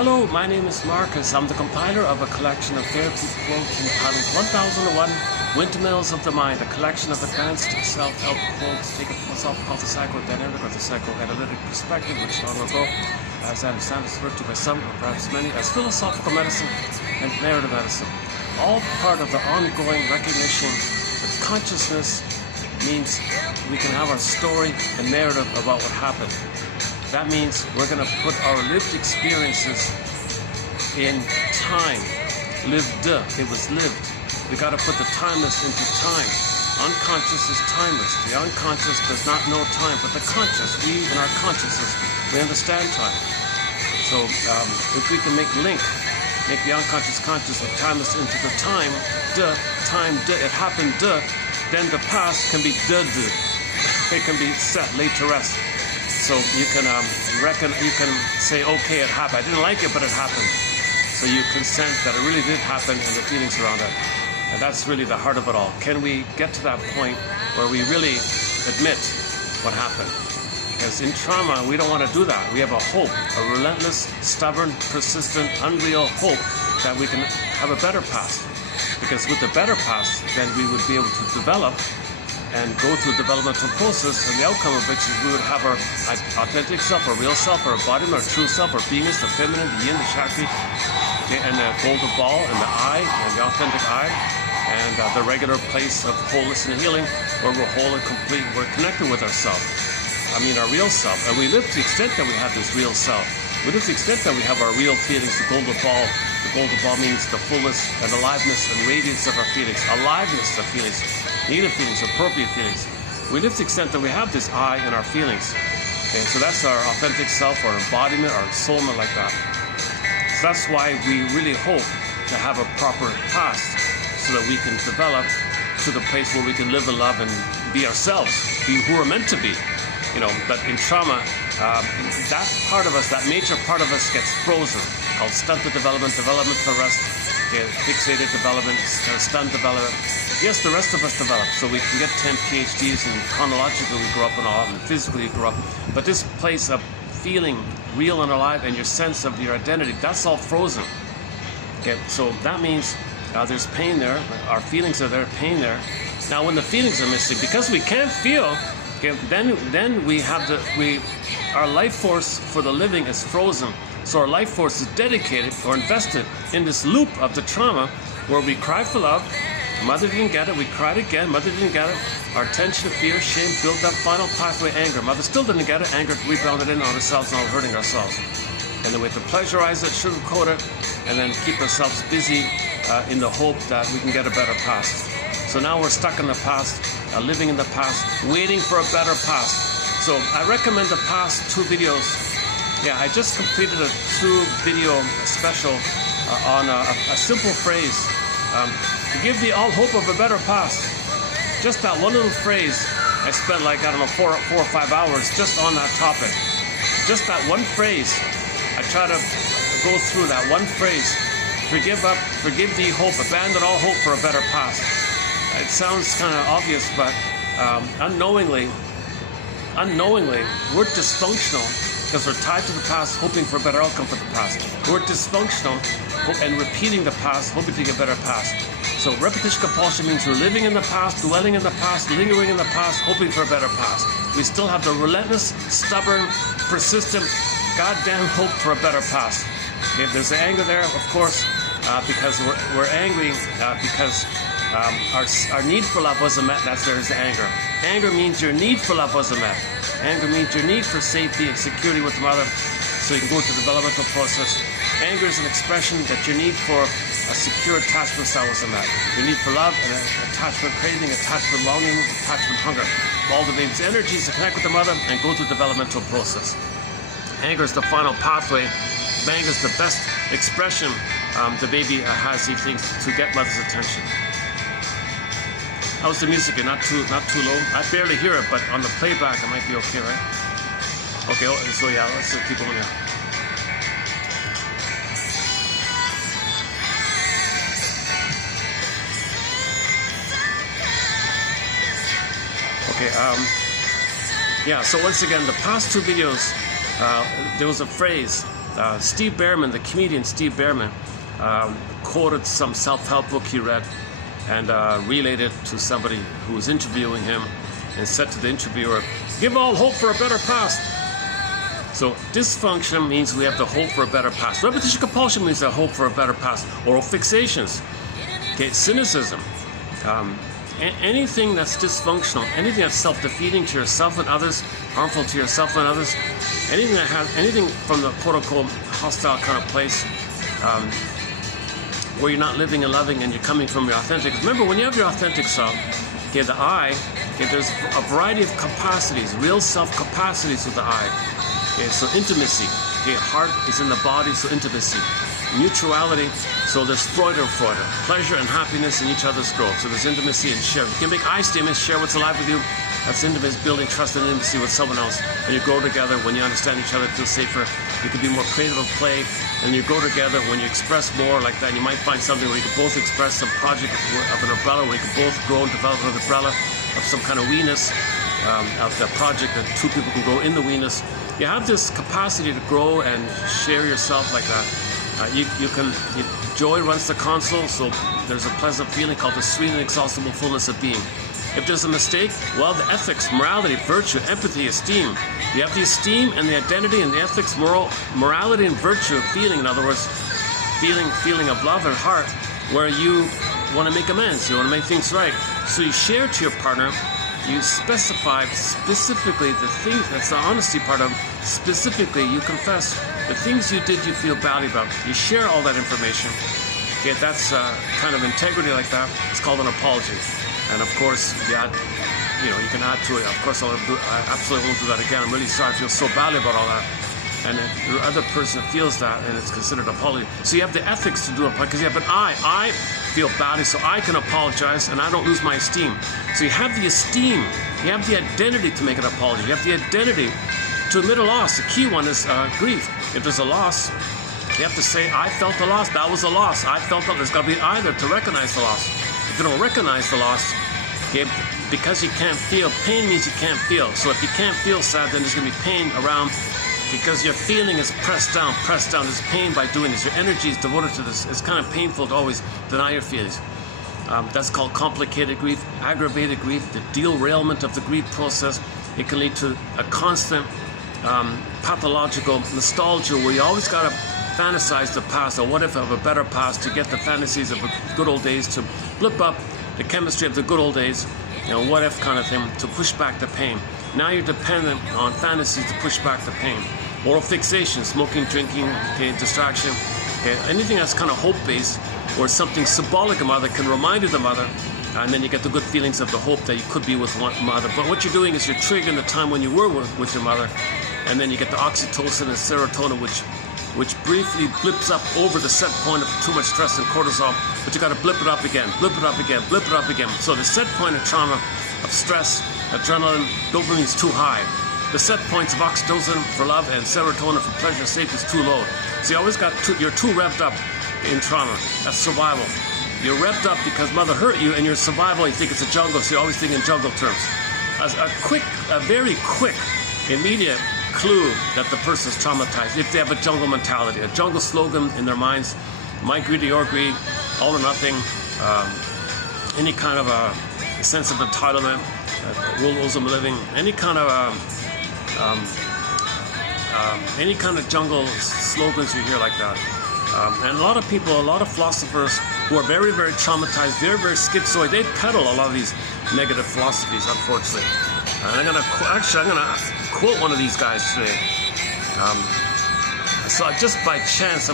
Hello, my name is Marcus. I'm the compiler of a collection of therapy quotes entitled 1001 Windmills of the Mind, a collection of advanced self-help quotes taken from myself called the psychodynamic or the psychoanalytic perspective, which long ago, as I understand, is referred to by some, or perhaps many, as philosophical medicine and narrative medicine. All part of the ongoing recognition that consciousness means we can have our story and narrative about what happened. That means we're going to put our lived experiences in time. Lived, it was lived. We got to put the timeless into time. Unconscious is timeless. The unconscious does not know time, but the conscious, we in our consciousness, we understand time. So if we can make the unconscious conscious with timeless into the time, it happened, then the past can be it can be set, laid to rest. So you can you can say, okay, it happened. I didn't like it, but it happened. So you consent that it really did happen and the feelings around it. And that's really the heart of it all. Can we get to that point where we really admit what happened? Because in trauma, we don't want to do that. We have a hope, a relentless, stubborn, persistent, unreal hope that we can have a better past. Because with the better past, then we would be able to develop and go through a developmental process, and the outcome of which is we would have our authentic self, our real self, our embodiment, our true self, our beingness, the feminine, the yin, the shakti, and the golden ball, and the I, and the authentic I, and the regular place of wholeness and healing, where we're whole and complete, we're connected with ourself. Our real self. And we live to the extent that we have this real self. We live to the extent that we have our real feelings, the golden ball. The golden ball means the fullness and aliveness and radiance of our feelings, aliveness of feelings, needed feelings, appropriate feelings. We live to the extent that we have this I in our feelings. Okay, so that's our authentic self, our embodiment, our soulmate like that. So that's why we really hope to have a proper past so that we can develop to the place where we can live and love and be ourselves, be who we're meant to be. But in trauma, that part of us, that major part of us gets frozen, called stunted development, development for rest, fixated development, stunned development. Yes, the rest of us develop, so we can get 10 PhDs, and chronologically we grow up and all, and physically we grow up. But this place of feeling real and alive and your sense of your identity, that's all frozen. Okay, so that means there's pain there, our feelings are there, pain there. Now when the feelings are missing, because we can't feel, okay, then we have our life force for the living is frozen. So our life force is dedicated or invested in this loop of the trauma where we cry for love, mother didn't get it, we cried again, mother didn't get it, our tension, fear, shame built up, final pathway, anger. Mother still didn't get it, anger rebounded in on ourselves and all hurting ourselves. And then we have to pleasurize it, sugarcoat it, and then keep ourselves busy in the hope that we can get a better past. So now we're stuck in the past, living in the past, waiting for a better past. So I recommend the past 2 videos. Yeah, I just completed a 2-video special on a simple phrase. To give thee all hope of a better past. Just that one little phrase, I spent 4 or 5 hours just on that topic. Just that one phrase. I try to go through that one phrase. Forgive thee hope, abandon all hope for a better past. It sounds kind of obvious, but unknowingly, we're dysfunctional because we're tied to the past, hoping for a better outcome for the past. We're dysfunctional and repeating the past, hoping to get a better past. So repetition compulsion means we're living in the past, dwelling in the past, lingering in the past, hoping for a better past. We still have the relentless, stubborn, persistent, goddamn hope for a better past. Okay, there's anger there, of course, because we're angry because our need for love wasn't met. There's the anger. Anger means your need for love wasn't met. Anger means your need for safety and security with the mother so you can go through the developmental process. Anger is an expression that your need for a secure attachment style wasn't met. Your need for love and attachment craving, attachment longing, attachment hunger. All the baby's energies to connect with the mother and go through the developmental process. Anger is the final pathway. Anger is the best expression the baby has, he thinks, to get mother's attention. How's the music? Not too low? I barely hear it, but on the playback it might be okay, right? Okay, so yeah, let's keep going here. Okay, yeah, so once again, the past 2 videos, there was a phrase Steve Behrman, the comedian Steve Behrman, quoted some self-help book he read and relayed it to somebody who was interviewing him and said to the interviewer, "Give all hope for a better past." So dysfunction means we have the hope for a better past. Repetition compulsion means the hope for a better past. Oral fixations. Okay, cynicism. Anything that's dysfunctional, anything that's self-defeating to yourself and others, harmful to yourself and others, anything that has anything from the quote-unquote hostile kind of place, where you're not living and loving and you're coming from your authentic. Remember, when you have your authentic self, okay, the I, okay, there's a variety of capacities, real self-capacities with the I. Okay, so intimacy. Okay, heart is in the body, so intimacy. Mutuality, so there's Freude. Pleasure and happiness in each other's growth. So there's intimacy and share. You can make I statements, share what's alive with you. That's intimacy, building trust and intimacy with someone else. And you grow together when you understand each other, feel safer. You can be more creative of play. And you grow together when you express more like that. You might find something where you can both express some project of an umbrella, where you can both grow and develop an umbrella of some kind of weeness, of the project that two people can grow in the weeness. You have this capacity to grow and share yourself like that. Joy runs the console, so there's a pleasant feeling called the sweet and inexhaustible fullness of being. If there's a mistake, well, the ethics, morality, virtue, empathy, esteem. You have the esteem and the identity and the ethics, morality and virtue of feeling. In other words, feeling of love and heart, where you want to make amends, you want to make things right. So you share to your partner. You specify specifically the things, that's the honesty part of, specifically you confess the things you did you feel badly about. You share all that information. Okay, that's kind of integrity like that. It's called an apology. And of course, you can add to it. Of course, I absolutely won't do that again. I'm really sorry. I feel so badly about all that. And the other person feels that, and it's considered an apology. So you have the ethics to do it, because you have an I feel badly, so I can apologize, and I don't lose my esteem. So you have the esteem, you have the identity to make an apology. You have the identity to admit a loss. The key one is grief. If there's a loss, you have to say, I felt the loss, that was a loss. I felt that. There's got to be either to recognize the loss. If you don't recognize the loss, okay, because you can't feel, pain means you can't feel. So if you can't feel sad, then there's going to be pain around, because your feeling is pressed down. There's pain by doing this. Your energy is devoted to this. It's kind of painful to always deny your feelings. That's called complicated grief, aggravated grief, the derailment of the grief process. It can lead to a constant pathological nostalgia, where you always got to fantasize the past, or what if of a better past, to get the fantasies of the good old days, to blip up the chemistry of the good old days, what if kind of thing, to push back the pain. Now you're dependent on fantasies to push back the pain. Oral fixation, smoking, drinking, okay, distraction, okay, anything that's kind of hope-based, or something symbolic of mother can remind you of the mother, and then you get the good feelings of the hope that you could be with one mother. But what you're doing is you're triggering the time when you were with your mother, and then you get the oxytocin and serotonin, which briefly blips up over the set point of too much stress and cortisol, but you got to blip it up again, blip it up again, blip it up again. So the set point of trauma, of stress, adrenaline, dopamine is too high. The set points of oxytocin for love and serotonin for pleasure, safety is too low. So you always got you're too revved up in trauma. That's survival. You're revved up because mother hurt you, and your survival, you think it's a jungle, so you always think in jungle terms. A very quick, immediate clue that the person's traumatized, if they have a jungle mentality, a jungle slogan in their minds, my greed or your greed, all or nothing, any kind of a sense of entitlement, rules of living, any kind of jungle slogans you hear like that. And a lot of people, a lot of philosophers who are very, very traumatized, very, very schizoid, they peddle a lot of these negative philosophies, unfortunately. And I'm gonna quote one of these guys today. So just by chance,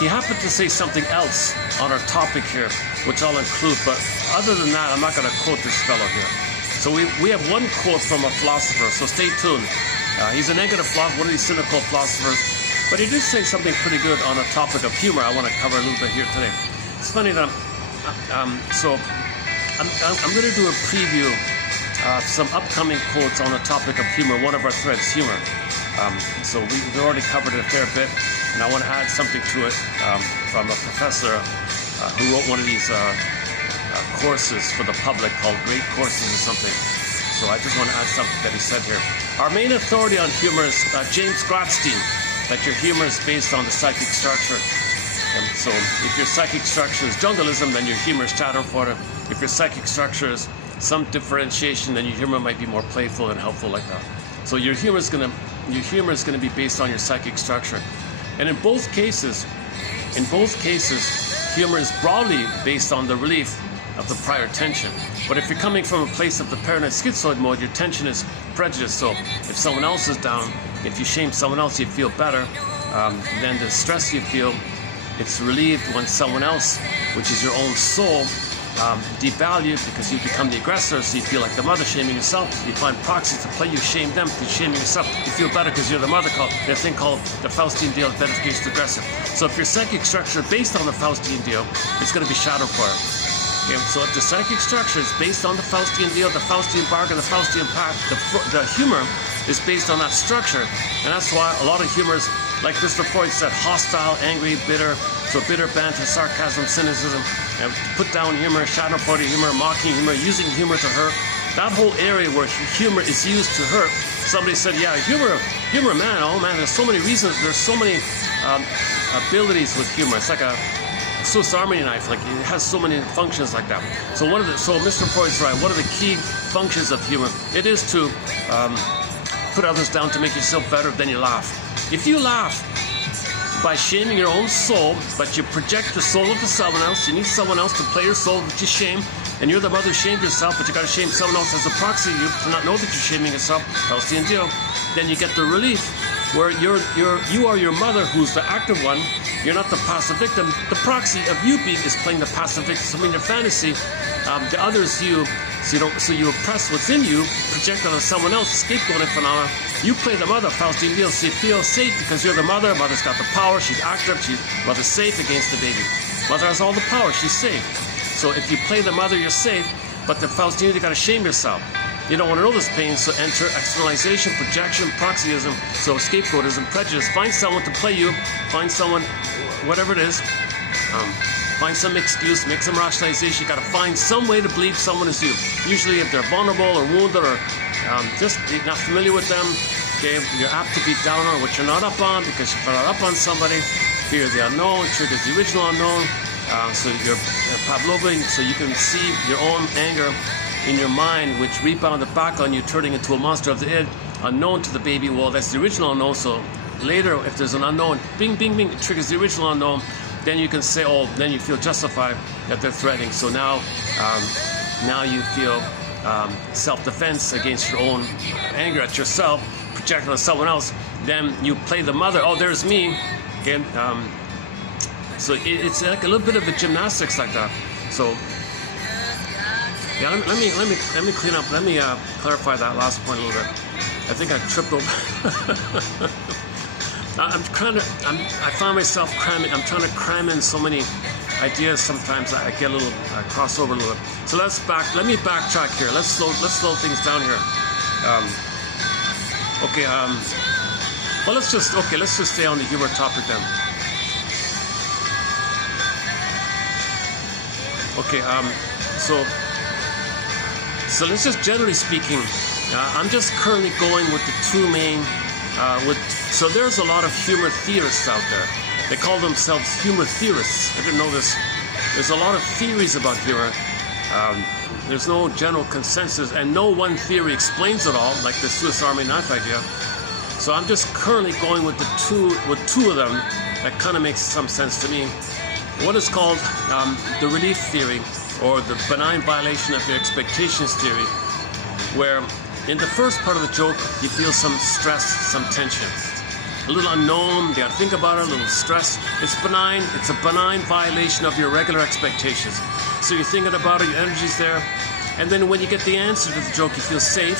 he happened to say something else on our topic here, which I'll include, but other than that, I'm not gonna quote this fellow here. So we have one quote from a philosopher, so stay tuned. He's a negative philosopher, one of these cynical philosophers, but he did say something pretty good on a topic of humor I want to cover a little bit here today. It's funny that I'm going to do a preview of some upcoming quotes on the topic of humor, one of our threads, humor. So we've already covered it a fair bit, and I want to add something to it from a professor who wrote one of these courses for the public called Great Courses or something. So I just want to add something that he said here. Our main authority on humor is James Gratstein. that your humor is based on the psychic structure. And so if your psychic structure is jungleism, then your humor is Schadenfreude. If your psychic structure is some differentiation, then your humor might be more playful and helpful like that. So your humor is gonna be based on your psychic structure. And in both cases, humor is broadly based on the relief of the prior tension. But if you're coming from a place of the paranoid schizoid mode, your tension is prejudice. So if someone else is down, if you shame someone else, you feel better. Then the stress you feel, it's relieved when someone else, which is your own soul, devalued because you become the aggressor, so you feel like the mother shaming yourself. You find proxies to play you, shame them because you're shaming yourself. You feel better because you're the mother, called the thing called the Faustian deal, identification of aggressor. So if your psychic structure is based on the Faustian deal, it's going to be Schadenfreude. Okay, so if the psychic structure is based on the Faustian deal, the Faustian bargain, the Faustian pact, the humor is based on that structure. And that's why a lot of humors, like Mr. Freud said, hostile, angry, bitter, so bitter, banter, sarcasm, cynicism, and put down humor, Schadenfreude humor, mocking humor, using humor to hurt. That whole area where humor is used to hurt. Somebody said, yeah, humor, man, oh man, there's so many reasons, there's so many abilities with humor. It's like a Swiss Army knife, like it has so many functions like that. So Mr. Freud's right, one of the key functions of humor, it is to put others down to make yourself better, then you laugh. If you laugh by shaming your own soul, but you project the soul of someone else, you need someone else to play your soul, which you shame, and you're the mother who shamed yourself, but you got to shame someone else as a proxy of you to not know that you're shaming yourself, Faustian deal. Then you get the relief where you are your mother who's the active one. You're not the passive victim. The proxy of you being is playing the passive victim. So in your fantasy, the other is you. So you oppress what's in you, project on someone else, scapegoating phenomena. You play the mother, Faustian deal, so you feel safe because you're the mother. Mother's got the power. She's active. Mother's safe against the baby. Mother has all the power. She's safe. So if you play the mother, you're safe. But the Faustian, you got to shame yourself. You don't want to know this pain, so enter externalization, projection, proxyism, so scapegoatism, prejudice. Find someone to play you. Find someone, whatever it is. Find some excuse, make some rationalization. You got to find some way to believe someone is you. Usually if they're vulnerable or wounded or just not familiar with them, okay, you're apt to be down on what you're not up on because you're not up on somebody. Fear of the unknown, triggers the original unknown. So you're Pavlovian, so you can see your own anger in your mind, which rebounded back on you, turning into a monster of the id, unknown to the baby. Well, that's the original unknown. So later, if there's an unknown, bing, bing, bing, it triggers the original unknown. Then you can say, oh, then you feel justified that they're threatening. So now you feel self-defense against your own anger at yourself, projected on someone else. Then you play the mother. Oh, there's me. Again, so it's like a little bit of a gymnastics like that. So yeah, let me clean up. Let me clarify that last point a little bit. I think I tripped over. I find myself cramming. I'm trying to cram in so many ideas. Sometimes I get a little crossover a little bit. So let me backtrack here. Let's slow things down here. Okay. Well, let's just stay on the humor topic then. Okay. So let's just generally speaking. I'm just currently going with the two main. So there's a lot of humor theorists out there. They call themselves humor theorists. I didn't know this. There's a lot of theories about humor. There's no general consensus, and no one theory explains it all, like the Swiss Army knife idea. So I'm just currently going with two of them. That kind of makes some sense to me. What is called the relief theory, or the benign violation of your expectations theory, where in the first part of the joke, you feel some stress, some tension. A little unknown, you gotta think about it, a little stress. It's benign, it's a benign violation of your regular expectations. So you're thinking about it, your energy's there, and then when you get the answer to the joke, you feel safe.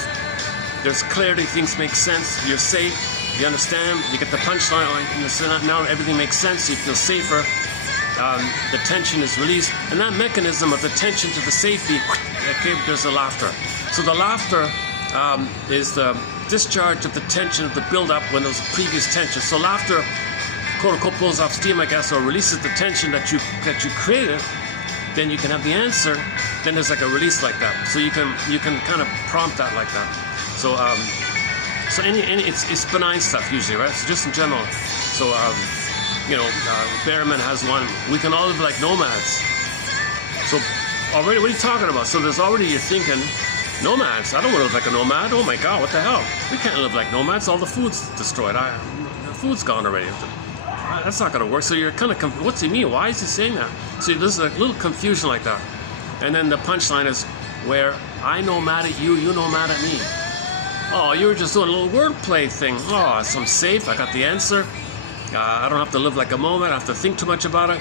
There's clarity, things make sense, you're safe, you understand, you get the punchline, now everything makes sense, you feel safer. The tension is released, and that mechanism of the tension to the safety, okay, there's the laughter. So the laughter is the discharge of the tension of the build-up when there was previous tension. So laughter, quote-unquote, blows off steam, I guess, or releases the tension that you created. Then you can have the answer. Then there's like a release like that. So you can kind of prompt that like that. So it's benign stuff usually, right? So just in general. So, Behrman has one. We can all live like nomads. So, already, what are you talking about? So, there's already you're thinking, nomads. I don't want to live like a nomad. Oh my God, what the hell? We can't live like nomads. All the food's destroyed. The food's gone already. That's not going to work. So you're kind of, what's he mean? Why is he saying that? So there's a little confusion like that. And then the punchline is where I know mad at you, you know mad at me. Oh, you were just doing a little wordplay thing. Oh, so I'm safe. I got the answer. I don't have to live like a moment. I don't have to think too much about it.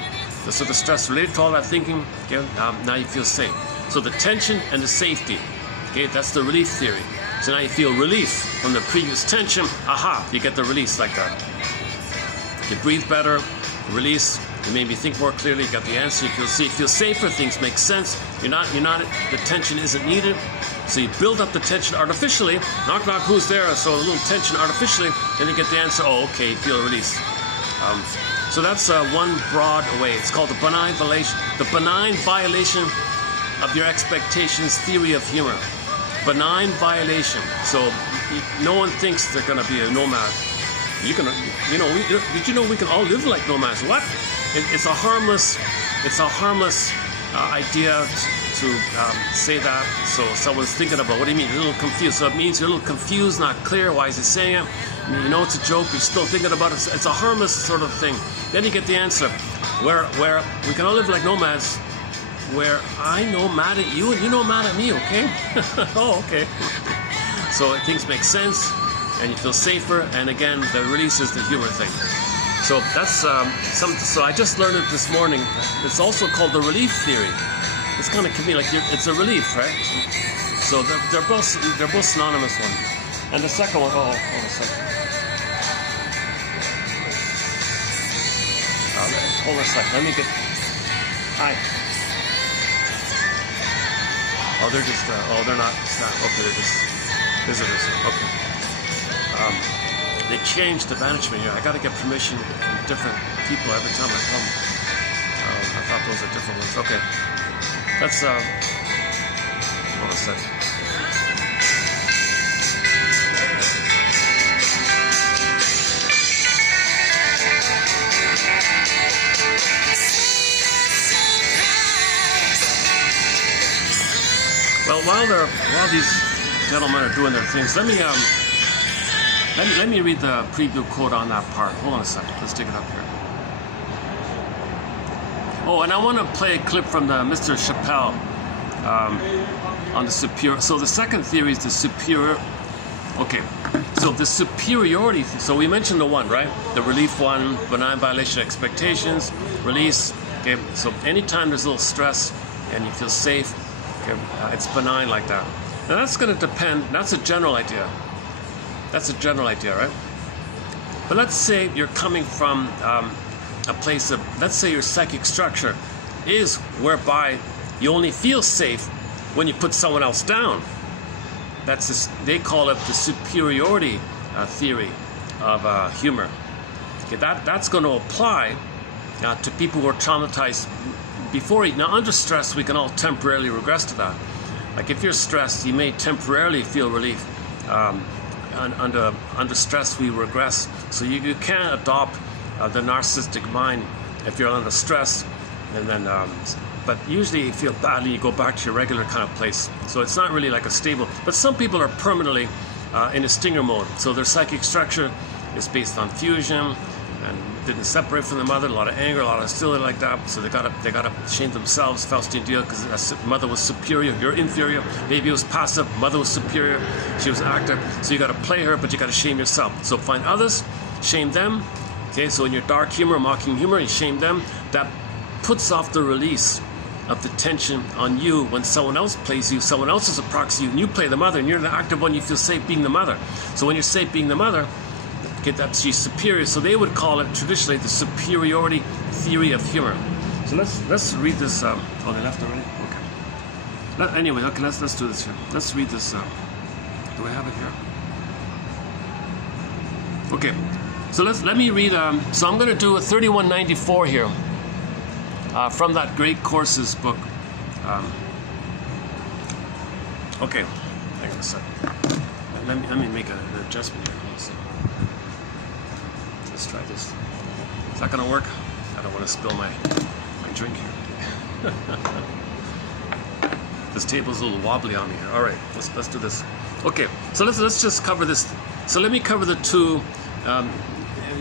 So the stress related to all that thinking, okay, now you feel safe. So the tension and the safety, okay, that's the relief theory. So now you feel relief from the previous tension. Aha, you get the release like that. You breathe better, release. You maybe think more clearly. You got the answer. You feel safer. Things make sense. You're not. The tension isn't needed. So you build up the tension artificially. Knock, knock. Who's there? So a little tension artificially. Then you get the answer. Oh, okay. You feel release. So that's one broad way. It's called the benign violation of your expectations theory of humor. Benign violation. So no one thinks they're going to be a nomad. Did you know we can all live like nomads? What? It's a harmless idea to say that. So someone's thinking about, what do you mean? You're a little confused. So it means you're a little confused, not clear. Why is he saying it? You know it's a joke, but you're still thinking about it. It's a harmless sort of thing. Then you get the answer, where we can all live like nomads, where I know mad at you and you know mad at me, okay? Oh, okay. So things make sense. And you feel safer, and again, the release is the humor thing. So that's So I just learned it this morning. It's also called the relief theory. It's kind of convenient, like it's a relief, right? So they're both synonymous one. And the second one, hold on a second. Hold on a second. Let me get. Hi. Oh, they're just. They're not. It's not. Okay, they're just visitors. Okay. They changed the management here. I got to get permission from different people every time I come. I thought those are different ones. Okay. That's, hold on a second. Well, while these gentlemen are doing their things, let me read the preview quote on that part. Hold on a second. Let's take it up here. Oh, and I want to play a clip from the Mr. Chappelle on the superior. So the second theory is the superior. Okay, so the superiority. So we mentioned the one, right? The relief one, benign violation of expectations, release. Okay, so anytime there's a little stress and you feel safe, okay, it's benign like that. Now that's going to depend. That's a general idea. That's a general idea, right? But let's say you're coming from a place of, let's say your psychic structure is whereby you only feel safe when you put someone else down. That's this, they call it the superiority theory of humor. Okay, that's going to apply to people who are traumatized before. Now, under stress, we can all temporarily regress to that. Like if you're stressed, you may temporarily feel relief. Under stress, we regress. So you can't adopt the narcissistic mind if you're under stress, and then. But usually, you feel badly, you go back to your regular kind of place. So it's not really like a stable. But some people are permanently in a stinger mode. So their psychic structure is based on fusion, and didn't separate from the mother. A lot of anger, a lot of hostility like that. So they gotta shame themselves. Faustian deal, because mother was superior, you're inferior. Baby was passive, mother was superior, she was active. So you gotta play her, but you gotta shame yourself. So find others, shame them. Okay, so in your dark humor, mocking humor, you shame them. That puts off the release of the tension on you when someone else plays you. Someone else is a proxy, and you play the mother, and you're the active one. You feel safe being the mother. So when you're safe being the mother, that she's superior. So they would call it traditionally the superiority theory of humor. So let's read this. Oh, they left already. Okay. Anyway, okay. Let's do this here. Let's read this. Do I have it here? Okay. So let me read. So I'm going to do a 3194 here from that Great Courses book. Okay. Hang on a second. Let me make an adjustment here. let's try this. Is that gonna work? I don't want to spill my drink here. This table's a little wobbly on me here. All right, let's do this. Okay, so let's just cover this. So let me cover the two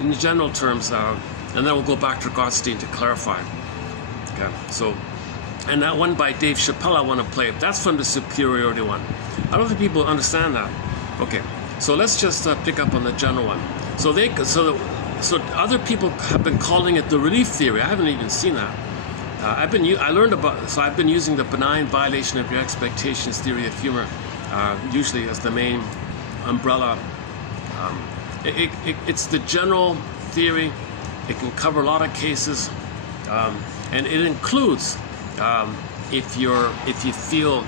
in general terms, and then we'll go back to Gottstein to clarify. Okay, so, and that one by Dave Chappelle I want to play. That's from the superiority one. I don't think people understand that. Okay, so let's just pick up on the general one. So other people have been calling it the relief theory. I haven't even seen that. I've been using the benign violation of your expectations theory of humor, usually as the main umbrella. It's the general theory. It can cover a lot of cases, and it includes if you feel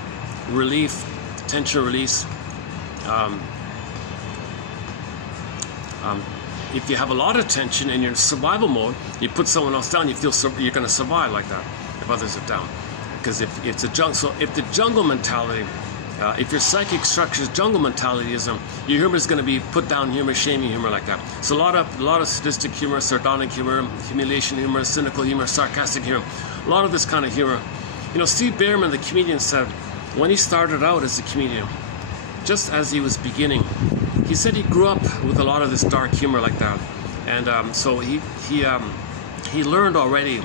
relief, tension release. If you have a lot of tension and you're in survival mode, you put someone else down, you feel you're going to survive like that if others are down. Because if the jungle mentality, if your psychic structure is jungle mentalityism, your humor is going to be put down humor, shaming humor like that. So a lot of sadistic humor, sardonic humor, humiliation humor, cynical humor, sarcastic humor, a lot of this kind of humor. You know, Steve Byrne, the comedian, said when he started out as a comedian, just as he was beginning, he said he grew up with a lot of this dark humor like that, and so he learned already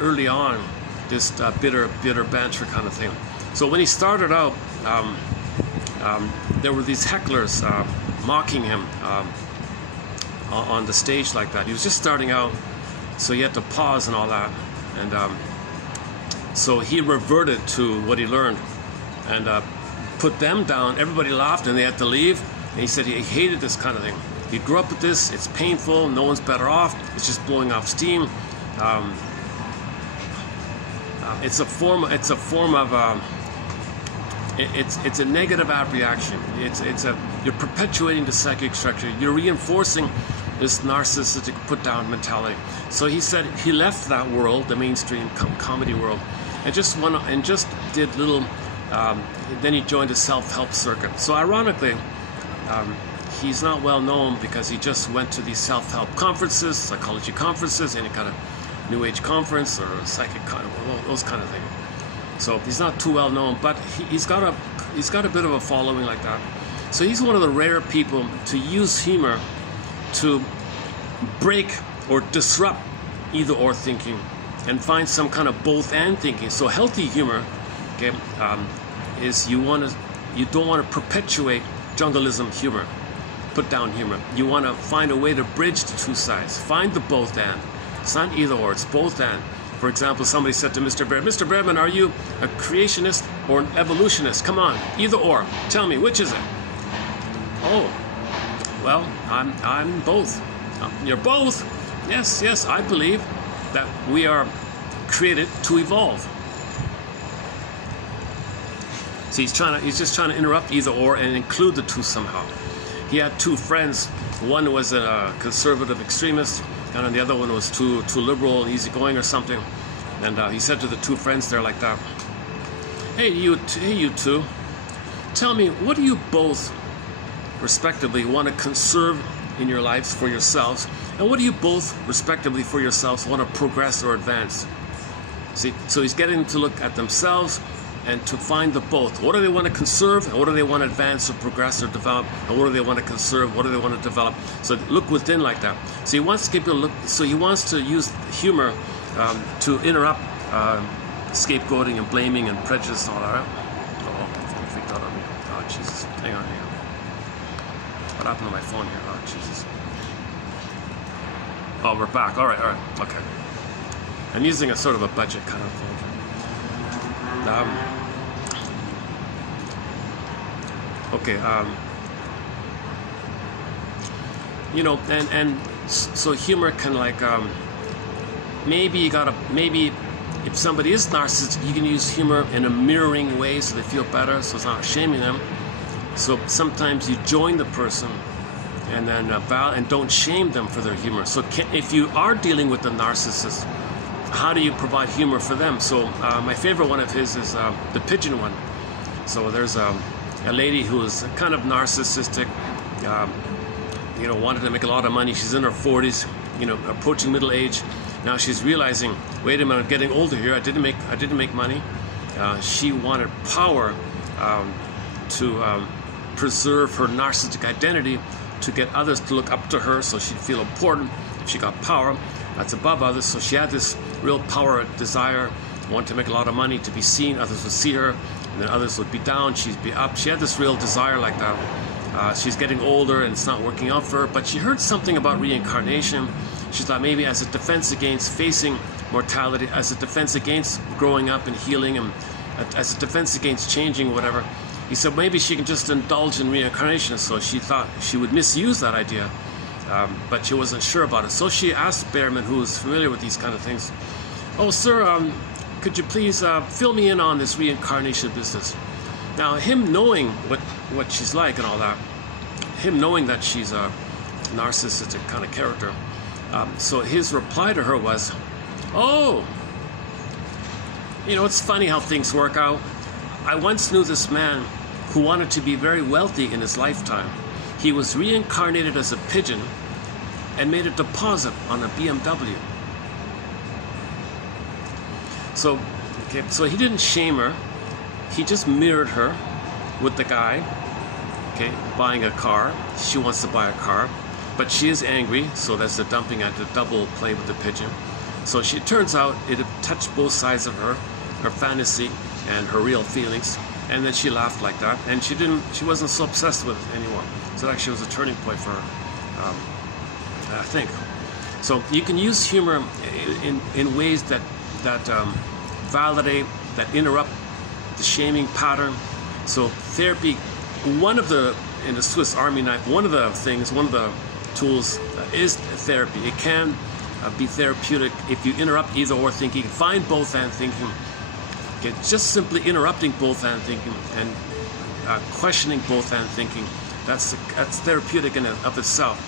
early on this bitter banter kind of thing. So when he started out, there were these hecklers mocking him on the stage like that. He was just starting out, so he had to pause and all that, and so he reverted to what he learned and put them down. Everybody laughed and they had to leave. And he said he hated this kind of thing. He grew up with this. It's painful. No one's better off. It's just blowing off steam. It's a form of. It's a negative reaction. You're perpetuating the psychic structure. You're reinforcing this narcissistic put-down mentality. So he said he left that world, the mainstream comedy world, and just did little. Then he joined the self-help circuit. So ironically. He's not well known because he just went to these self-help conferences, psychology conferences, any kind of New Age conference or psychic those kind of things. So he's not too well known, but he's got a bit of a following like that. So he's one of the rare people to use humor to break or disrupt either or thinking and find some kind of both and thinking. So healthy humor, okay, is you don't want to perpetuate jungleism humor, put down humor. You want to find a way to bridge the two sides. Find the both and. It's not either or, it's both and. For example, somebody said to Mr. Behrman, Mr. Behrman, are you a creationist or an evolutionist? Come on, either or. Tell me, which is it? Oh, well, I'm both. You're both? Yes, I believe that we are created to evolve. So he's just trying to interrupt either or and include the two somehow. He had two friends. One was a conservative extremist, and the other one was too liberal and easygoing or something. And he said to the two friends there like that, hey you two, tell me, what do you both respectively want to conserve in your lives for yourselves, and what do you both respectively for yourselves want to progress or advance? See, so he's getting to look at themselves and to find the both. What do they want to conserve, and what do they want to advance or progress or develop, and what do they want to conserve, what do they want to develop? So look within like that. So he wants to get people to look, so he wants to use humor to interrupt scapegoating and blaming and prejudice and all that. Oh, I freaked out on me. Oh, Jesus. Hang on here. What happened to my phone here? Oh, Jesus. Oh, we're back. All right. Okay. I'm using a sort of a budget kind of thing. Okay, you know, and so humor can like, maybe if somebody is narcissistic, you can use humor in a mirroring way so they feel better, so it's not shaming them. So sometimes you join the person and then and don't shame them for their humor. So if you are dealing with a narcissist, how do you provide humor for them? So my favorite one of his is the pigeon one. So there's a lady who is kind of narcissistic, wanted to make a lot of money. She's in her 40s, approaching middle age. Now she's realizing, wait a minute, I'm getting older here. I didn't make money. She wanted power to preserve her narcissistic identity, to get others to look up to her, so she'd feel important if she got power that's above others. So she had this real power desire, wanted to make a lot of money, to be seen. Others would see her, and then others would be down, she'd be up. She had this real desire like that. She's getting older and it's not working out for her, but she heard something about reincarnation. She thought maybe as a defense against facing mortality, as a defense against growing up and healing, and as a defense against changing, whatever. He said maybe she can just indulge in reincarnation. So she thought she would misuse that idea, but she wasn't sure about it. So she asked Behrman, who was familiar with these kind of things, "Oh, sir, could you please fill me in on this reincarnation business?" Now, him knowing what she's like and all that, him knowing that she's a narcissistic kind of character, so his reply to her was, "Oh, it's funny how things work out. I once knew this man who wanted to be very wealthy in his lifetime. He was reincarnated as a pigeon and made a deposit on a BMW." So he didn't shame her. He just mirrored her with the guy, buying a car. She wants to buy a car, but she is angry, so that's the dumping at the double play with the pigeon. So it turns out it had touched both sides of her fantasy and her real feelings, and then she laughed like that, and she wasn't so obsessed with it anymore. So it actually was a turning point for her, I think. So you can use humor in ways that validate, that interrupt the shaming pattern. So therapy, in the Swiss Army knife, one of the tools is therapy. It can be therapeutic if you interrupt either or thinking, find both and thinking. Just simply interrupting both and thinking and questioning both and thinking, that's therapeutic in and of itself.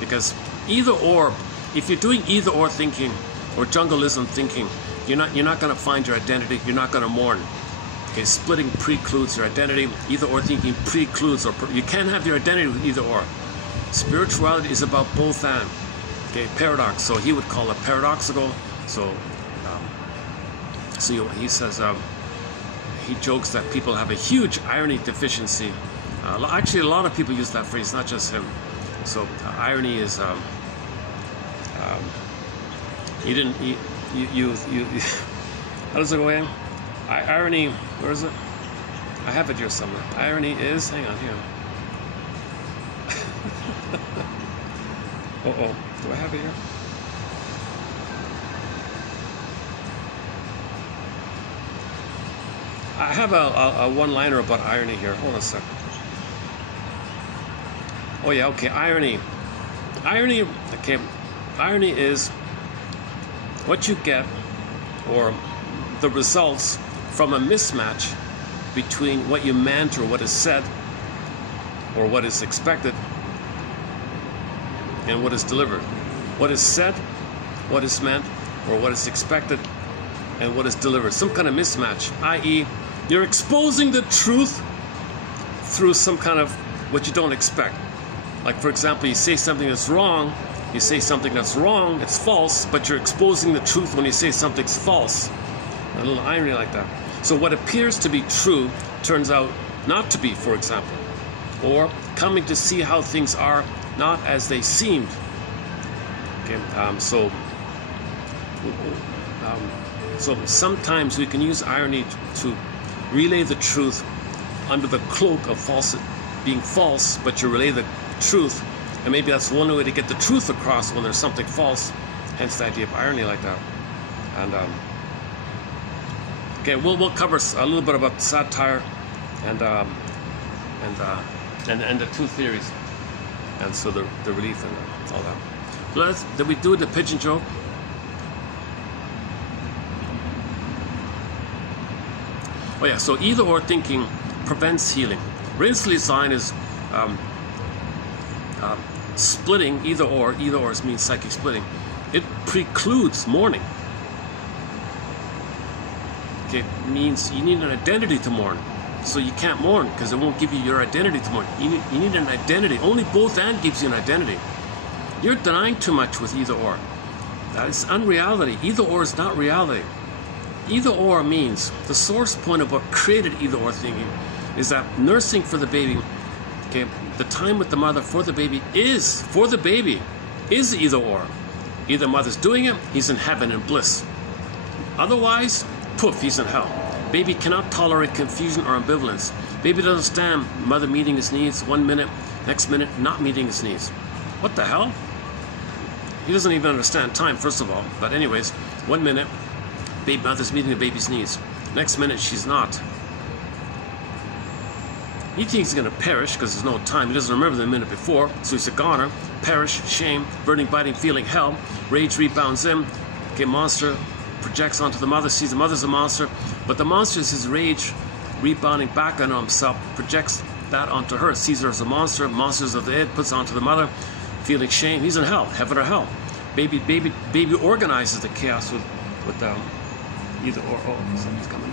Because either or, if you're doing either or thinking or jungleism thinking, you're not going to find your identity. You're not going to mourn. Splitting precludes your identity. Either or thinking precludes, or you can't have your identity with either or. Spirituality is about both and. Paradox. So he would call it paradoxical. So he says, he jokes that people have a huge irony deficiency. Actually, a lot of people use that phrase, not just him. So irony is, how does it go in? Irony, where is it? I have it here somewhere. Irony is, hang on here. Do I have it here? I have a one-liner about irony here. Hold on a second. Oh yeah, okay, irony. Irony is what you get, or the results from a mismatch between what you meant or what is said or what is expected and what is delivered. What is said, what is meant, or what is expected and what is delivered. Some kind of mismatch, i.e. you're exposing the truth through some kind of what you don't expect. Like, for example, you say something that's wrong, it's false, but you're exposing the truth when you say something's false. A little irony like that. So what appears to be true turns out not to be, for example. Or coming to see how things are not as they seemed. So sometimes we can use irony to relay the truth under the cloak of being false, but you relay the truth, and maybe that's one way to get the truth across when there's something false, hence the idea of irony like that. And we'll cover a little bit about satire and the two theories, and so the relief and all that. Did we do the pigeon joke? Oh yeah, so either or thinking prevents healing. Rinsely sign is splitting, either or means psychic splitting. It precludes mourning. Means you need an identity to mourn. So you can't mourn because it won't give you your identity to mourn. You need an identity. Only both and gives you an identity. You're denying too much with either or. That is unreality. Either or is not reality. Either or means the source point of what created either or thinking is that nursing for the baby, okay, the time with the mother for the baby is either or. Either mother's doing it, he's in heaven and bliss. Otherwise, poof, he's in hell. Baby cannot tolerate confusion or ambivalence. Baby doesn't understand mother meeting his needs 1 minute, next minute not meeting his needs. What the hell? He doesn't even understand time, first of all. But anyways, 1 minute, mother's meeting the baby's needs. Next minute, she's not. He thinks he's going to perish because there's no time. He doesn't remember the minute before. So he's a goner. Perish, shame, burning, biting, feeling, hell. Rage rebounds in. Okay, monster projects onto the mother, sees the mother's a monster. But the monster is his rage rebounding back on himself, projects that onto her, sees her as a monster. Monsters of the id, puts onto the mother, feeling shame. He's in hell, heaven or hell. Baby organizes the chaos with either or. Oh, something's coming.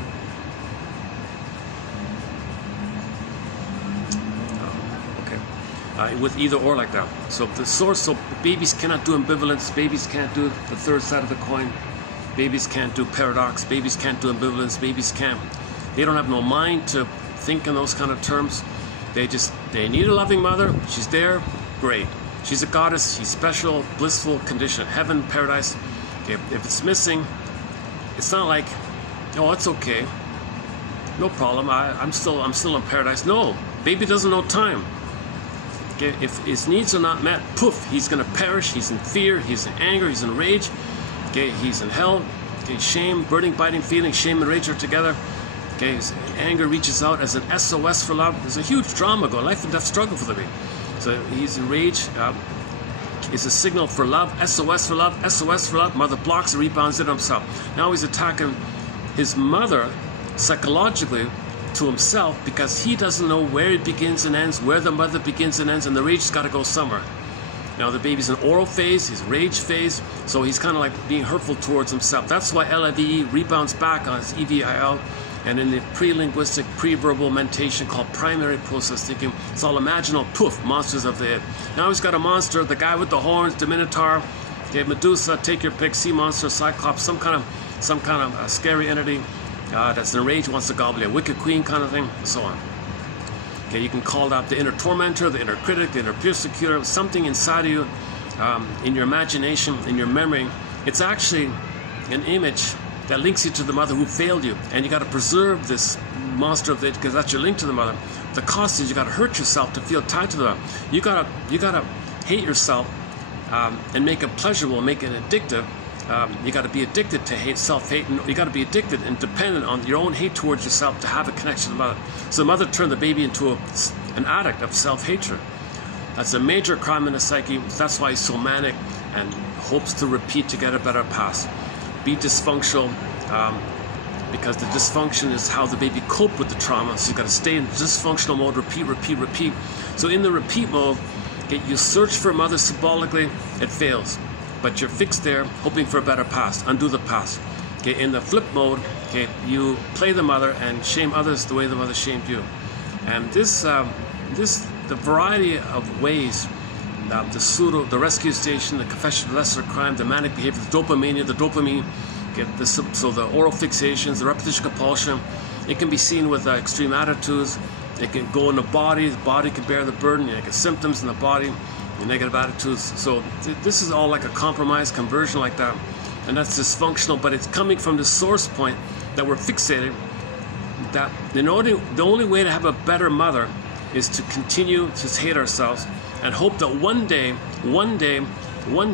With either or like that. So the source, so babies cannot do ambivalence, babies can't do the third side of the coin, babies can't do paradox, babies can't do ambivalence, they don't have no mind to think in those kind of terms. They need a loving mother, she's there, great. She's a goddess, she's special, blissful condition, heaven, paradise. Okay, if it's missing, it's not like, oh, it's okay, no problem, I'm still in paradise. No, baby doesn't know time. Okay, if his needs are not met, poof, he's going to perish. He's in fear, he's in anger, he's in rage. Okay, he's in hell. Okay, shame, burning, biting, feeling, shame and rage are together. Okay, his anger reaches out as an SOS for love. There's a huge drama going, life and death struggle for the baby. So he's in rage. It's a signal for love, SOS for love, SOS for love. Mother blocks and rebounds it himself. Now he's attacking his mother psychologically to himself because he doesn't know where it begins and ends, where the mother begins and ends, and the rage has got to go somewhere. Now the baby's in oral phase, his rage phase, so he's kind of like being hurtful towards himself. That's why LIVE rebounds back on his EVIL, and in the pre-linguistic, pre-verbal mentation called primary process thinking, it's all imaginal, poof, monsters of the head. Now he's got a monster, the guy with the horns, the Minotaur, okay, Medusa, take your pick, sea monster, Cyclops, some kind of scary entity. That's in rage, wants to gobble a wicked queen kind of thing, and so on. Okay, you can call that the inner tormentor, the inner critic, the inner persecutor, something inside of you, in your imagination, in your memory. It's actually an image that links you to the mother who failed you, and you got to preserve this monster of it because that's your link to the mother. The cost is you got to hurt yourself to feel tied to the mother. You gotta hate yourself and make it pleasurable, make it addictive. You got to be addicted to hate, self-hate, and you got to be addicted and dependent on your own hate towards yourself to have a connection to the mother. So the mother turned the baby into an addict of self-hatred. That's a major crime in the psyche. That's why he's so manic and hopes to repeat to get a better pass. Be dysfunctional because the dysfunction is how the baby coped with the trauma. So you got to stay in dysfunctional mode, repeat. So in the repeat mode, okay, you search for a mother symbolically, it fails. But you're fixed there, hoping for a better past, undo the past. Okay, in the flip mode, okay, you play the mother and shame others the way the mother shamed you. And the variety of ways, the rescue station, the confession of lesser crime, the manic behavior, the dopamine, okay, so the oral fixations, the repetition compulsion, it can be seen with extreme attitudes. It can go in the body can bear the burden, you get symptoms in the body, negative attitudes. So this is all like a compromise conversion like that, and that's dysfunctional, but it's coming from the source point that we're fixated, that the only way to have a better mother is to continue to hate ourselves and hope that one day, one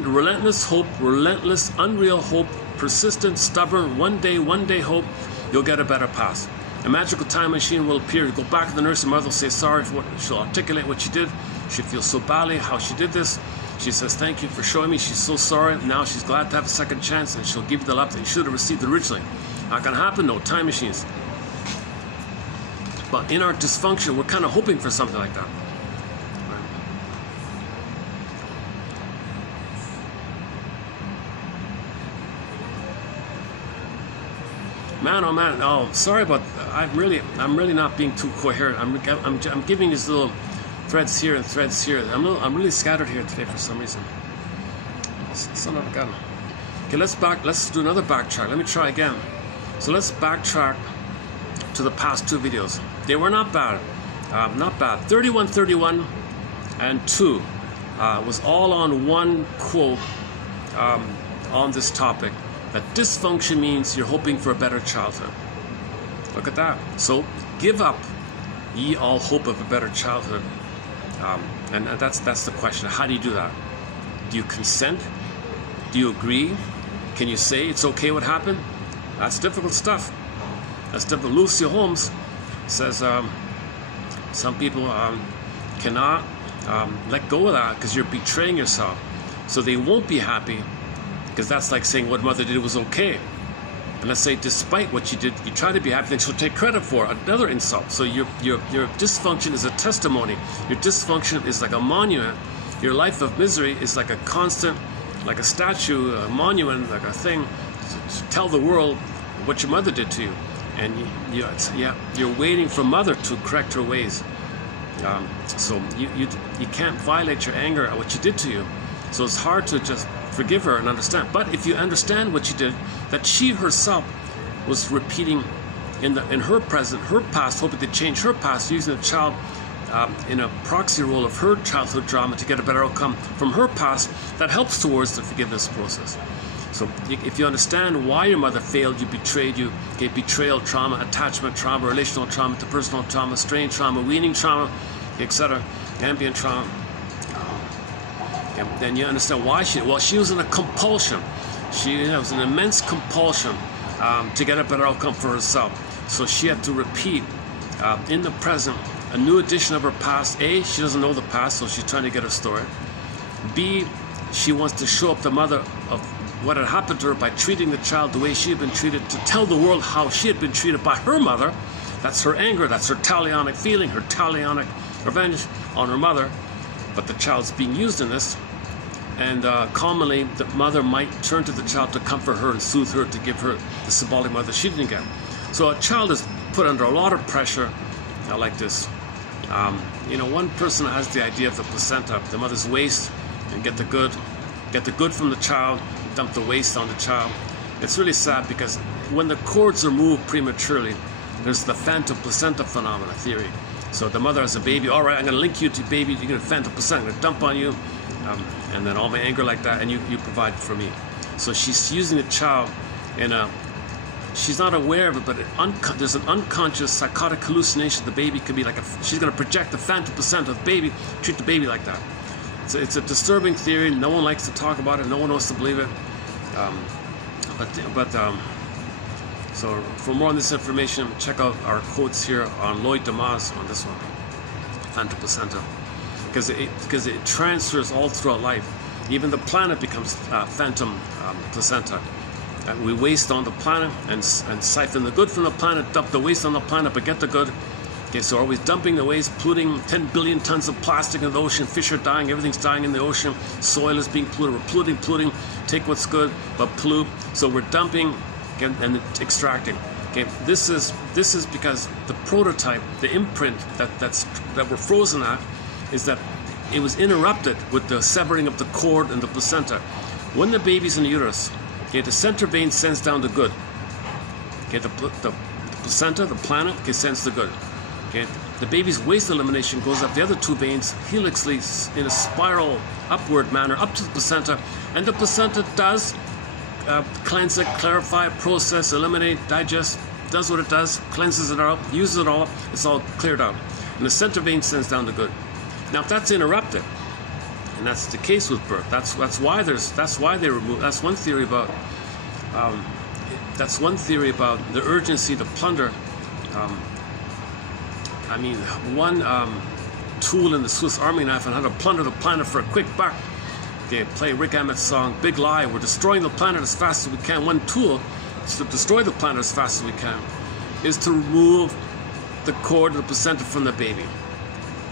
relentless hope, relentless, unreal hope, persistent, stubborn, one day hope, you'll get a better past. A magical time machine will appear. You go back to the nurse, and mother will say sorry for what, she'll articulate what she did. She feels so badly how she did this. She says, thank you for showing me. She's so sorry. Now she's glad to have a second chance, and she'll give you the love that you should have received originally. Not gonna happen, no time machines. But in our dysfunction, we're kind of hoping for something like that. Man, oh man, oh, sorry about, I'm really not being too coherent. I'm giving these little threads here and threads here. I'm really scattered here today for some reason. Son of a gun. Okay, let's do another backtrack. Let me try again. So let's backtrack to the past 2 videos. They were not bad. Not bad. 31 and 2 was all on one quote on this topic, that dysfunction means you're hoping for a better childhood. Look at that. So give up ye all hope of a better childhood. And that's the question. How do you do that? Do you consent? Do you agree? Can you say it's okay what happened? That's difficult stuff. That's difficult. Lucy Holmes says some people cannot let go of that because you're betraying yourself. So they won't be happy, because that's like saying what mother did was okay. And let's say despite what you did, you try to be happy, then she'll take credit for it. Another insult. So your dysfunction is a testimony. Your dysfunction is like a monument. Your life of misery is like a constant, like a statue, a monument, like a thing to tell the world what your mother did to you. And you're waiting for mother to correct her ways. So you can't violate your anger at what she did to you. So it's hard to just forgive her and understand. But if you understand what she did, that she herself was repeating in her present, her past, hoping to change her past, using the child in a proxy role of her childhood drama to get a better outcome from her past, that helps towards the forgiveness process. So if you understand why your mother failed you, betrayed you, okay, betrayal trauma, attachment trauma, relational trauma, interpersonal trauma, strain trauma, weaning trauma, etc., ambient trauma, then you understand why she was in a compulsion. She was an immense compulsion to get a better outcome for herself. So she had to repeat in the present a new edition of her past. A, she doesn't know the past, so she's trying to get her story. B, she wants to show up the mother of what had happened to her by treating the child the way she had been treated, to tell the world how she had been treated by her mother. That's her anger, that's her talionic feeling, her talionic revenge on her mother. But the child's being used in this. And commonly, the mother might turn to the child to comfort her and soothe her, to give her the symbolic mother she didn't get. So a child is put under a lot of pressure like this. One person has the idea of the placenta, the mother's waste, and get the good from the child, dump the waste on the child. It's really sad, because when the cords are moved prematurely, there's the phantom placenta phenomena theory. So the mother has a baby, all right, I'm going to link you to baby, you're going to phantom placenta, I'm going to dump on you. And then all my anger like that, and you provide for me. So she's using the child she's not aware of it, but there's an unconscious psychotic hallucination. The baby could be like she's going to project the phantom placenta of the baby, treat the baby like that. It's a disturbing theory. No one likes to talk about it. No one wants to believe it. So for more on this information, check out our quotes here on Lloyd Demas on this one, phantom placenta. Because it transfers all throughout life. Even the planet becomes phantom placenta. We waste on the planet and siphon the good from the planet, dump the waste on the planet, but get the good. Okay, so always dumping the waste, polluting 10 billion tons of plastic in the ocean, fish are dying, everything's dying in the ocean, soil is being polluted, we're polluting, take what's good, but pollute. So we're dumping and extracting. Okay, this is because the prototype, the imprint that we're frozen at, is that it was interrupted with the severing of the cord and the placenta. When the baby's in the uterus, okay, the center vein sends down the good. Okay, the placenta, the planet, okay, sends the good. Okay, the baby's waste elimination goes up the other 2 veins helixly in a spiral upward manner up to the placenta, and the placenta does cleanse it, clarify, process, eliminate, digest, does what it does, cleanses it out, uses it all, it's all cleared out. And the center vein sends down the good. Now, if that's interrupted, and that's the case with birth, that's why they remove. That's one theory about. That's one theory about the urgency to plunder. One tool in the Swiss Army knife on how to plunder the planet for a quick buck. Okay, play Rick Emmett's song "Big Lie." We're destroying the planet as fast as we can. One tool to destroy the planet as fast as we can is to remove the cord of the placenta from the baby.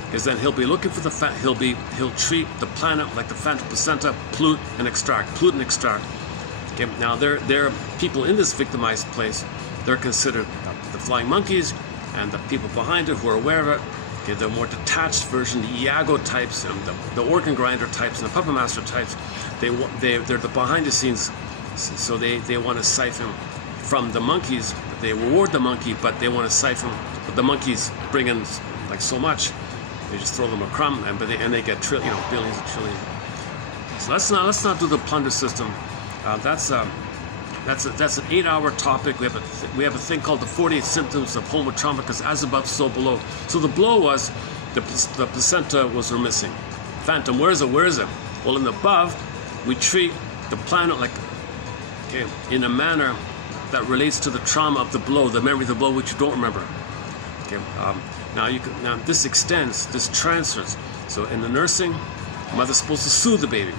Because then he'll be looking for the he'll treat the planet like the phantom placenta, pollute and extract. Okay, now there are people in this victimized place they're considered the flying monkeys, and the people behind it who are aware of it, okay, the more detached version, the Iago types, and the organ grinder types, and the puppet master types, they're the behind the scenes, so they want to siphon from the monkeys. They reward the monkey, but they want to siphon. But the monkeys bring in like so much, they just throw them a crumb, and they get billions and trillions. So let's not do the plunder system. That's an 8-hour topic. We have a thing called the 48 symptoms of home with trauma, because as above, so below. So the below was the placenta was missing. Phantom, where is it? Where is it? Well, in the above, we treat the planet like, okay, in a manner that relates to the trauma of the below, the memory of the below, which you don't remember. Okay. Now this extends, this transfers. So in the nursing, mother's supposed to soothe the baby,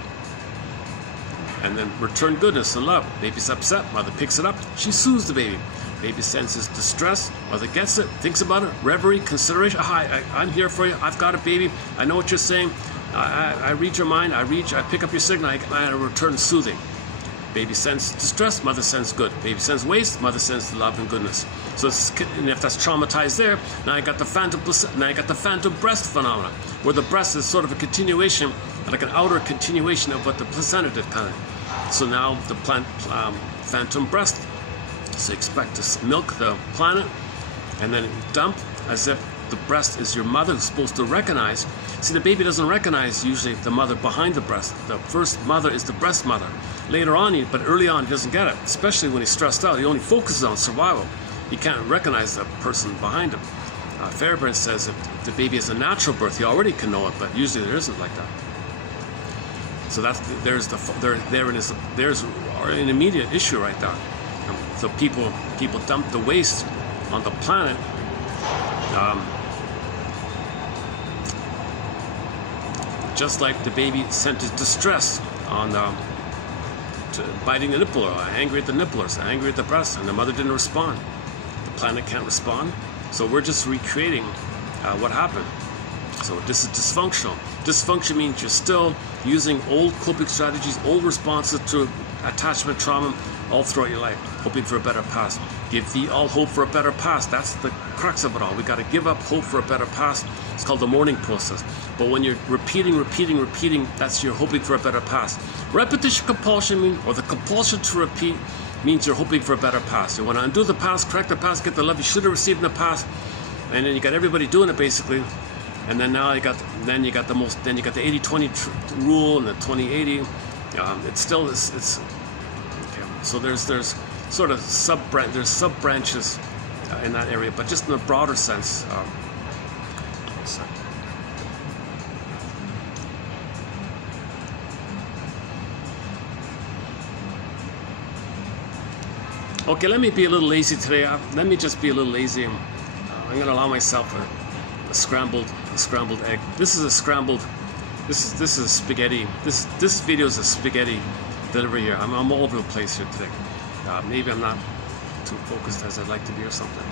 and then return goodness and love. Baby's upset, mother picks it up, she soothes the baby. Baby senses distress, mother gets it, thinks about it, reverie, consideration. Hi, I'm here for you, I've got it, baby, I know what you're saying, I read your mind, I pick up your signal, I return soothing. Baby sends distress, mother sends good. Baby sends waste, mother sends love and goodness. So and if that's traumatized there, now I got the phantom breast phenomenon, where the breast is sort of a continuation, like an outer continuation of what the placenta did, kind of. So now the phantom breast. So expect to milk the planet, and then dump as if the breast is your mother, who's supposed to recognize. See, the baby doesn't recognize usually the mother behind the breast. The first mother is the breast mother. Later on, but early on, he doesn't get it, especially when he's stressed out. He only focuses on survival. He can't recognize the person behind him. Fairbairn says if the baby is a natural birth, he already can know it, but usually there isn't like that. So there's an immediate issue right there. So people dump the waste on the planet. Just like the baby sent his distress on biting the nipple, or angry at the nipple, or angry at the breast, and the mother didn't respond. The planet can't respond, so we're just recreating what happened. So this is dysfunctional. Dysfunction means you're still using old coping strategies, old responses to attachment trauma all throughout your life, hoping for a better past. Give thee all hope for a better past. That's the crux of it all. We got to give up hope for a better past. It's called the mourning process. But when you're repeating, that's you're hoping for a better past. Repetition compulsion or the compulsion to repeat means you're hoping for a better past. You want to undo the past, correct the past, get the love you should have received in the past, and then you got everybody doing it basically. And then now you got the 80-20 rule and the 20-80. It's still it's okay. So there's sort of sub branches in that area, but just in a broader sense. Okay, let me be a little lazy today. Let me just be a little lazy. I'm going to allow myself a scrambled egg. This is a scrambled. This is spaghetti. This video is a spaghetti delivery here. I'm all over the place here today. Maybe I'm not too focused as I'd like to be or something.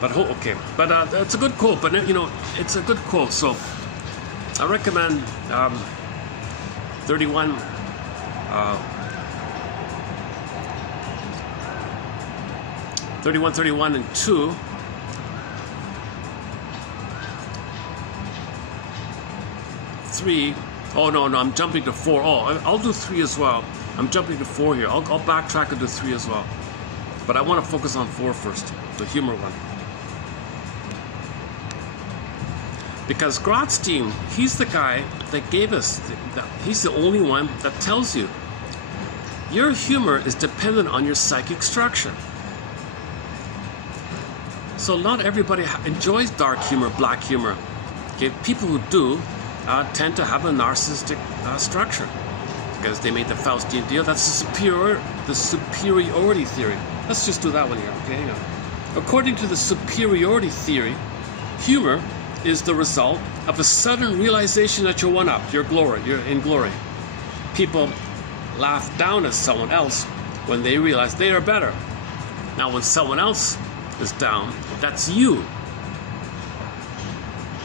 But okay, but it's a good quote. But it's a good quote. So I recommend 31. 31 and 2. 3. Oh no, I'm jumping to 4. Oh, I'll do 3 as well. I'm jumping to 4 here. I'll backtrack and do 3 as well. But I want to focus on 4 first, the humor one. Because Grotstein, he's the guy that gave us, he's the only one that tells you your humor is dependent on your psychic structure. So not everybody enjoys dark humor, black humor. Okay, people who do tend to have a narcissistic structure because they made the Faustian deal. That's the superiority theory. Let's just do that one here. Okay, hang on. According to the superiority theory, humor is the result of a sudden realization that you're one up, you're in glory. People laugh down at someone else when they realize they are better. Now when someone else is down, that's you.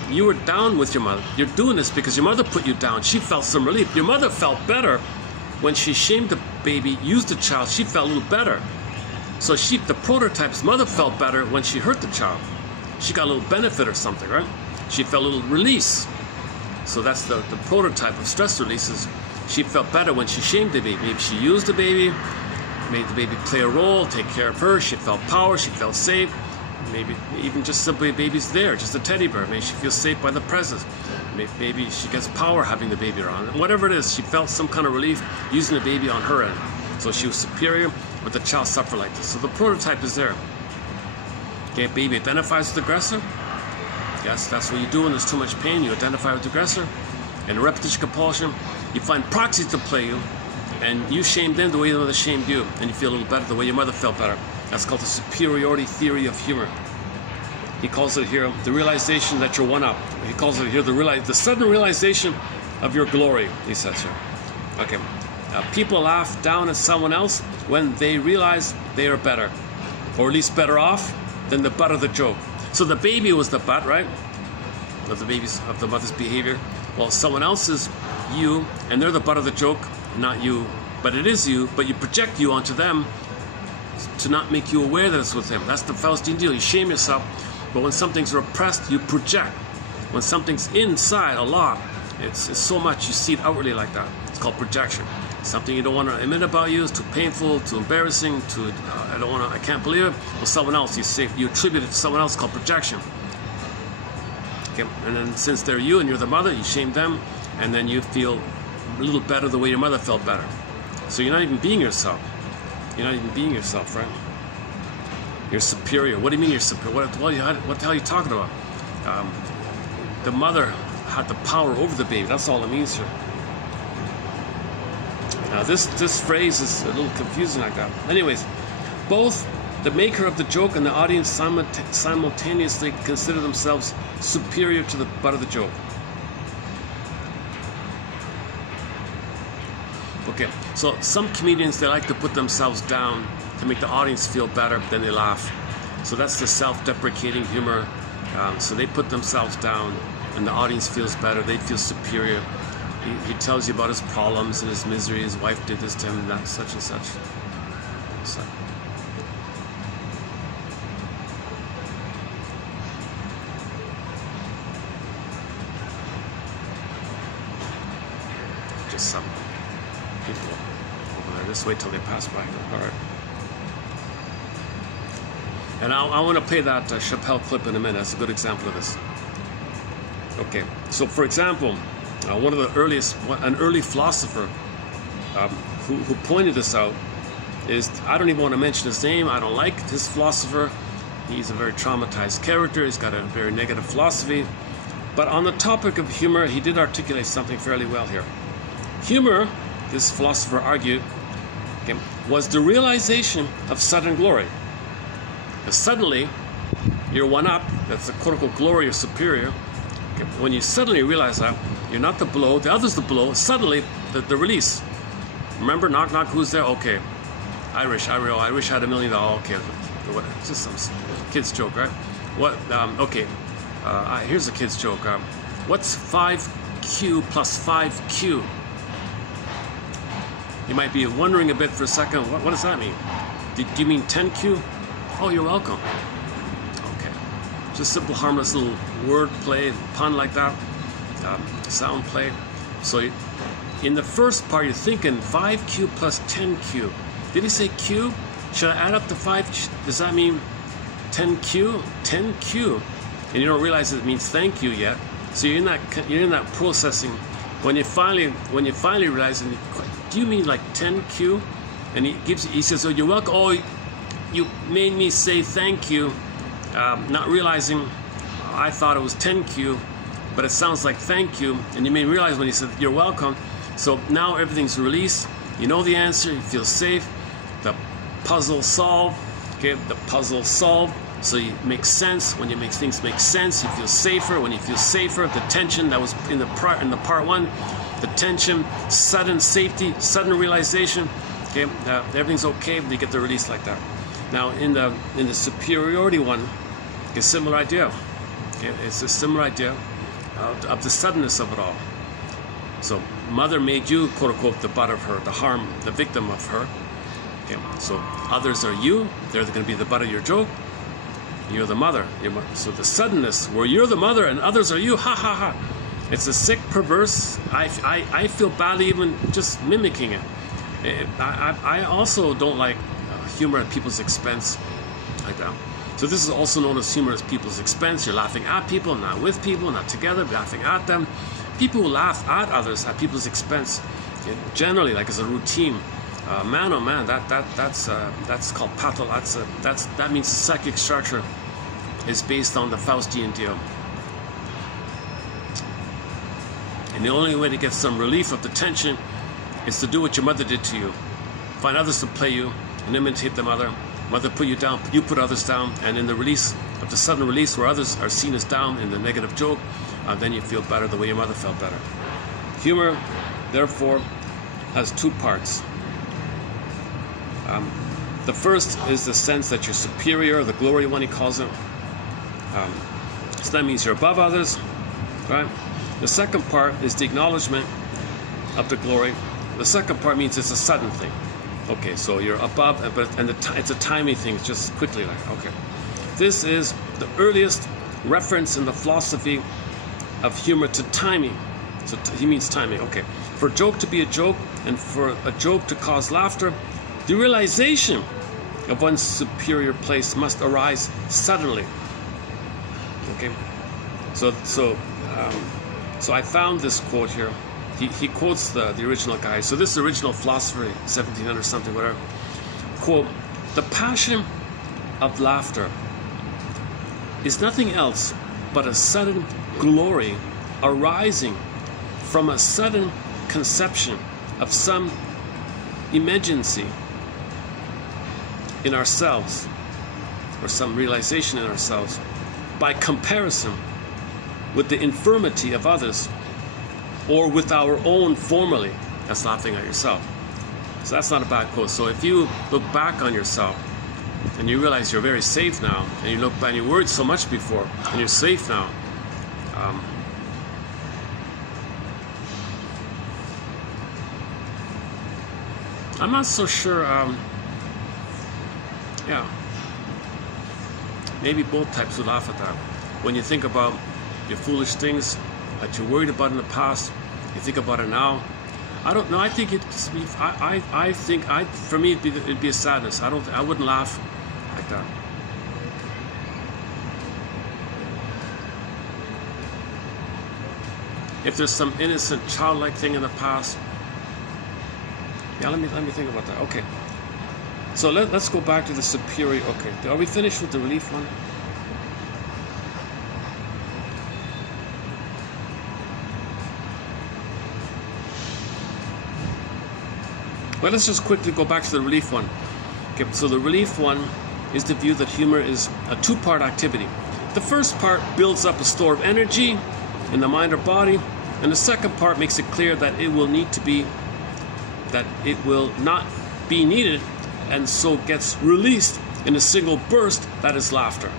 you were down with your mother. You're doing this because your mother put you down. She felt some relief. Your mother felt better when she shamed the baby, used the child. She felt a little better. So the prototype's mother felt better when she hurt the child. She got a little benefit or something, right? She felt a little release. So that's the prototype of stress releases. She felt better when she shamed the baby. Maybe she used the baby, made the baby play a role, take care of her. She felt power, she felt safe. Maybe even just simply a baby's there, just a teddy bear. Maybe she feels safe by the presence. Maybe she gets power having the baby around. Whatever it is, she felt some kind of relief using the baby on her end. So she was superior, but the child suffered like this. So the prototype is there. Okay, baby identifies with the aggressor. Yes, that's what you do when there's too much pain. You identify with the aggressor. And repetition compulsion, you find proxies to play you, and you shame them the way your mother shamed you, and you feel a little better the way your mother felt better. That's called the superiority theory of humor. He calls it here the realization that you're one up. He calls it here the sudden realization of your glory, he says here. Okay, people laugh down at someone else when they realize they are better, or at least better off than the butt of the joke. So the baby was the butt, right, of the mother's behavior. Well, someone else is you, and they're the butt of the joke, not you, but it is you, but you project you onto them to not make you aware that it's with them. That's the Faustian deal. You shame yourself, but when something's repressed, you project. When something's inside a lot, it's so much, you see it outwardly like that. It's called projection. Something you don't want to admit about you is too painful, too embarrassing, I can't believe it. Well, someone else, you attribute it to someone else, called projection. Okay, and then since they're you and you're the mother, you shame them, and then you feel a little better the way your mother felt better. So you're not even being yourself. You're not even being yourself, right? You're superior. What do you mean you're superior? What the hell are you talking about? The mother had the power over the baby. That's all it means here. Now this phrase is a little confusing like that. Anyways, both the maker of the joke and the audience simultaneously consider themselves superior to the butt of the joke. Okay, so some comedians, they like to put themselves down to make the audience feel better, then they laugh. So that's the self-deprecating humor. So they put themselves down and the audience feels better, they feel superior. He tells you about his problems and his misery, his wife did this to him and that, such and such. So. Just some people over there. Just wait till they pass by. All right. And I want to play that Chappelle clip in a minute. That's a good example of this. Okay. So, for example, one of the an early philosopher who pointed this out is, I don't even want to mention his name. I don't like this philosopher. He's a very traumatized character. He's got a very negative philosophy. But on the topic of humor, he did articulate something fairly well here. Humor, this philosopher argued, okay, was the realization of sudden glory. Because suddenly, you're one up. That's the quote-unquote glory or superior. Okay, when you suddenly realize that, you're not the below, the other's the below, suddenly, the release. Remember, knock, knock, who's there? Okay. Irish, I wish I had $1 million. Okay, whatever. It's just some kid's joke, right? What? Okay. Here's a kid's joke. What's 5Q plus 5Q? You might be wondering a bit for a second. What does that mean? Do you mean 10Q? Oh, you're welcome. Okay. Just simple, harmless little word play, pun like that. Sound play. So in the first part, you're thinking 5Q plus 10Q. Did he say Q? Should I add up to 5? Does that mean 10Q? 10Q. And you don't realize it means thank you yet. So you're in that processing. When you finally realize, do you mean like 10Q? And he says, oh, you're welcome. Oh, you made me say thank you, not realizing I thought it was 10Q, but it sounds like thank you. And you may realize when he said you're welcome. So now everything's released. You know the answer. You feel safe. The puzzle solved. Okay, the puzzle solved. So it makes sense. When you make things make sense, you feel safer. When you feel safer, the tension that was in the part one, the tension, sudden safety, sudden realization. Okay, everything's okay. You get the release like that. Now in the superiority one, it's a similar idea. Okay, it's a similar idea. of the suddenness of it all. So mother made you, quote unquote, the butt of her, the harm, the victim of her. Okay, so others are you, they're going to be the butt of your joke. You're the mother. So the suddenness, where you're the mother and others are you, ha ha ha. It's a sick, perverse, I feel badly even just mimicking it. I also don't like humor at people's expense like that. So this is also known as humor at people's expense. You're laughing at people, not with people, not together, laughing at them. People who laugh at others at people's expense, generally, like as a routine, man, oh man, that's called pathol. That means the psychic structure is based on the Faustian deal. And the only way to get some relief of the tension is to do what your mother did to you. Find others to play you and imitate the mother. Mother put you down, you put others down, and in the release of the sudden release where others are seen as down in the negative joke, then you feel better the way your mother felt better. Humor, therefore, has two parts. The first is the sense that you're superior, the glory one he calls it. So that means you're above others, right? The second part is the acknowledgement of the glory. The second part means it's a sudden thing. Okay, so you're above, it's a timing thing. It's just quickly like, okay. This is the earliest reference in the philosophy of humor to timing. So he means timing, okay. For a joke to be a joke and for a joke to cause laughter, the realization of one's superior place must arise suddenly. Okay, so I found this quote here. He quotes the original guy. So this original philosopher, 1700 something, whatever. Quote, "The passion of laughter is nothing else but a sudden glory arising from a sudden conception of some imaginancy in ourselves, or some realization in ourselves, by comparison with the infirmity of others, or with our own formerly." That's laughing at yourself. So that's not a bad quote. So if you look back on yourself and you realize you're very safe now, and you look back and you worried so much before, and you're safe now, I'm not so sure. Yeah, maybe both types would laugh at that. When you think about your foolish things that you're worried about in the past, you think about it now. I don't know. I think for me it'd be a sadness. I wouldn't laugh like that. If there's some innocent, childlike thing in the past, yeah, let me think about that. Okay. So let's go back to the superior. Okay, are we finished with the relief one? Well, let's just quickly go back to the relief one. Okay, so the relief one is the view that humor is a two-part activity. The first part builds up a store of energy in the mind or body, and the second part makes it clear that it will not be needed, and so gets released in a single burst, that is laughter.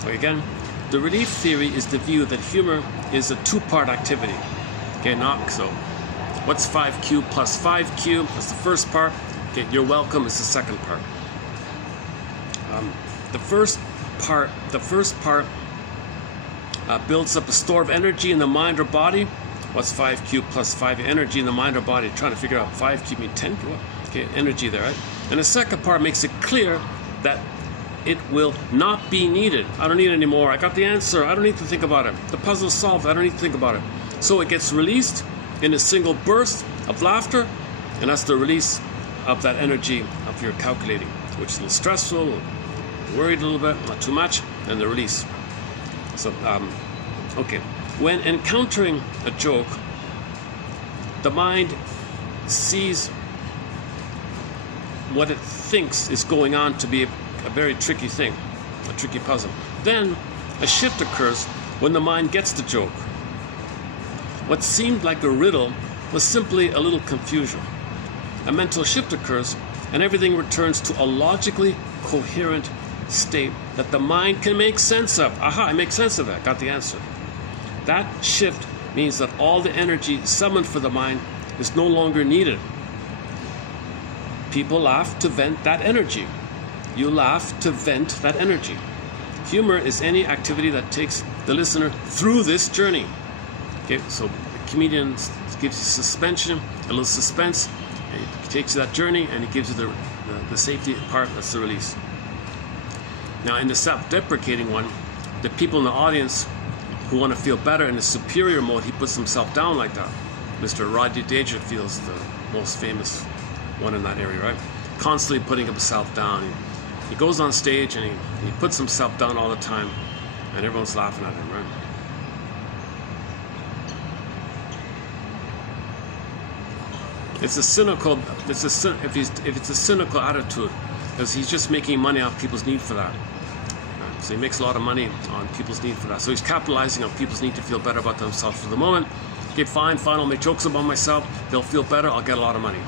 Okay, again, the relief theory is the view that humor is a two-part activity. Okay, not so. What's 5Q plus 5Q? That's the first part. Okay, you're welcome is the second part. The first part builds up a store of energy in the mind or body. What's 5Q plus 5 energy in the mind or body? Trying to figure out 5Q mean 10. Okay, energy there, right? And the second part makes it clear that it will not be needed. I don't need it anymore. I got the answer. I don't need to think about it. The puzzle's solved. I don't need to think about it. So it gets released in a single burst of laughter, and that's the release of that energy of your calculating, which is a little stressful, worried a little bit, not too much, and the release. So, okay. When encountering a joke, the mind sees what it thinks is going on to be a very tricky thing, a tricky puzzle. Then a shift occurs when the mind gets the joke. What seemed like a riddle was simply a little confusion. A mental shift occurs and everything returns to a logically coherent state that the mind can make sense of. Aha, I make sense of that, got the answer. That shift means that all the energy summoned for the mind is no longer needed. People laugh to vent that energy. You laugh to vent that energy. Humor is any activity that takes the listener through this journey. Okay, so the comedian gives you suspension, a little suspense, and he takes you that journey, and he gives you the safety part, that's the release. Now, in the self-deprecating one, the people in the audience who want to feel better in the superior mode, he puts himself down like that. Mr. Rodney Dangerfield's the most famous one in that area, right? Constantly putting himself down. He goes on stage and he puts himself down all the time, and everyone's laughing at him, right? It's a cynical. If it's a cynical attitude, because he's just making money off people's need for that. Right? So he makes a lot of money on people's need for that. So he's capitalizing on people's need to feel better about themselves for the moment. Okay, fine, I'll make jokes about myself. They'll feel better. I'll get a lot of money.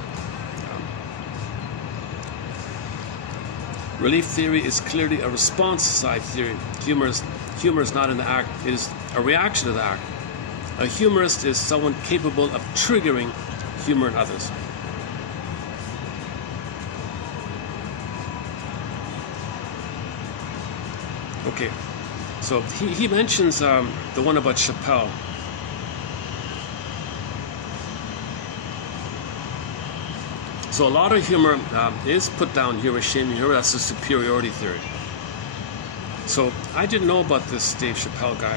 Relief theory is clearly a response side theory. Humor is not in the act, it is a reaction to the act. A humorist is someone capable of triggering humor in others. Okay, so he mentions the one about Chappelle. So a lot of humor is put down here with shaming humor. That's the superiority theory. So I didn't know about this Dave Chappelle guy,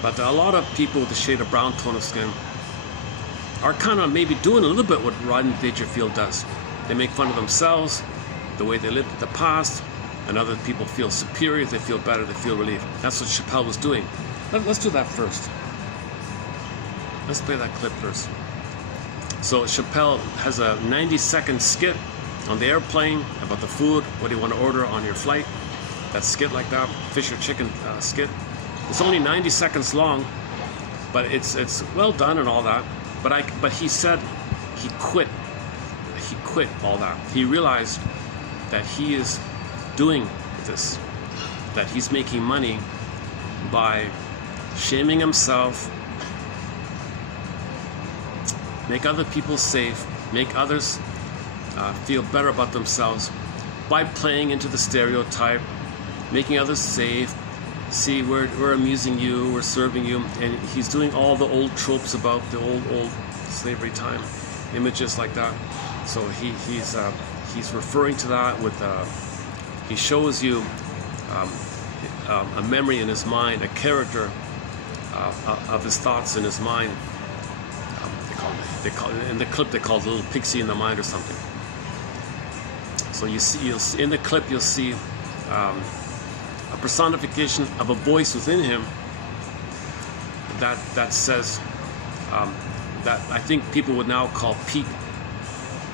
but a lot of people with a shade of brown tone of skin are kind of maybe doing a little bit what Rodney Dangerfield does. They make fun of themselves, the way they lived in the past, and other people feel superior, they feel better, they feel relief. That's what Chappelle was doing. Let's do that first. Let's play that clip first. So Chappelle has a 90-second skit on the airplane about the food, what do you want to order on your flight. That skit like that, fish or chicken skit. It's only 90 seconds long, but it's well done and all that. But he said he quit. He quit all that. He realized that he is doing this, that he's making money by shaming himself, make other people safe, make others feel better about themselves by playing into the stereotype, making others safe. See, we're amusing you, we're serving you, and he's doing all the old tropes about the old slavery time, images like that. So he's referring to that with he shows you a memory in his mind, a character of his thoughts in his mind. They call it, in the clip they call it a little pixie in the mind or something. So in the clip you'll see a personification of a voice within him that says that I think people would now call P.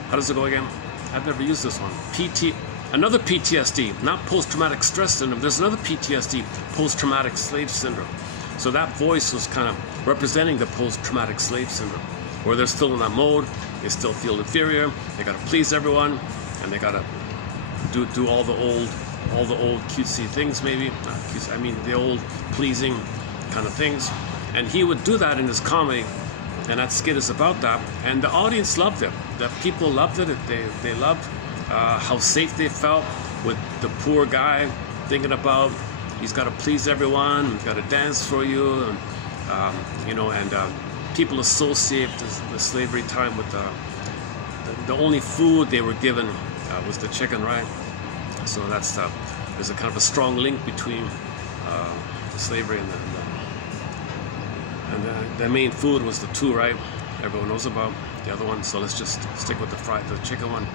How does it go again? I've never used this one. Another PTSD, not post-traumatic stress syndrome. There's another PTSD, post-traumatic slave syndrome. So that voice was kind of representing the post-traumatic slave syndrome, where they're still in that mode. They still feel inferior. They gotta please everyone, and they gotta do all the old cutesy things, maybe not cutesy, I mean the old pleasing kind of things. And he would do that in his comedy, and that skit is about that. And the audience loved it. The people loved it. They loved how safe they felt with the poor guy thinking about he's got to please everyone, he's got to dance for you, and people associate the slavery time with the only food they were given was the chicken, right? So there's a kind of a strong link between the slavery and the main food was the two, right? Everyone knows about the other one, so let's just stick with the chicken one.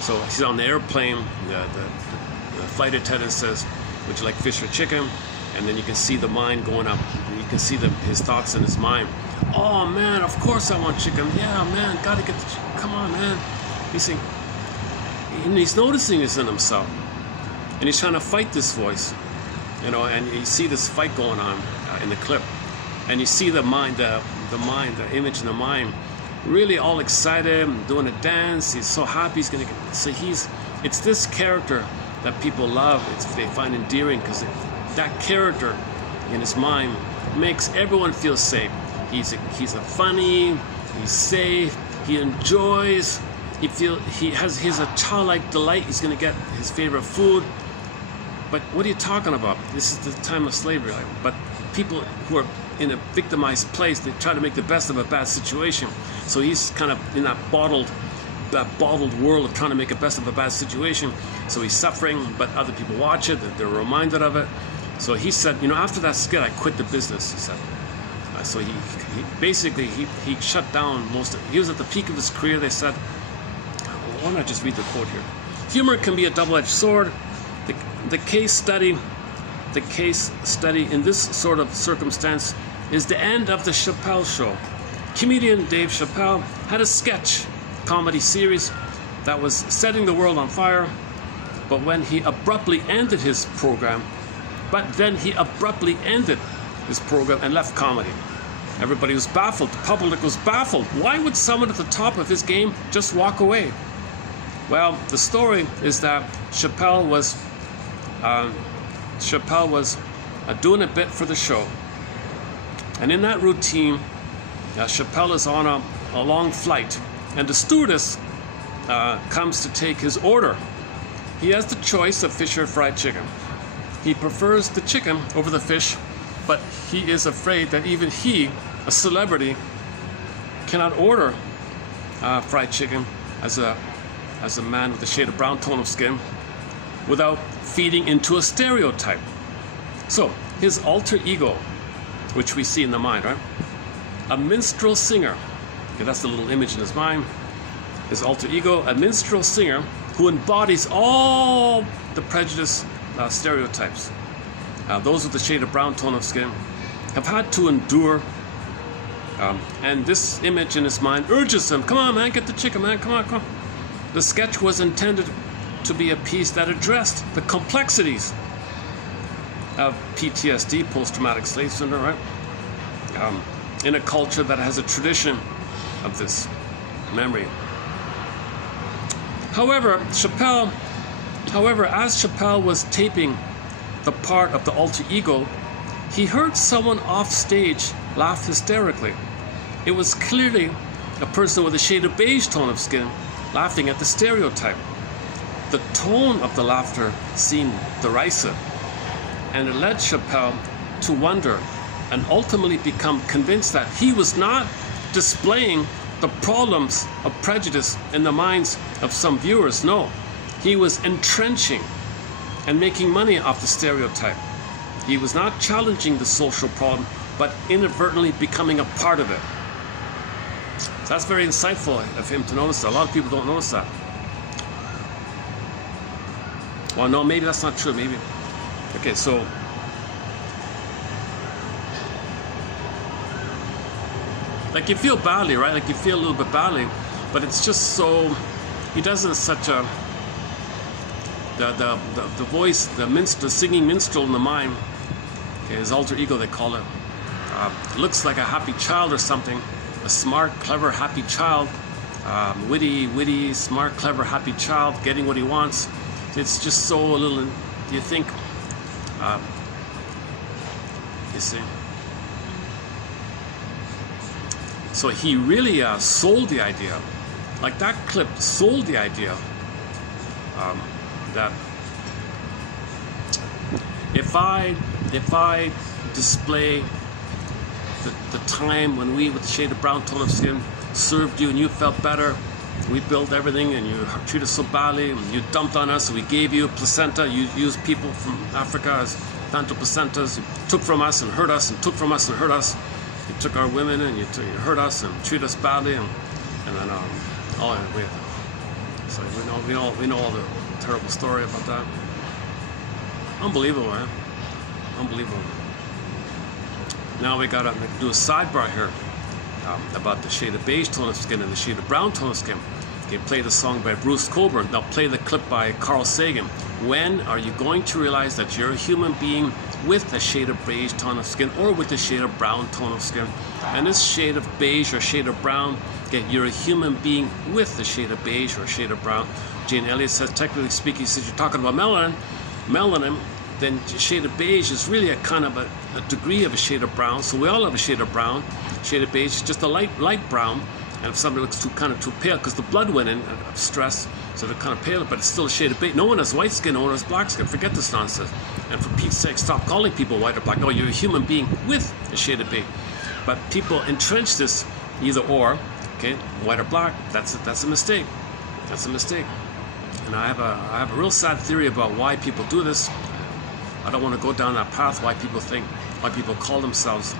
So he's on the airplane, the flight attendant says, would you like fish or chicken? And then you can see the mind going up, and you can see his thoughts in his mind. Oh man, of course I want chicken. Yeah man, gotta get the chicken. Come on man. He's noticing this in himself, and he's trying to fight this voice, and you see this fight going on in the clip, and you see the image in the mind, really all excited, doing a dance. He's so happy he's gonna get. So it's this character that people love. They find endearing because that character in his mind makes everyone feel safe. He's a funny, he's safe, he enjoys, he has a childlike delight. He's going to get his favorite food. But what are you talking about? This is the time of slavery. But people who are in a victimized place, they try to make the best of a bad situation. So he's kind of in that bottled world of trying to make the best of a bad situation. So he's suffering, but other people watch it, they're reminded of it. So he said, after that skit, I quit the business, he said. So he basically shut down most of it. He was at the peak of his career. They said, why not just read the quote here? Humor can be a double-edged sword. The case study in this sort of circumstance is the end of the Chappelle Show. Comedian Dave Chappelle had a sketch comedy series that was setting the world on fire, but when he abruptly ended his program, and left comedy. Everybody was baffled. The public was baffled. Why would someone at the top of his game just walk away? Well, the story is that Chappelle was doing a bit for the show. And in that routine, Chappelle is on a long flight, and the stewardess comes to take his order. He has the choice of fish or fried chicken. He prefers the chicken over the fish, but he is afraid that even he, a celebrity, cannot order fried chicken as a man with a shade of brown tone of skin without feeding into a stereotype. So his alter ego, which we see in the mind, right? A minstrel singer. Okay, that's the little image in his mind. His alter ego, a minstrel singer who embodies all the prejudice stereotypes. Those with the shade of brown tone of skin have had to endure, and this image in his mind urges him, come on man, get the chicken man, come on. The sketch was intended to be a piece that addressed the complexities of PTSD, post-traumatic slave syndrome, right? In a culture that has a tradition of this memory. However, as Chappelle was taping the part of the alter ego, he heard someone off stage laugh hysterically. It was clearly a person with a shade of beige tone of skin laughing at the stereotype. The tone of the laughter seemed derisive, and it led Chappelle to wonder and ultimately become convinced that he was not displaying the problems of prejudice in the minds of some viewers. No, he was entrenching and making money off the stereotype. He was not challenging the social problem, but inadvertently becoming a part of it. So that's very insightful of him to notice that. A lot of people don't notice that. Well, no, maybe that's not true. Maybe. Okay, so like you feel badly, right? Like you feel a little bit badly, but it's just so, he does it in such a, the voice, the singing minstrel in the mind, okay, his alter ego they call it, looks like a happy child or something, a smart, clever, happy child, witty, smart, clever, happy child, getting what he wants. It's just so a little, do you think, you see? So he really sold the idea, like that clip sold the idea that if I display the time when we, with the shade of brown tone of skin, served you and you felt better, we built everything and you treated us so badly, and you dumped on us, we gave you a placenta, you used people from Africa as phantom placentas, you took from us and hurt us and took from us and hurt us. You took our women and you hurt us and treated us badly, and then so we know all the terrible story about that. Unbelievable, man. Unbelievable. Now we gotta do a sidebar here about the shade of beige tone of skin and the shade of brown tone of skin. Okay, play the song by Bruce Cockburn. Now play the clip by Carl Sagan. When are you going to realize that you're a human being with a shade of beige tone of skin or with a shade of brown tone of skin? And this shade of beige or shade of brown, okay, you're a human being with a shade of beige or a shade of brown. Jane Elliott says, technically speaking, since you're talking about melanin, then shade of beige is really a kind of a a degree of a shade of brown. So we all have a shade of brown, shade of beige, just a light brown. And if somebody looks too pale, because the blood went in of stress, so they're kind of pale, but it's still a shade of beige. No one has white skin, no one has black skin. Forget this nonsense. And for Pete's sake, stop calling people white or black. No, you're a human being with a shade of beige. But people entrench this either or, okay, white or black. That's a mistake. That's a mistake. And I have a real sad theory about why people do this. I don't want to go down that path. Why people call themselves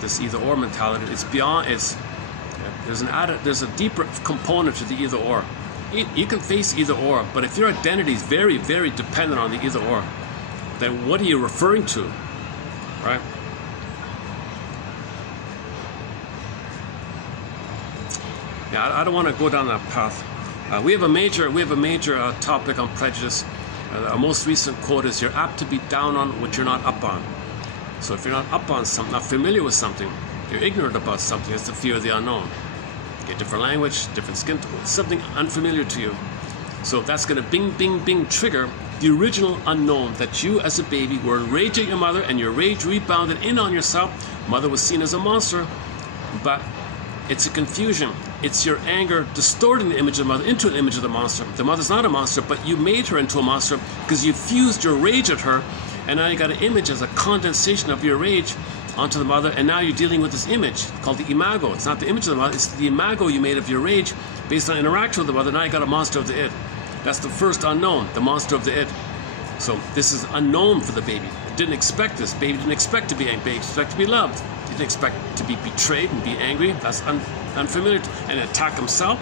this either or mentality. It's beyond. There's a deeper component to the either or. You can face either or, but if your identity is very, very dependent on the either or, then what are you referring to, right? Yeah, I don't want to go down that path. We have a major topic on prejudice. Our most recent quote is, "You're apt to be down on what you're not up on." So if you're not up on something, not familiar with something, you're ignorant about something. It's the fear of the unknown. Okay, different language, different skin tone, something unfamiliar to you. So that's going to bing, bing, bing trigger the original unknown that you as a baby were enraged at your mother, and your rage rebounded in on yourself. Mother was seen as a monster, but it's a confusion. It's your anger distorting the image of the mother into an image of the monster. The mother's not a monster, but you made her into a monster because you fused your rage at her, and now you got an image as a condensation of your rage onto the mother, and now you're dealing with this image called the imago. It's not the image of the mother, it's the imago you made of your rage based on interaction with the mother. Now you got a monster of the id. That's the first unknown, the monster of the id. So this is unknown for the baby. It didn't expect this. Baby didn't expect to be angry. Baby expect to be loved. He didn't expect to be betrayed and be angry. That's unfamiliar. And attack himself.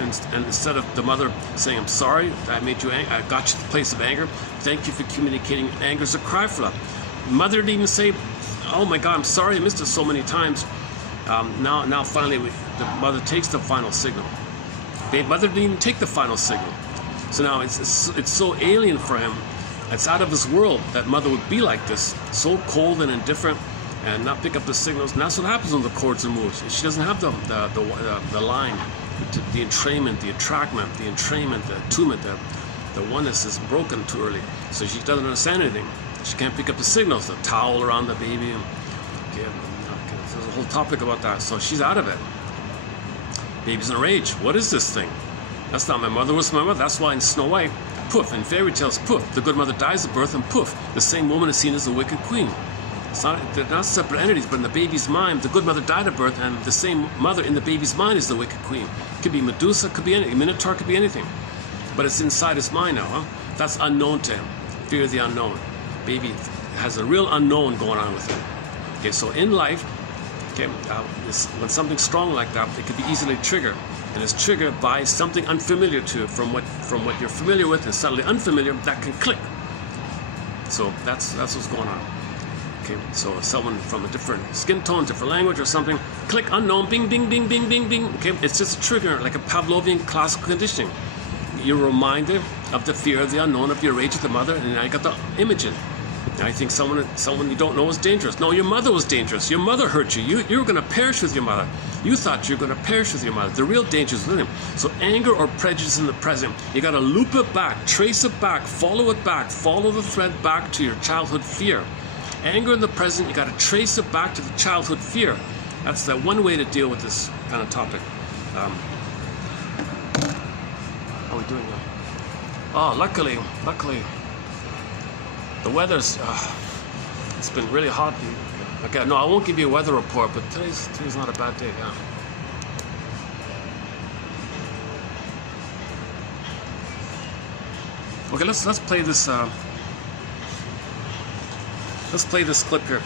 And instead of the mother saying, "I'm sorry, I made you angry. I got you to the place of anger. Thank you for communicating." Anger is a cry for love. Mother didn't even say, "Oh my God, I'm sorry, I missed it so many times." Now finally, the mother takes the final signal. The mother didn't even take the final signal. So now it's so alien for him. It's out of his world that mother would be like this, so cold and indifferent, and not pick up the signals. And that's what happens when the chords are moved. She doesn't have the line, the entrainment, the attractment, the entrainment, the attunement, the oneness is broken too early. So she doesn't understand anything. She can't pick up the signals, the towel around the baby. Okay, there's a whole topic about that. So she's out of it. Baby's in a rage. What is this thing? That's not my mother. What's my mother? That's why in Snow White, poof, in fairy tales, poof, the good mother dies at birth, and poof, the same woman is seen as the wicked queen. They're not separate entities, but in the baby's mind, the good mother died at birth, and the same mother in the baby's mind is the wicked queen. It could be Medusa, could be anything. Minotaur, could be anything. But it's inside his mind now, huh? That's unknown to him. Fear of the unknown. Baby has a real unknown going on with him. Okay, so in life, okay, when something's strong like that, it could be easily triggered. And it's triggered by something unfamiliar to you, from what you're familiar with and suddenly unfamiliar, that can click. So that's what's going on. Okay, so someone from a different skin tone, different language or something, click, unknown, bing, bing, bing, bing, bing, bing. Okay, it's just a trigger, like a Pavlovian classical conditioning. You're reminded of the fear of the unknown, of your rage at the mother, and now you got the image in. Now you think someone you don't know is dangerous. No, your mother was dangerous. Your mother hurt you. You were going to perish with your mother. You thought you were going to perish with your mother. The real danger is within him. So anger or prejudice in the present, you got to loop it back, trace it back, follow the thread back to your childhood fear. Anger in the present, you got to trace it back to the childhood fear. That's the one way to deal with this kind of topic. How are we doing now? Oh, luckily, the weather's, it's been really hot. Okay, no, I won't give you a weather report, but today's not a bad day, yeah. Okay, let's play this. Let's play this clip here.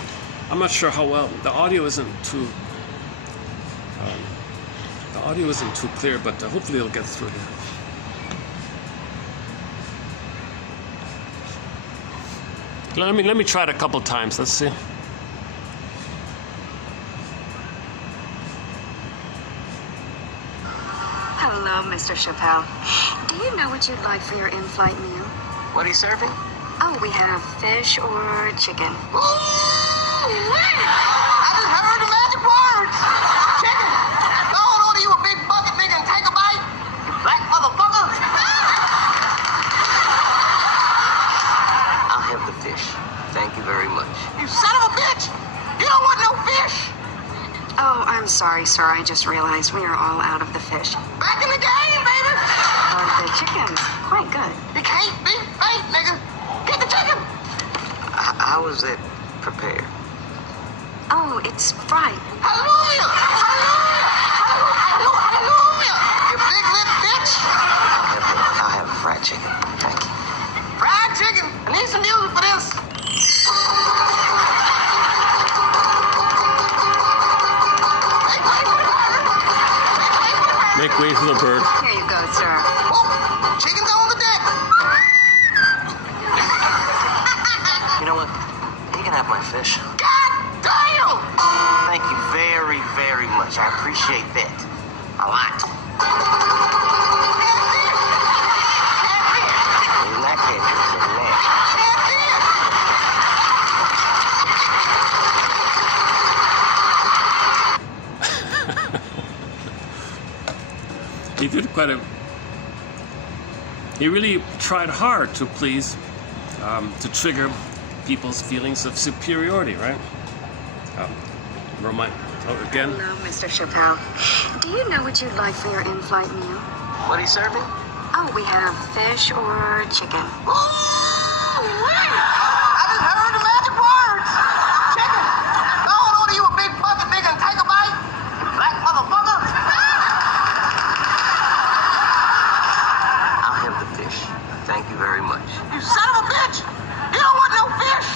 I'm not sure how well the audio isn't too. The audio isn't too clear, but hopefully it'll get through here. Let me try it a couple times. Let's see. Hello, Mr. Chappelle. Do you know what you'd like for your in-flight meal? What are you serving? Oh, we have fish or chicken. Ooh, wait! I just heard the magic words! Chicken! Go on order you a big bucket, nigga, and take a bite! You black motherfucker! I'll have the fish. Thank you very much. You son of a bitch! I'm sorry, sir. I just realized we are all out of the fish. Back in the game, baby. But the chicken's quite good. You can't be fake, nigga. Get the chicken. How was it prepared? Oh, it's fried. Hallelujah. Hallelujah. Hallelujah. You big lip bitch. I'll have a fried chicken. Thank you. Fried chicken. I need some music for this. Make way for the bird. Here you go, sir. Oh, chicken's on the deck. You know what? You can have my fish. God damn. Thank you very, very much. I appreciate that. A lot. In that case, it's He did quite a. He really tried hard to please, to trigger people's feelings of superiority, right? Again. Hello, Mr. Chappelle. Do you know what you'd like for your in-flight meal? What are you serving? Oh, we have fish or chicken. Ooh, wait. I just heard the magic words. Chicken. Go on order you a big bucket, nigga, and take a bite. You black motherfucker. I'll have the fish. Thank you very much. You son of a bitch. You don't want no fish.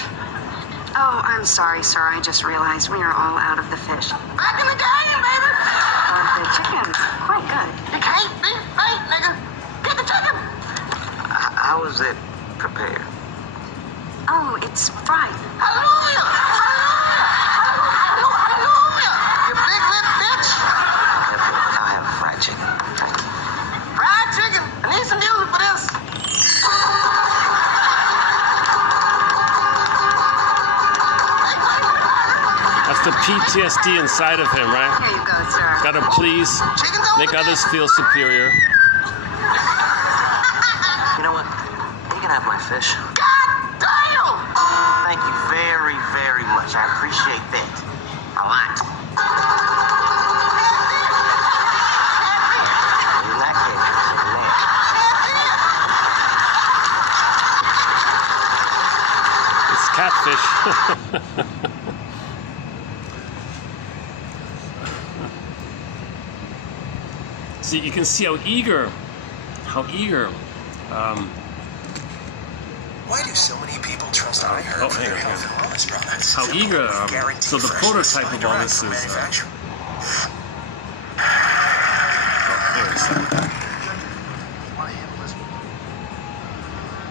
Oh, I'm sorry, sir. I just realized we are all out of the fish. Back in the game, baby. But the chicken's quite good. You can't be fake, nigga. Get the chicken. How was it prepared? Oh, it's fried. Hallelujah. Hallelujah. Hallelujah. You big lip bitch. I'll have a fried chicken. Thank you. Fried chicken. I need some music for this. That's the PTSD inside of him, right? Here you go, sir. Gotta please, Chicken's on make the others deck. feel superior. You know what? You can have my fish. God damn. Thank you very, very much. I appreciate that. A lot. In that case, It's catfish. See, you can see how eager, Why do so many people trust iHerb for hang their on, health and wellness products? how eager, Guaranteed so the freshness prototype by of all direct this from is, manufacturer. here, a second.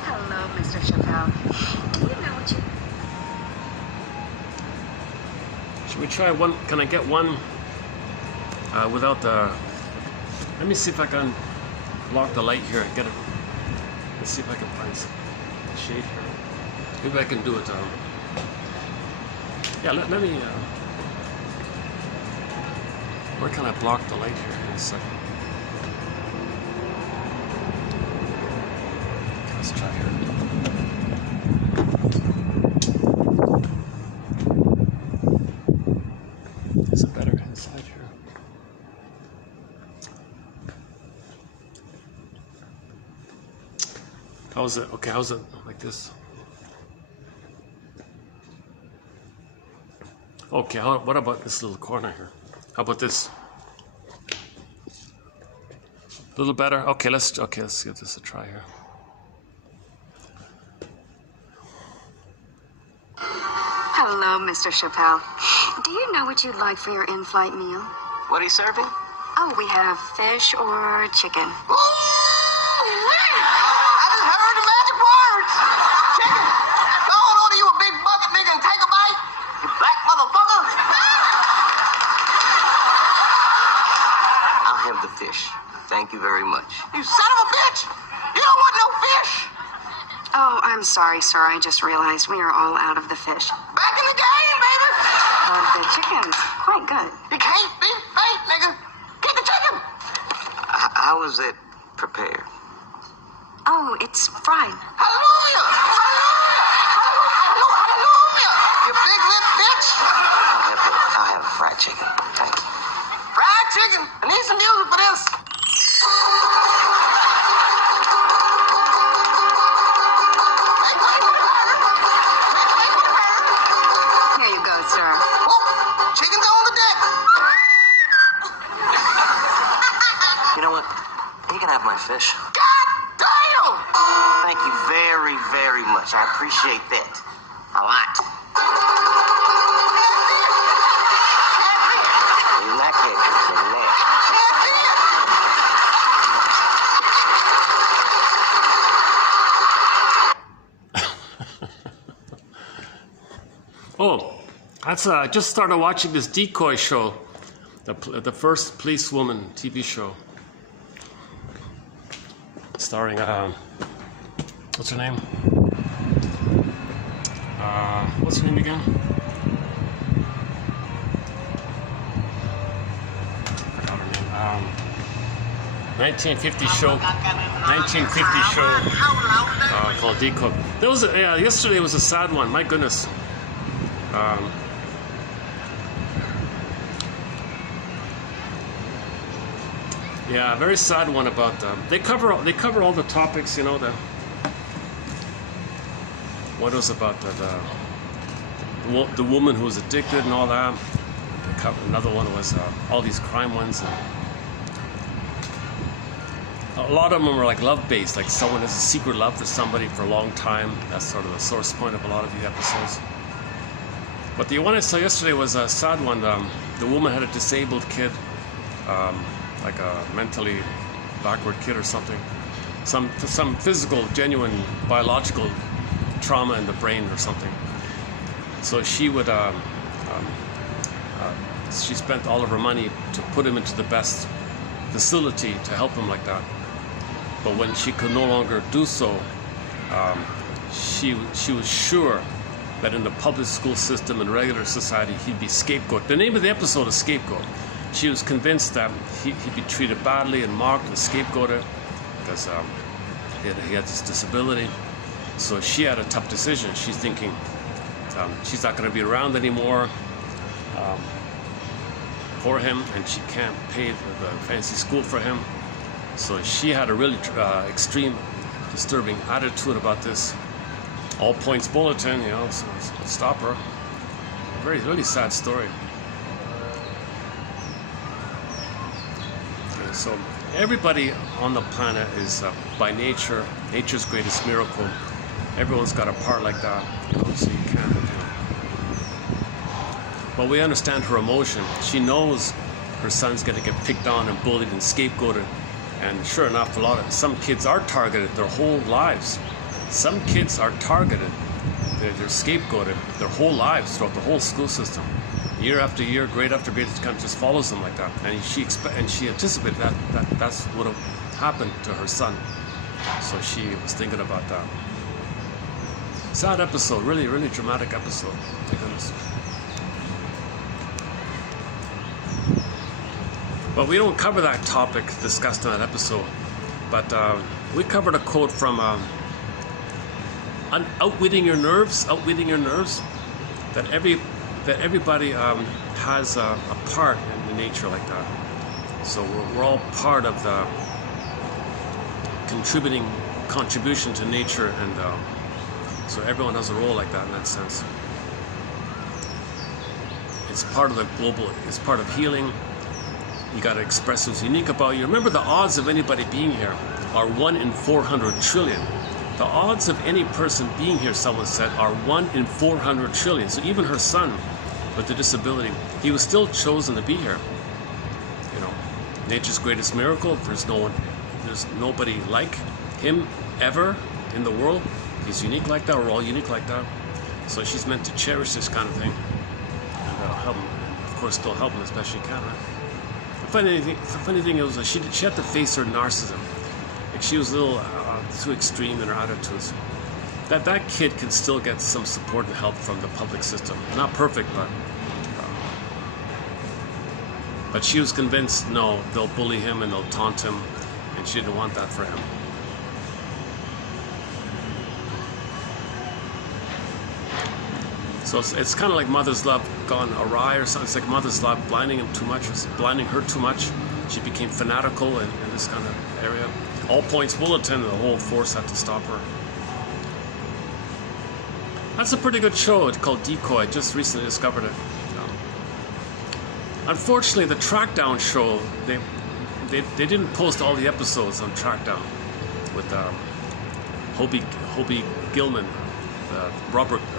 Hello, Mr. Chappelle. Do you know what you... Should we try one? Can I get one without the? Let me see if I can block the light here and get it. Let's see if I can find some shade here. Maybe I can do it. Yeah, let me. Where can I block the light here in a second? Let's try here. Is it better inside here? How's it? Okay, how's it like this? Okay, what about this little corner here? How about this? A little better? Okay, let's give this a try here. Hello, Mr. Chappelle. Do you know what you'd like for your in-flight meal? what are you serving? Oh, we have fish or chicken. Ooh, wait. I just heard the magic words. Chicken. Go on order you a big bucket, nigga, and take a bite. You black motherfucker. I'll have the fish. Thank you very much. You son of a bitch. You don't want no fish. Oh, I'm sorry, sir. I just realized we are all out of the fish. Back in the game, baby. But the chicken's quite good. You can't be fake, nigga. Get the chicken. How was it prepared? Oh, it's fried. Hallelujah. Hallelujah. Hallelujah. You big lip bitch. I'll have a fried chicken. Thank you. chicken. I need some music for this. Here you go, sir. Oh, chicken's on the deck. You know what? You can have my fish. God damn! Thank you very, very much. I appreciate that. A lot. You like it. You like it. Oh, that's I just started watching this Decoy show, the first policewoman TV show, starring what's her name? What's her name again? I forgot her name. 1950 show called Decoy. There was yesterday was a sad one. My goodness. Yeah, very sad one about they cover all the topics, you know. What was about the woman who was addicted and all that. They covered, another one was all these crime ones. And a lot of them were like love-based, like someone has a secret love for somebody for a long time. That's sort of the source point of a lot of these episodes. But the one I saw yesterday was a sad one. The woman had a disabled kid, like a mentally backward kid or something. Some physical, genuine, biological trauma in the brain or something. So she would, she spent all of her money to put him into the best facility to help him like that. But when she could no longer do so, she was sure that in the public school system and regular society, he'd be scapegoat. The name of the episode is Scapegoat. She was convinced that he'd be treated badly and mocked and scapegoated because he had this disability. So she had a tough decision. She's thinking she's not going to be around anymore for him, and she can't pay the fancy school for him. So she had a really extreme, disturbing attitude about this. All points bulletin, you know, so stop her. Really sad story. Okay, so everybody on the planet is by nature, nature's greatest miracle. Everyone's got a part like that, you know, so you can't, you know. But we understand her emotion. She knows her son's going to get picked on and bullied and scapegoated. And sure enough, some kids are targeted their whole lives. Some kids are targeted, they're scapegoated their whole lives throughout the whole school system. Year after year, grade after grade, it kind of just follows them like that. And she anticipated that's what would have happened to her son. So she was thinking about that. Sad episode, really, really dramatic episode. My goodness. But we don't cover that topic discussed in that episode. But we covered a quote from Outwitting Your Nerves, that everybody has a part in the nature like that. So we're all part of the contribution to nature, and so everyone has a role like that in that sense. It's part of the global, it's part of healing. You got to express what's unique about you. Remember, the odds of anybody being here are 1 in 400 trillion. The odds of any person being here, someone said, are 1 in 400 trillion. So even her son with the disability, he was still chosen to be here. You know, nature's greatest miracle. There's nobody like him ever in the world. He's unique like that. We're all unique like that. So she's meant to cherish this kind of thing and help him. And of course, still help him as best she can, right? The funny thing was she had to face her narcissism. Like, she was a little too extreme in her attitudes. That kid can still get some support and help from the public system. Not perfect, but she was convinced, no, they'll bully him and they'll taunt him, and she didn't want that for him. So it's kind of like mother's love gone awry or something. It's like mother's love blinding him too much, blinding her too much. She became fanatical in this kind of area. All points bulletin, the whole force had to stop her. That's a pretty good show. It's called Decoy. I just recently discovered it. Unfortunately, the Trackdown show, they didn't post all the episodes on Trackdown with Hobie Gilman,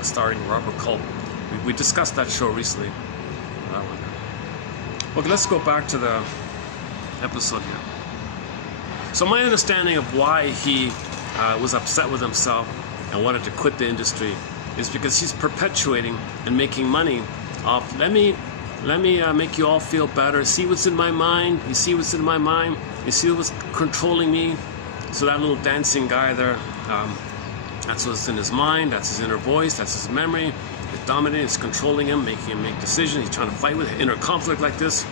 starring Robert Culp. We discussed that show recently. Okay, let's go back to the episode here. So my understanding of why he was upset with himself and wanted to quit the industry is because he's perpetuating and making money off, let me make you all feel better. See what's in my mind? You see what's in my mind? You see what's controlling me? So that little dancing guy there, that's what's in his mind, that's his inner voice, that's his memory. It's dominating, it's controlling him, making him make decisions. He's trying to fight with inner conflict like this,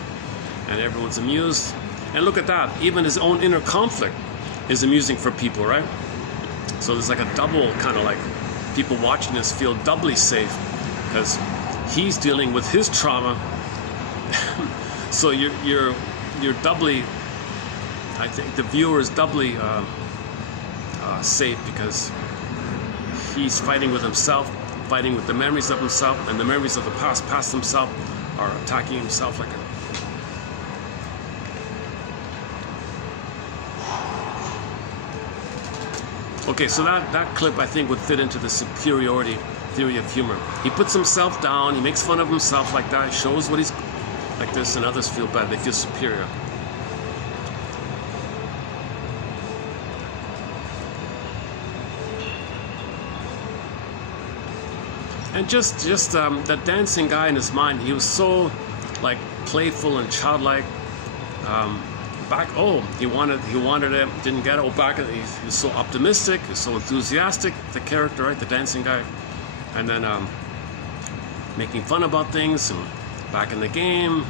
and everyone's amused. And look at that, even his own inner conflict is amusing for people, right? So there's like a double kind of like, people watching this feel doubly safe because he's dealing with his trauma. So you're doubly, I think the viewer is doubly safe because he's fighting with himself, fighting with the memories of himself, and the memories of the past himself are attacking himself like a... Okay, so that clip I think would fit into the superiority theory of humor. He puts himself down, he makes fun of himself like that, shows what he's like this, and others feel bad, they feel superior. And just that dancing guy in his mind, he was so like playful and childlike. He wanted it, didn't get it. He was so optimistic, he was so enthusiastic, the character, right, the dancing guy. And then making fun about things, and back in the game,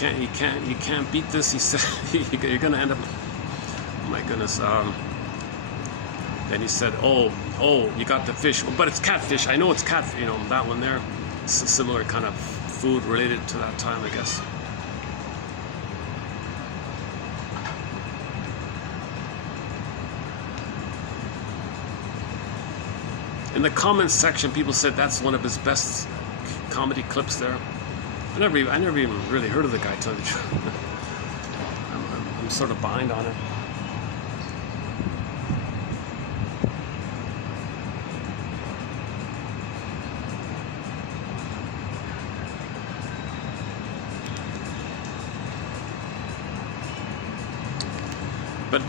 you can't beat this. He said, you're gonna end up. Oh my goodness. Then he said, oh, you got the fish, but it's catfish. I know it's cat. You know that one there. It's a similar kind of food related to that time, I guess. In the comments section, people said that's one of his best comedy clips there. I never even really heard of the guy, to tell you the truth. I'm sort of behind on it.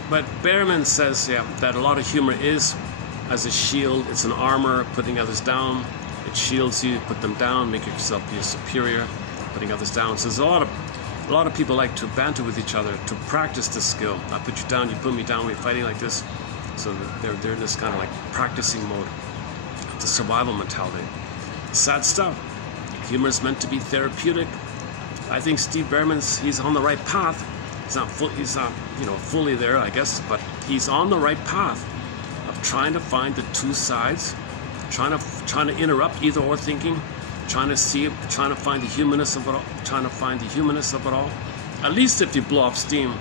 But Behrman says, yeah, that a lot of humor is as a shield. It's an armor, putting others down. It shields you, put them down, make yourself be superior, putting others down. So there's a lot of people like to banter with each other, to practice this skill. I put you down, you put me down, we're fighting like this. So they're in this kind of like practicing mode. It's a survival mentality. Sad stuff. Humor is meant to be therapeutic. I think Steve Behrman's, he's on the right path. He's not fully there, I guess, but he's on the right path of trying to find the two sides, trying to interrupt either or thinking, trying to find the humanness of it all. At least if you blow off steam.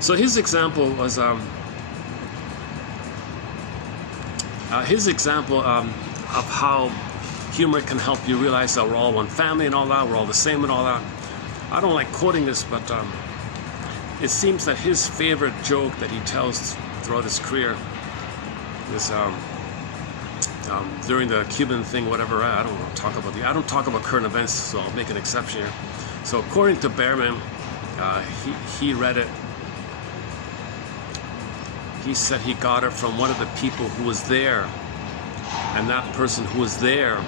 So his example was of how humor can help you realize that we're all one family and all that, we're all the same and all that. I don't like quoting this, but it seems that his favorite joke that he tells throughout his career is during the Cuban thing, whatever. I don't talk about current events, so I'll make an exception here. So according to Behrman, he read it. He said he got it from one of the people who was there, and that person who was there,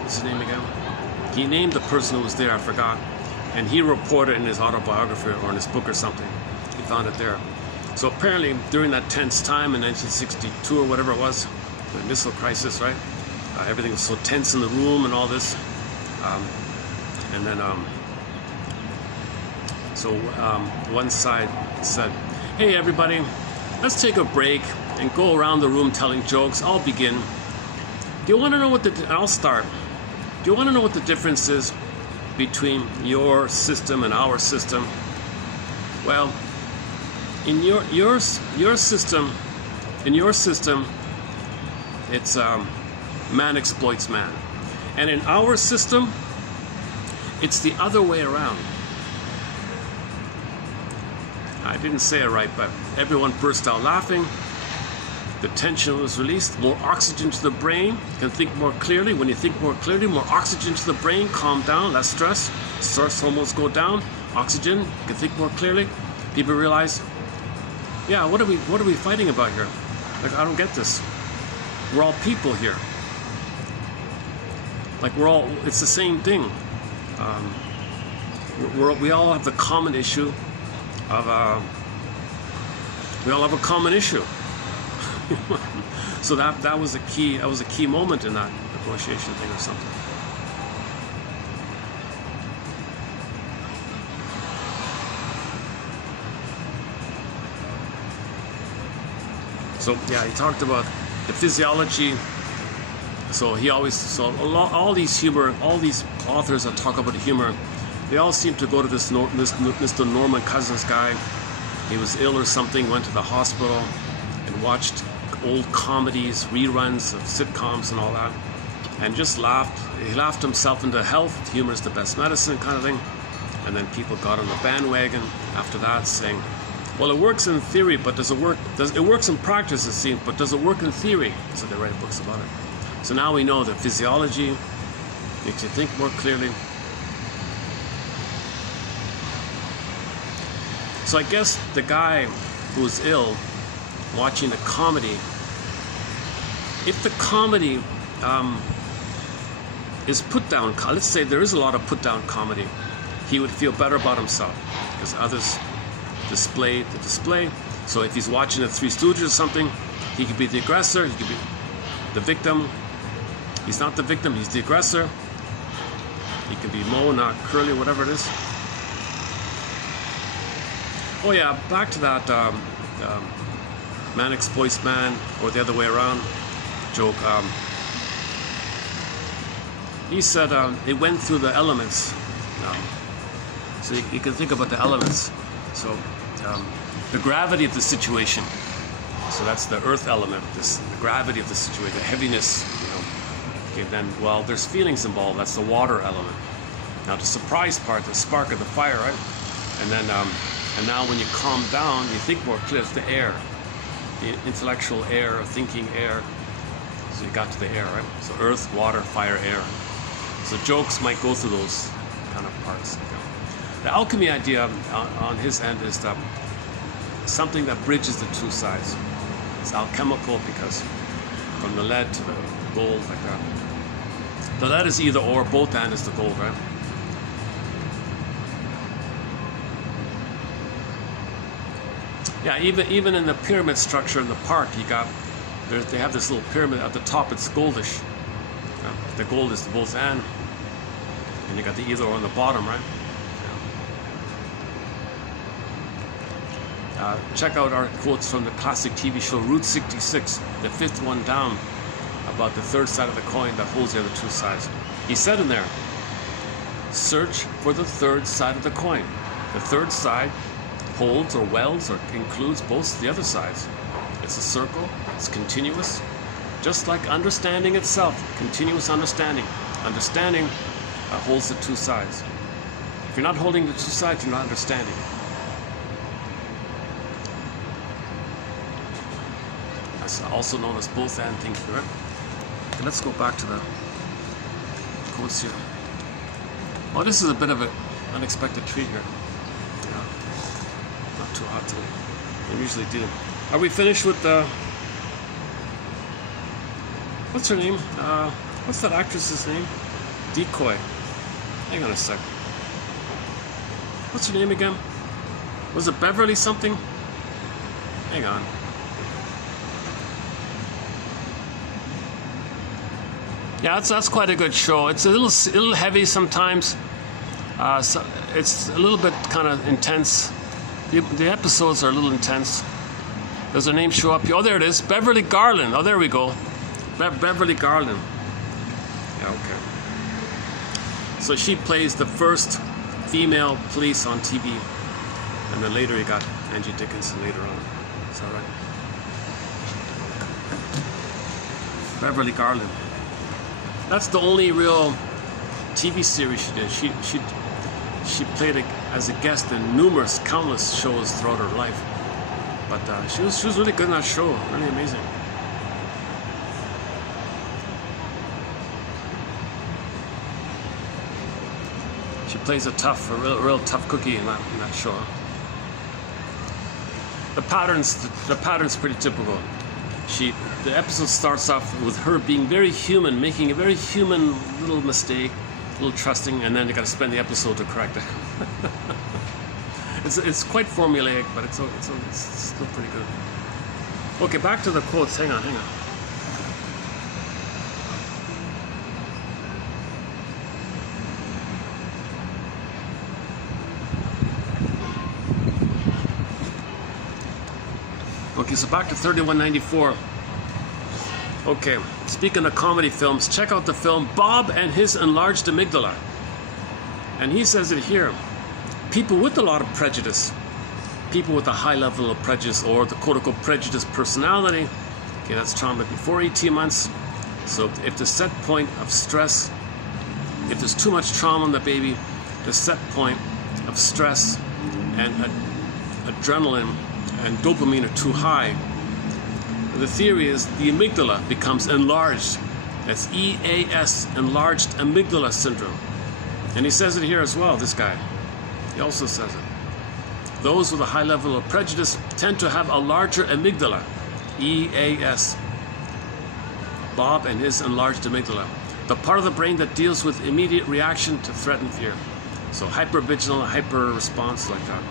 what's his name again? He named the person who was there, I forgot. And he reported in his autobiography or in his book or something. He found it there. So apparently during that tense time in 1962 or whatever it was, the missile crisis, right? Everything was so tense in the room and all this. And then, one side said, hey everybody, let's take a break. and go around the room telling jokes. I'll begin. Do you want to know what I'll start. Do you want to know what the difference is between your system and our system? Well, in your system, it's man exploits man, and in our system, it's the other way around. I didn't say it right, but everyone burst out laughing. The tension was released. More oxygen to the brain. You can think more clearly. When you think more clearly, more oxygen to the brain. Calm down. Less stress. Stress hormones go down. Oxygen. You can think more clearly. People realize, yeah, what are we fighting about here? Like, I don't get this. We're all people here. Like, it's the same thing. We all have the common issue of we all have a common issue. So that was a key moment in that negotiation thing or something. So yeah, he talked about the physiology. So all these authors that talk about humor, they all seem to go to this Mr. Norman Cousins guy. He was ill or something, went to the hospital and watched old comedies, reruns of sitcoms and all that, and just laughed. He laughed himself into health. Humor is the best medicine, kind of thing. And then people got on the bandwagon after that, saying, well, it works in theory, but does it work? It works in practice, it seems, but does it work in theory? So they write books about it. So now we know that physiology makes you think more clearly. So I guess the guy who's ill, watching the comedy, if the comedy is put down, let's say there is a lot of put down comedy, he would feel better about himself because others display the display. So if he's watching the Three Stooges or something, he could be the aggressor, he could be the victim. He's not the victim, he's the aggressor. He could be Moe, not Curly, whatever it is. Oh yeah, back to that man exploits man, or the other way around joke. He said it went through the elements. So you can think about the elements. So the gravity of the situation. So that's the earth element, the gravity of the situation, the heaviness, Okay, then, well, there's feelings involved. That's the water element. Now the surprise part, the spark of the fire, right? And then, and now when you calm down, you think more clearly. It's the air, the intellectual air, thinking air. So you got to the air, right? So earth, water, fire, air. So jokes might go through those kind of parts. The alchemy idea on his end is something that bridges the two sides. It's alchemical because from the lead to the gold, like that. The lead is either or, both and is the gold, right? Yeah, even in the pyramid structure in the park, they have this little pyramid at the top. It's goldish. The gold is the both and you got the either or on the bottom, right? Check out our quotes from the classic TV show Route 66, the fifth one down, about the third side of the coin that holds the other two sides. He said in there, search for the third side of the coin. The third side holds or welds or includes both the other sides. It's a circle, it's continuous, just like understanding itself, continuous understanding. Understanding holds the two sides. If you're not holding the two sides, you're not understanding. That's also known as both and thinking, right? Okay, let's go back to the quotes here. Oh, this is a bit of an unexpected treat here. Yeah. Not too hot today. I usually do. Are we finished with the... What's her name? What's that actress's name? Decoy. Hang on a sec. What's her name again? Was it Beverly something? Hang on. Yeah, that's quite a good show. It's a little heavy sometimes. So it's a little bit kind of intense. The episodes are a little intense. Does her name show up here? Oh, there it is. Beverly Garland. Oh, there we go. Beverly Garland. Yeah, okay. So she plays the first female police on TV. And then later you got Angie Dickinson later on. Is that right? Beverly Garland. That's the only real TV series she did. She played as a guest in numerous, countless shows throughout her life. But she was really good in that show. Really amazing. She plays a real tough cookie in that show. The pattern's pretty typical. The episode starts off with her being very human, making a very human little mistake, a little trusting, and then you got to spend the episode to correct it. It's quite formulaic, but it's still pretty good. Okay, back to the quotes. Hang on. Okay, so back to 3194. Okay, speaking of comedy films, check out the film Bob and His Enlarged Amygdala. And he says it here. People with a lot of prejudice, people with a high level of prejudice or the quote-unquote prejudice personality, okay, that's trauma before 18 months. So if the set point of stress, if there's too much trauma in the baby, the set point of stress and adrenaline and dopamine are too high, the theory is the amygdala becomes enlarged. That's EAS, enlarged amygdala syndrome. And he says it here as well, this guy. He also says it. Those with a high level of prejudice tend to have a larger amygdala, EAS. Bob and his enlarged amygdala, the part of the brain that deals with immediate reaction to threat and fear. So hypervigilant, hyper response like that.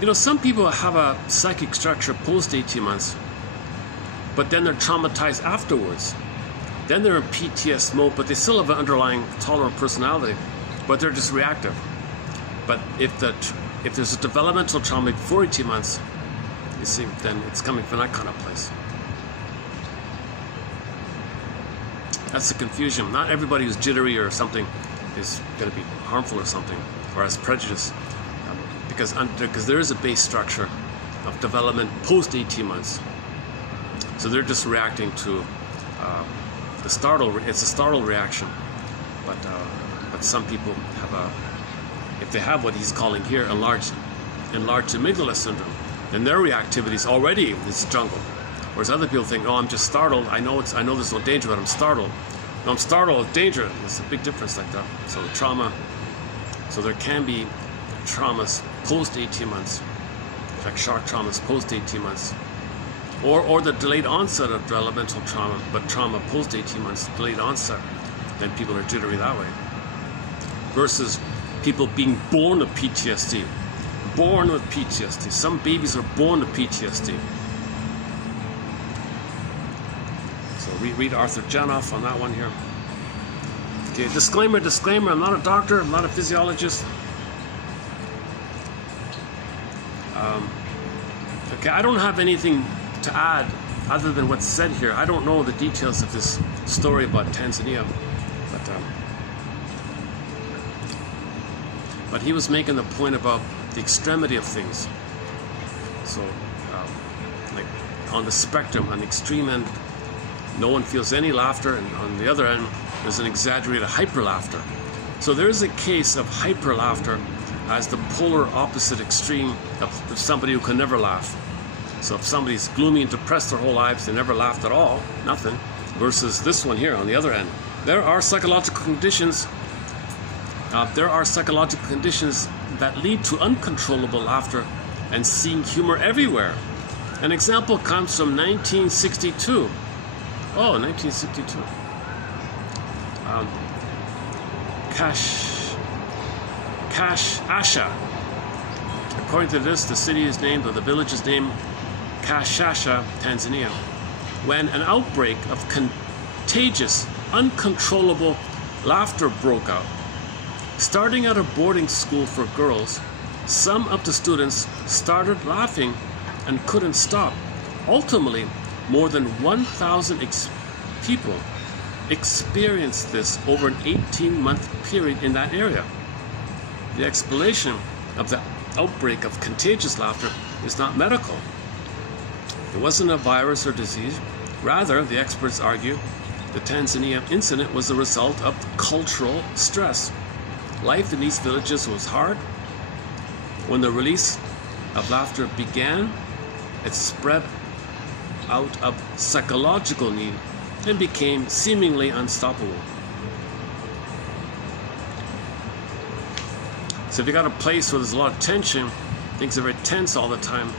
You know, some people have a psychic structure post 18 months, but then they're traumatized afterwards. Then they're in PTS mode, but they still have an underlying tolerant personality, but they're just reactive. But if there's a developmental trauma before 18 months, you see, then it's coming from that kind of place. That's the confusion. Not everybody who's jittery or something is going to be harmful or something, or has prejudice, because there is a base structure of development post 18 months. So they're just reacting to it's a startle reaction, but some people have if they have what he's calling here enlarged amygdala syndrome, then their reactivity is already this jungle. Whereas other people think, oh, I'm just startled. I know there's no danger, but I'm startled. No, I'm startled with danger. There's a big difference like that. So the trauma. So there can be traumas post 18 months, like shock traumas post 18 months. Or the delayed onset of developmental trauma, but trauma post 18 months, delayed onset, then people are jittery that way. Versus people being born with PTSD. Born with PTSD. Some babies are born with PTSD. So read Arthur Janoff on that one here. Okay, disclaimer, I'm not a doctor, I'm not a physiologist. Okay, I don't have anything to add other than what's said here. I don't know the details of this story about Tanzania, but he was making the point about the extremity of things. So, like on the spectrum, on the extreme end, no one feels any laughter, and on the other end, there's an exaggerated hyper laughter. So there is a case of hyper laughter as the polar opposite extreme of somebody who can never laugh. So if somebody's gloomy and depressed their whole lives, they never laughed at all, nothing, versus this one here on the other end. There are psychological conditions. That lead to uncontrollable laughter and seeing humor everywhere. An example comes from 1962. Oh, 1962. Kashasha. According to this, the city is named, or the village is named Kashasha, Tanzania, when an outbreak of contagious, uncontrollable laughter broke out. Starting at a boarding school for girls, Some of the students started laughing and couldn't stop. Ultimately, more than 1,000 people experienced this over an 18-month period in that area. The explanation of the outbreak of contagious laughter is not medical. It wasn't a virus or disease. Rather, the experts argue, the Tanzania incident was the result of cultural stress. Life in these villages was hard. When the release of laughter began, it spread out of psychological need and became seemingly unstoppable. So if you got a place where there's a lot of tension, things are very tense all the time,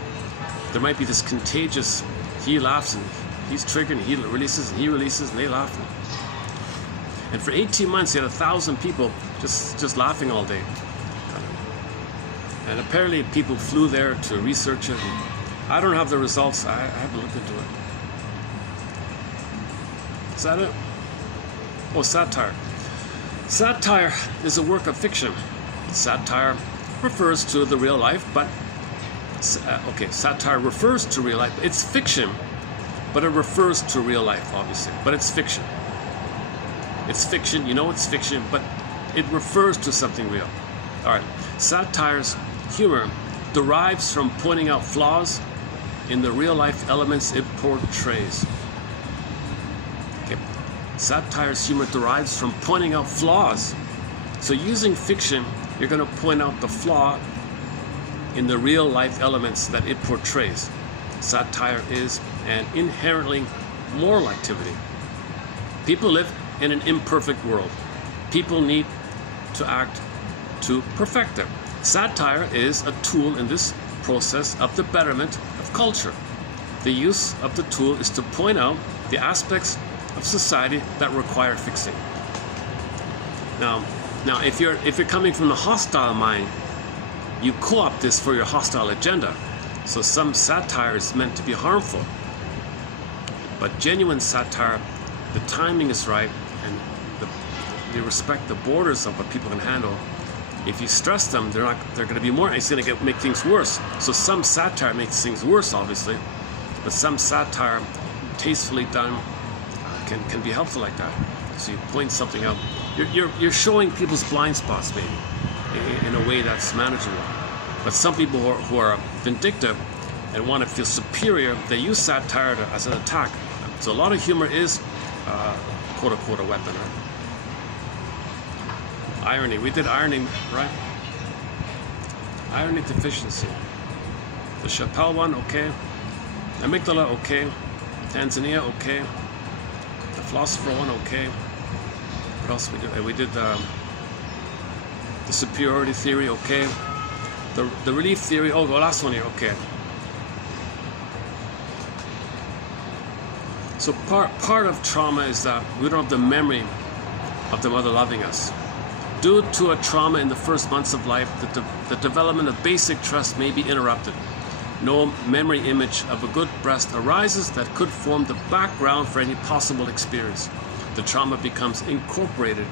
there might be this contagious, he laughs and he's triggered, and he releases and he releases and they laugh. And for 18 months, you had 1,000 people just laughing all day. And apparently people flew there to research it. And I don't have the results. I have to look into it. Is that it? Oh, satire. Satire is a work of fiction. Satire refers to the real life, but satire refers to real life. It's fiction, but it refers to real life, obviously. But it's fiction. It's fiction. You know it's fiction, but it refers to something real. All right. Satire's humor derives from pointing out flaws in the real life elements it portrays. Okay. Satire's humor derives from pointing out flaws. So using fiction, you're going to point out the flaw in the real life elements that it portrays. Satire is an inherently moral activity. People live in an imperfect world. People need to act to perfect them. Satire is a tool in this process of the betterment of culture. The use of the tool is to point out the aspects of society that require fixing. Now, if you're coming from the hostile mind, you co-opt this for your hostile agenda. So some satire is meant to be harmful. But genuine satire, the timing is right, and they respect the borders of what people can handle. If you stress them, they're going to be more. It's going to make things worse. So some satire makes things worse, obviously, but some satire, tastefully done, can be helpful like that. So you point something out. You're showing people's blind spots, maybe, in a way that's manageable. But some people who are vindictive and want to feel superior, they use satire as an attack. So a lot of humor is, quote unquote, a weapon. Right? Irony. We did irony, right? Irony deficiency. The Chappelle one, okay. Amygdala, okay. Tanzania, okay. The philosopher one, okay. What else we did? We did the superiority theory, okay. The relief theory, oh, the last one here, okay. So part of trauma is that we don't have the memory of the mother loving us. Due to a trauma in the first months of life, the development of basic trust may be interrupted. No memory image of a good breast arises that could form the background for any possible experience. The trauma becomes incorporated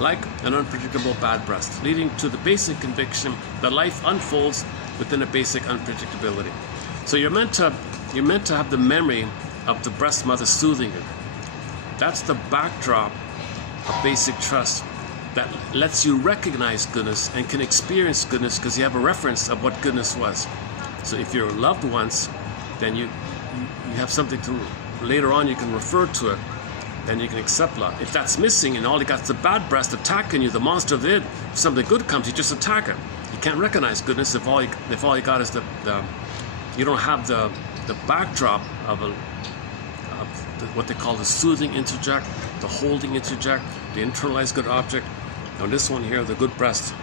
like an unpredictable bad breast, leading to the basic conviction that life unfolds within a basic unpredictability. So you're meant to have the memory of the breast mother soothing you. That's the backdrop of basic trust that lets you recognize goodness and can experience goodness because you have a reference of what goodness was. So if you're loved once, then you have something to, later on you can refer to it, then you can accept love. If that's missing and all you got is the bad breast attacking you, the monster of the id, if something good comes, you just attack it. You can't recognize goodness if all you got is you don't have the backdrop of what they call the soothing interject, the holding interject, the internalized good object. Now this one here, the good breast.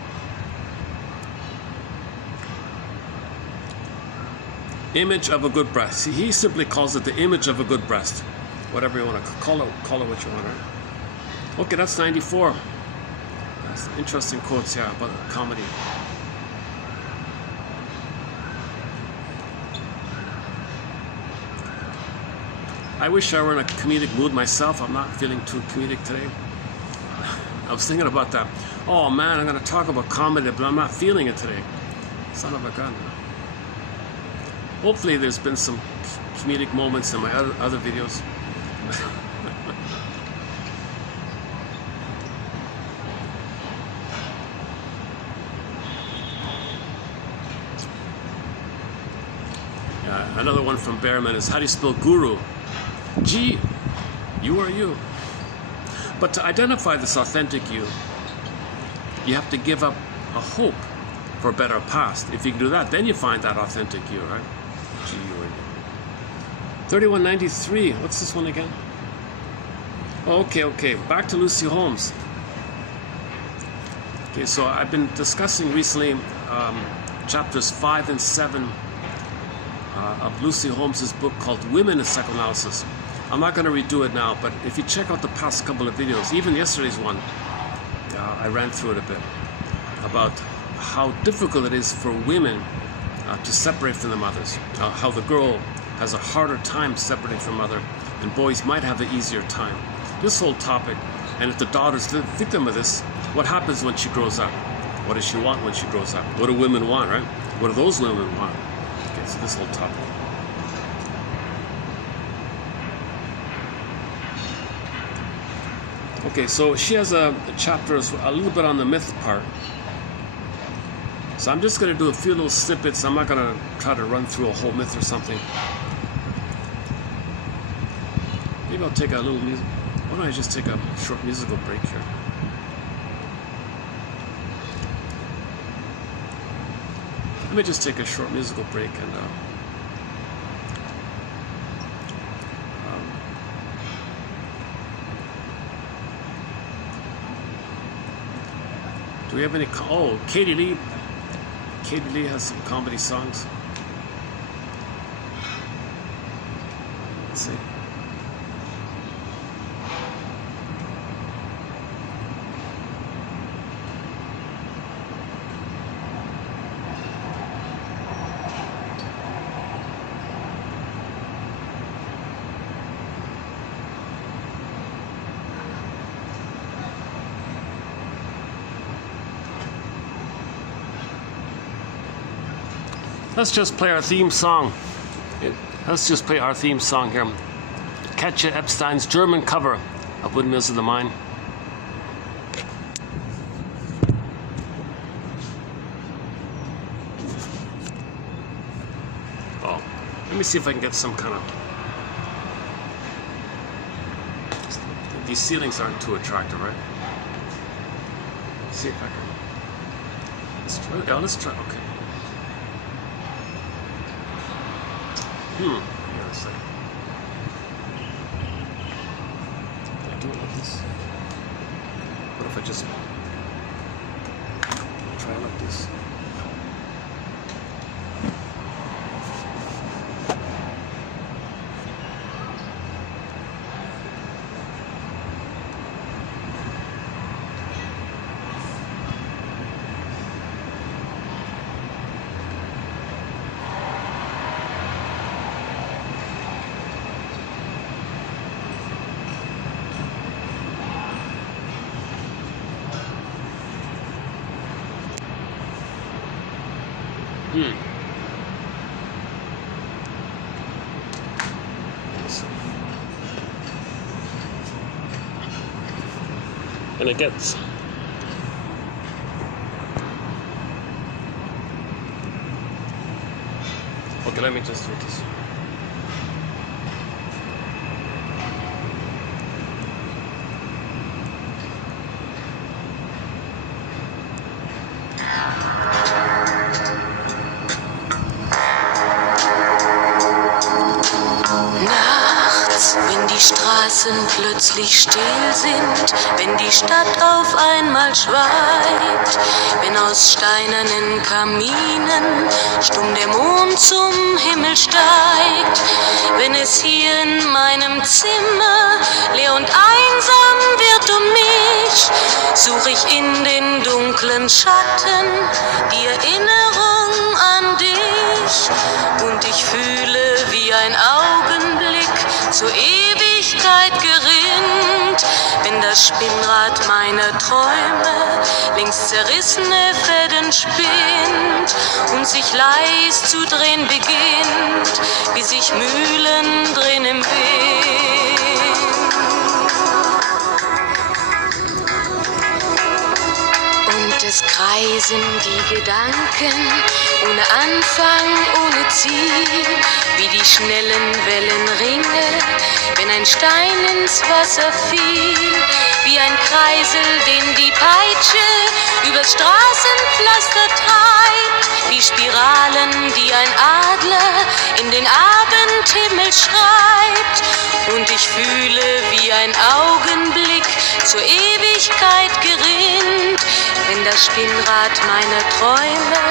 Image of a good breast. See, he simply calls it the image of a good breast. Whatever you want to call it what you want, right? Okay, that's 94. That's interesting quotes here about comedy. I wish I were in a comedic mood myself. I'm not feeling too comedic today. I was thinking about that. Oh man, I'm going to talk about comedy, but I'm not feeling it today. Son of a gun. Hopefully there's been some comedic moments in my other videos. Another one from Behrman is, how do you spell guru? G, you are you. But to identify this authentic you, you have to give up a hope for a better past. If you can do that, then you find that authentic you, right? G, you are you. 3193, what's this one again? Okay, back to Lucy Holmes. Okay, so I've been discussing recently chapters 5 and 7 of Lucy Holmes's book called Women in Psychoanalysis. I'm not going to redo it now, but if you check out the past couple of videos, even yesterday's one, I ran through it a bit, about how difficult it is for women to separate from their mothers, how the girl has a harder time separating from mother, and boys might have the easier time. This whole topic, and if the daughter's the victim of this, what happens when she grows up? What does she want when she grows up? What do women want, right? What do those women want? Okay, so this whole topic. Okay, so she has a chapter a little bit on the myth part. So I'm just going to do a few little snippets. I'm not going to try to run through a whole myth or something. Maybe I'll take a little music. Why don't I just take a short musical break here? Let me just take a short musical break and do we have any? Oh, Katie Lee. Katie Lee has some comedy songs. Let's see. Let's just play our theme song. Let's just play our theme song here. Katja Epstein's German cover of Windmills of the Mind. Oh, let me see if I can get some kind of... These ceilings aren't too attractive, right? Let's see if I can... Let's try, okay. Hang on a second. Can I do it like this? What if I just try it like this? And it gets... Okay, let me just do this. Straßen plötzlich still sind, wenn die Stadt auf einmal schweigt, wenn aus steinernen Kaminen stumm der Mond zum Himmel steigt, wenn es hier in meinem Zimmer leer und einsam wird um mich, such ich in den dunklen Schatten die Erinnerung an dich und ich fühle wie ein Augenblick zur Ewigkeit gerinnt, wenn das das Spinnrad meiner Träume längst zerrissene Fäden spinnt und sich leis zu drehen beginnt, wie sich Mühlen drehen im Wind. Und es kreisen die Gedanken ohne Anfang, ohne Ziel, wie die schnellen Wellenringe, wenn ein Stein ins Wasser fiel, wie ein Kreisel, den die Peitsche übers Straßenpflaster treibt, wie Spiralen, die ein Adler in den Abendhimmel schreibt. Und ich fühle, wie ein Augenblick zur Ewigkeit gerinnt, wenn das Spinnrad meiner Träume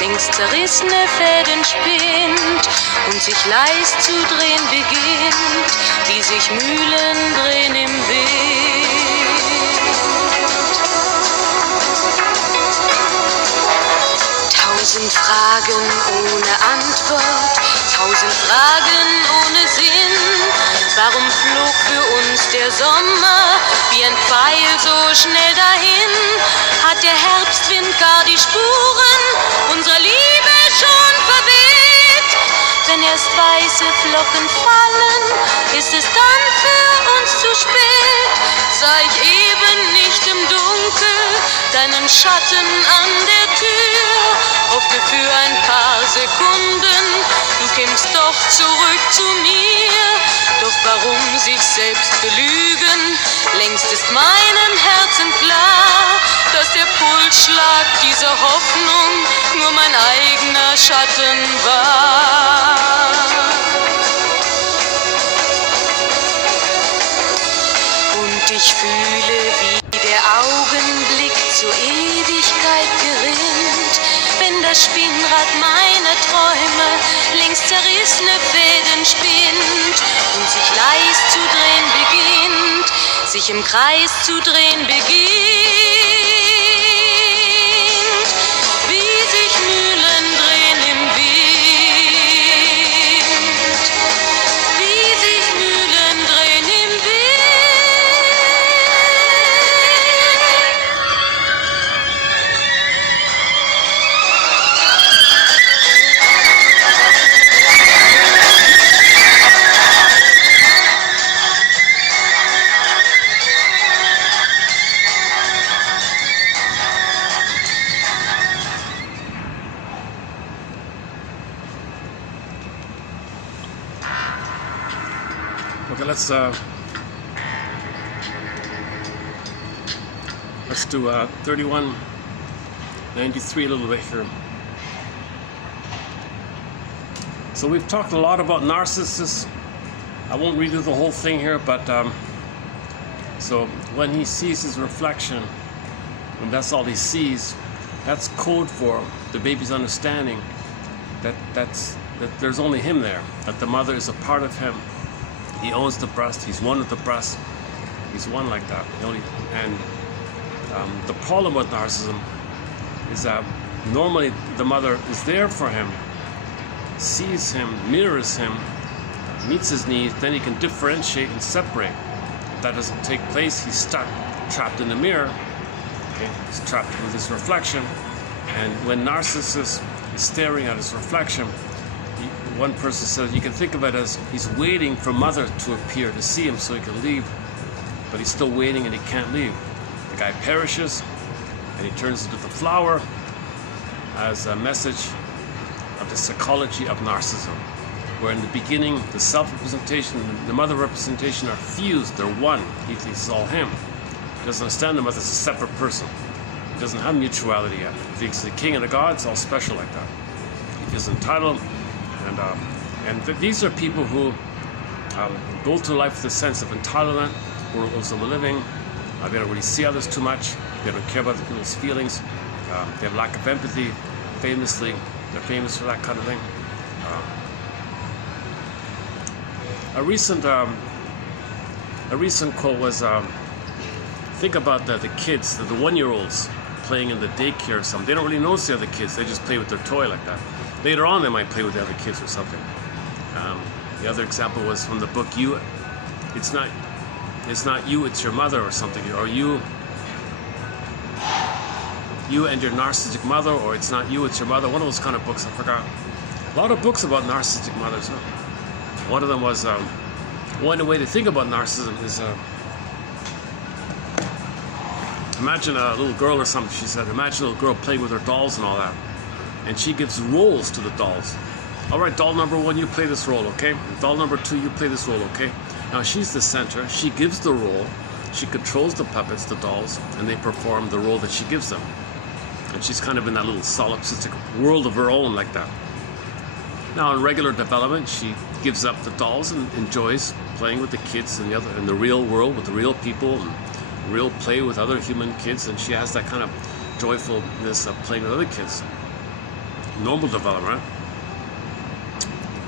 längst zerrissene Fäden spinnt und sich leis zu drehen beginnt, wie sich Mühlen drehen im Wind. 1000 Fragen ohne Antwort, 1000 Fragen ohne Sinn. Warum flog für uns der Sommer wie ein Pfeil so schnell dahin? Hat der Herbstwind gar die Spuren unserer Liebe schon verweht? Wenn erst weiße Flocken fallen, ist es dann für uns zu spät. Sah ich eben nicht im Dunkel deinen Schatten an der Tür, hoffte für ein paar Sekunden, du kämst doch zurück zu mir. Doch warum sich selbst belügen? Längst ist meinem Herzen klar, dass der Pulsschlag dieser Hoffnung nur mein eigener Schatten war. Und ich fühle, wie der Augenblick zur Ewigkeit gerinnt, wenn das Spinnrad meiner Träume längst zerrissene Fäden spinnt und sich leis zu drehen beginnt, sich im Kreis zu drehen beginnt, wie sich Mühlen drehen im Wind, wie sich Mühlen drehen im Wind. Okay, let's do 3193 a little bit here. So we've talked a lot about narcissists. I won't read through the whole thing here, but so when he sees his reflection, and that's all he sees, that's code for the baby's understanding that there's only him there, that the mother is a part of him. He owns the breast. He's one with the breast. He's one like that. The problem with narcissism is that normally the mother is there for him, sees him, mirrors him, meets his needs, then he can differentiate and separate. If that doesn't take place, he's stuck, trapped in the mirror. Okay? He's trapped with his reflection. And when narcissist is staring at his reflection, one person says you can think of it as he's waiting for mother to appear to see him so he can leave, but he's still waiting and he can't leave. The guy perishes and he turns into the flower as a message of the psychology of narcissism, where in the beginning the self-representation and the mother representation are fused, they're one. He thinks it's all him. He doesn't understand the mother as a separate person. He doesn't have mutuality yet. He thinks the king and the god, it's all special like that. He feels entitled. These are people who go through life with a sense of entitlement, rules of living. They don't really see others too much. They don't care about other people's feelings. They have lack of empathy. Famously, they're famous for that kind of thing. A recent quote was, think about the kids, the 1-year-olds playing in the daycare or something. They don't really notice the other kids. They just play with their toy like that. Later on, they might play with the other kids or something. The other example was from the book it's not you, it's your mother or something, or you and your narcissistic mother, or it's not you, it's your mother. One of those kind of books, I forgot. A lot of books about narcissistic mothers. Huh? One of them was, one way to think about narcissism is, imagine a little girl or something, she said, imagine a little girl playing with her dolls and all that. And she gives roles to the dolls. All right, doll number 1, you play this role, okay? And doll number 2, you play this role, okay? Now she's the center, she gives the role, she controls the puppets, the dolls, and they perform the role that she gives them. And she's kind of in that little solipsistic world of her own like that. Now in regular development, she gives up the dolls and enjoys playing with the kids in the real world with the real people and real play with other human kids, and she has that kind of joyfulness of playing with other kids. Normal development, right?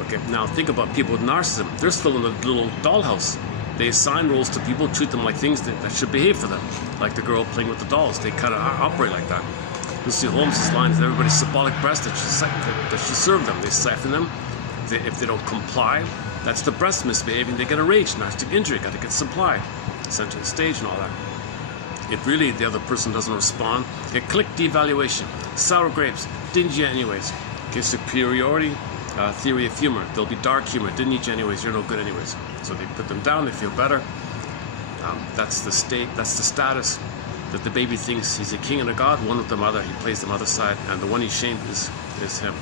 Okay, now think about people with narcissism. They're still in the little dollhouse. They assign roles to people, treat them like things that should behave for them. Like the girl playing with the dolls. They kind of operate like that. You'll see Holmes' lines, everybody's symbolic breast that she served them. They siphon them. If they don't comply, that's the breast misbehaving. They get a rage, narcissistic injury, got to get supply. Sent to the stage and all that. If really the other person doesn't respond, they click devaluation. Sour grapes, didn't you anyways? Okay, superiority, theory of humor. There'll be dark humor, didn't need you anyways, you're no good anyways. So they put them down, they feel better. That's the state, that's the status that the baby thinks he's a king and a god, one with the mother, he plays the mother's side, and the one he's shamed is him.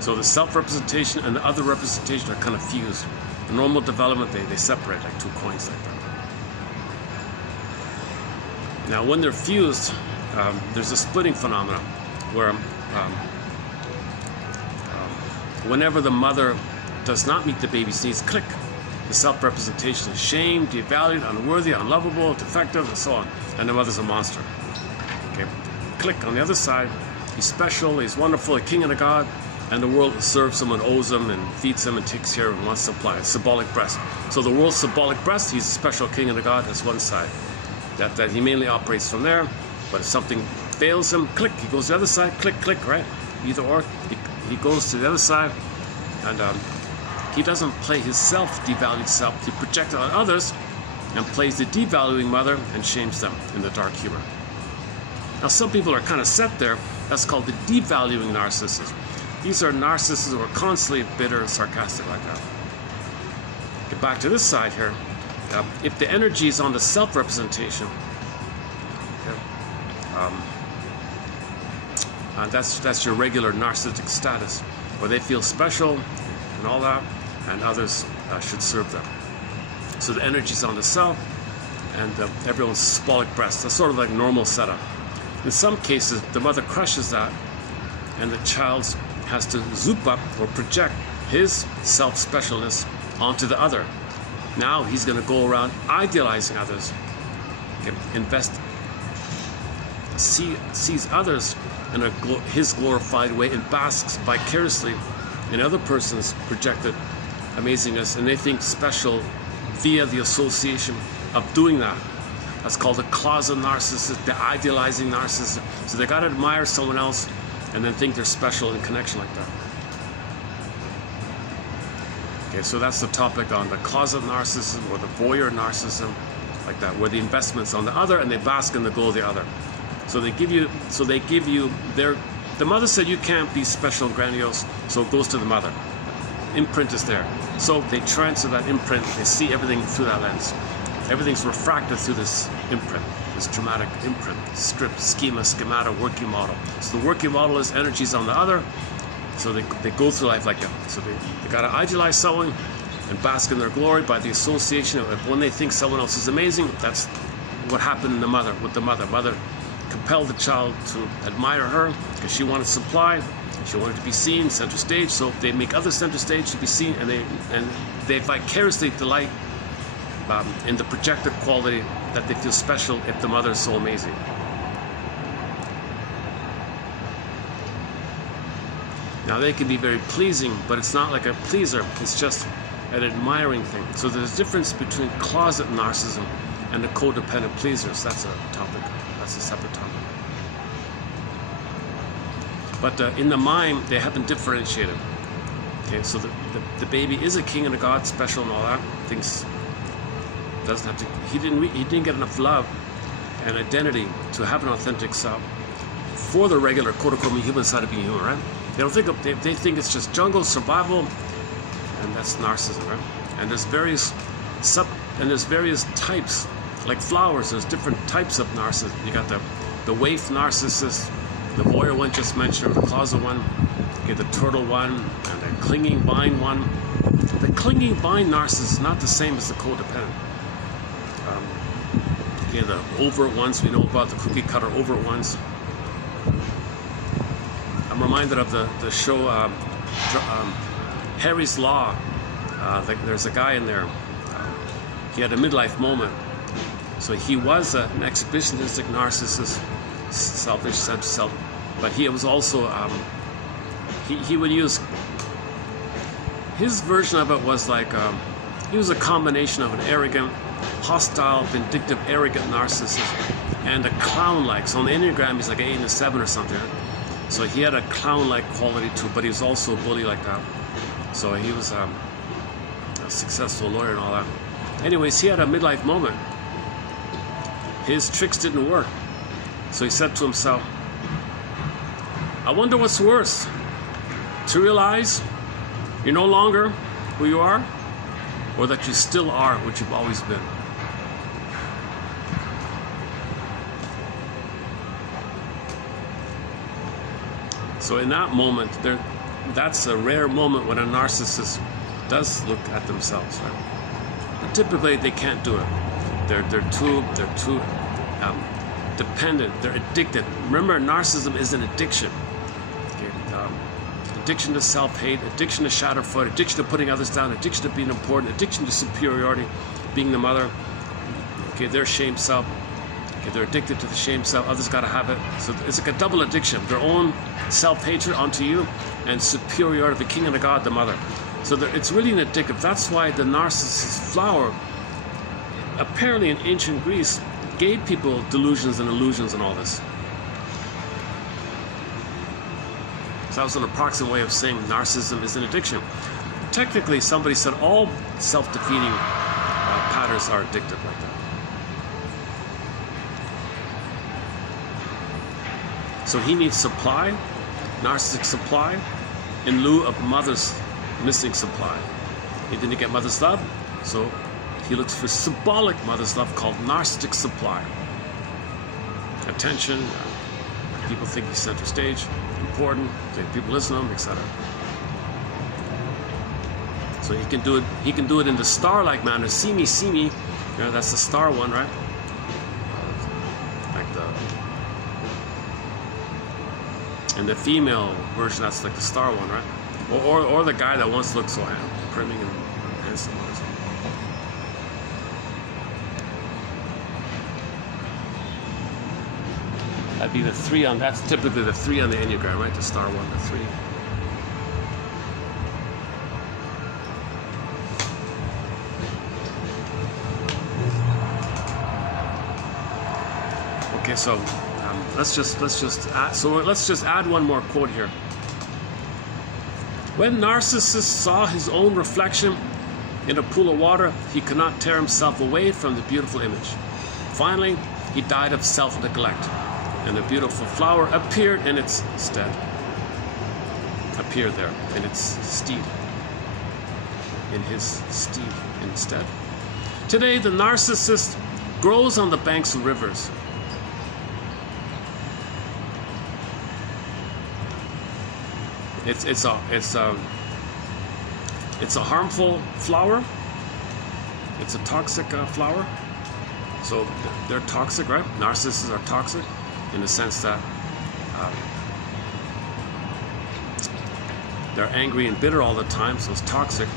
So the self-representation and the other representation are kind of fused. In normal development, they separate like two coins like that. Now, when they're fused, there's a splitting phenomenon where whenever the mother does not meet the baby's needs, click. The self-representation is shamed, devalued, unworthy, unlovable, defective, and so on. And the mother's a monster. Okay, click on the other side. He's special, he's wonderful, a king and a god. And the world serves him and owes him and feeds him and takes care of him and wants to supply. It's symbolic breast. So the world's symbolic breast, he's a special king and a god, that's one side. That he mainly operates from there. But if something fails him, click, he goes to the other side, click, click, right? Either or, he goes to the other side, and he doesn't play his devalued self, he projects it on others and plays the devaluing mother and shames them in the dark humor. Now some people are kind of set there, that's called the devaluing narcissist. These are narcissists who are constantly bitter and sarcastic like that. Get back to this side here. If the energy is on the self-representation, that's your regular narcissistic status, where they feel special and all that, and others should serve them. So the energy is on the self, and everyone's symbolic breast. That's sort of like normal setup. In some cases, the mother crushes that, and the child has to zoop up or project his self-specialness onto the other. Now he's going to go around idealizing others, sees others in his glorified way and basks vicariously in other person's projected amazingness, and they think special via the association of doing that. That's called a closet narcissist, the idealizing narcissist. So they got to admire someone else and then think they're special in connection like that. Okay, so that's the topic on the closet narcissism or the voyeur narcissism, like that, where the investment's on the other and they bask in the glow of the other. So they give you the mother said you can't be special and grandiose, so it goes to the mother. Imprint is there. So they transfer that imprint, they see everything through that lens. Everything's refracted through this imprint, this dramatic imprint, script, schema, schemata, working model. So the working model is energies on the other, so they go through life like that. So they got to idealize someone and bask in their glory by the association of when they think someone else is amazing. That's what happened in the mother, with the mother. Mother compelled the child to admire her because she wanted supply, she wanted to be seen, center stage, so they make others center stage to be seen, and they vicariously delight in the projected quality that they feel special if the mother is so amazing. Now they can be very pleasing, but it's not like a pleaser, it's just an admiring thing. So there's a difference between closet narcissism and the codependent pleasers. That's a topic, that's a separate topic. But in the mind, they haven't differentiated. Okay, so the baby is a king and a god, special and all that. Thinks doesn't have to. He didn't get enough love and identity to have an authentic self for the regular quote-unquote human side of being human, right? They think it's just jungle survival, and that's narcissism, right? And there's various types, like flowers. There's different types of narcissism. You got the waif narcissist, the warrior one just mentioned, the closet one, okay, the turtle one, and the clinging vine one. The clinging vine narcissist is not the same as the codependent. Okay, the overt ones we know about, the cookie cutter overt ones. I'm reminded of the show Harry's Law. There's a guy in there. He had a midlife moment. So he was an exhibitionistic narcissist, selfish, self, but he was also he would use his version of it was like he was a combination of an arrogant, hostile, vindictive, arrogant narcissist and a clown-like. So on the Enneagram, he's like 8 and a 7 or something. So he had a clown-like quality too, but he was also a bully like that. So he was a successful lawyer and all that. Anyways, he had a midlife moment. His tricks didn't work. So he said to himself, I wonder what's worse, to realize you're no longer who you are, or that you still are what you've always been. So in that moment, that's a rare moment when a narcissist does look at themselves, right? But typically they can't do it. They're too dependent. They're addicted. Remember, narcissism is an addiction. Okay? Addiction to self-hate, addiction to schadenfreude, addiction to putting others down, addiction to being important, addiction to superiority, being the mother. Okay, their shame self. Okay, they're addicted to the shame self. Others got to have it. So it's like a double addiction. Their own self-hatred onto you and superiority, the king and the god, the mother. So it's really an addictive. That's why the narcissist flower, apparently in ancient Greece, gave people delusions and illusions and all this. So that was an approximate way of saying narcissism is an addiction. Technically, somebody said all self-defeating patterns are addictive like that. So he needs supply, narcissistic supply, in lieu of mother's missing supply. He didn't get mother's love, so he looks for symbolic mother's love called narcissistic supply. Attention, people think he's center stage, important, people listen to him, etc. So he can do it in the star-like manner. See me, you know, that's the star one, right? Like and the female version, that's like the star one, right? Or the guy that once looked so priming and handsome. That'd be the 3 on, that's typically the 3 on the Enneagram, right? The star one, the 3. Okay, so let's just add one more quote here. When Narcissus saw his own reflection in a pool of water, he could not tear himself away from the beautiful image. Finally, he died of self-neglect, and the beautiful flower appeared in its stead. Appeared there in its steed. In his steed instead. Today, the narcissist grows on the banks of rivers. It's a harmful flower. It's a toxic flower. So they're toxic, right? Narcissists are toxic in the sense that they're angry and bitter all the time, so it's toxic.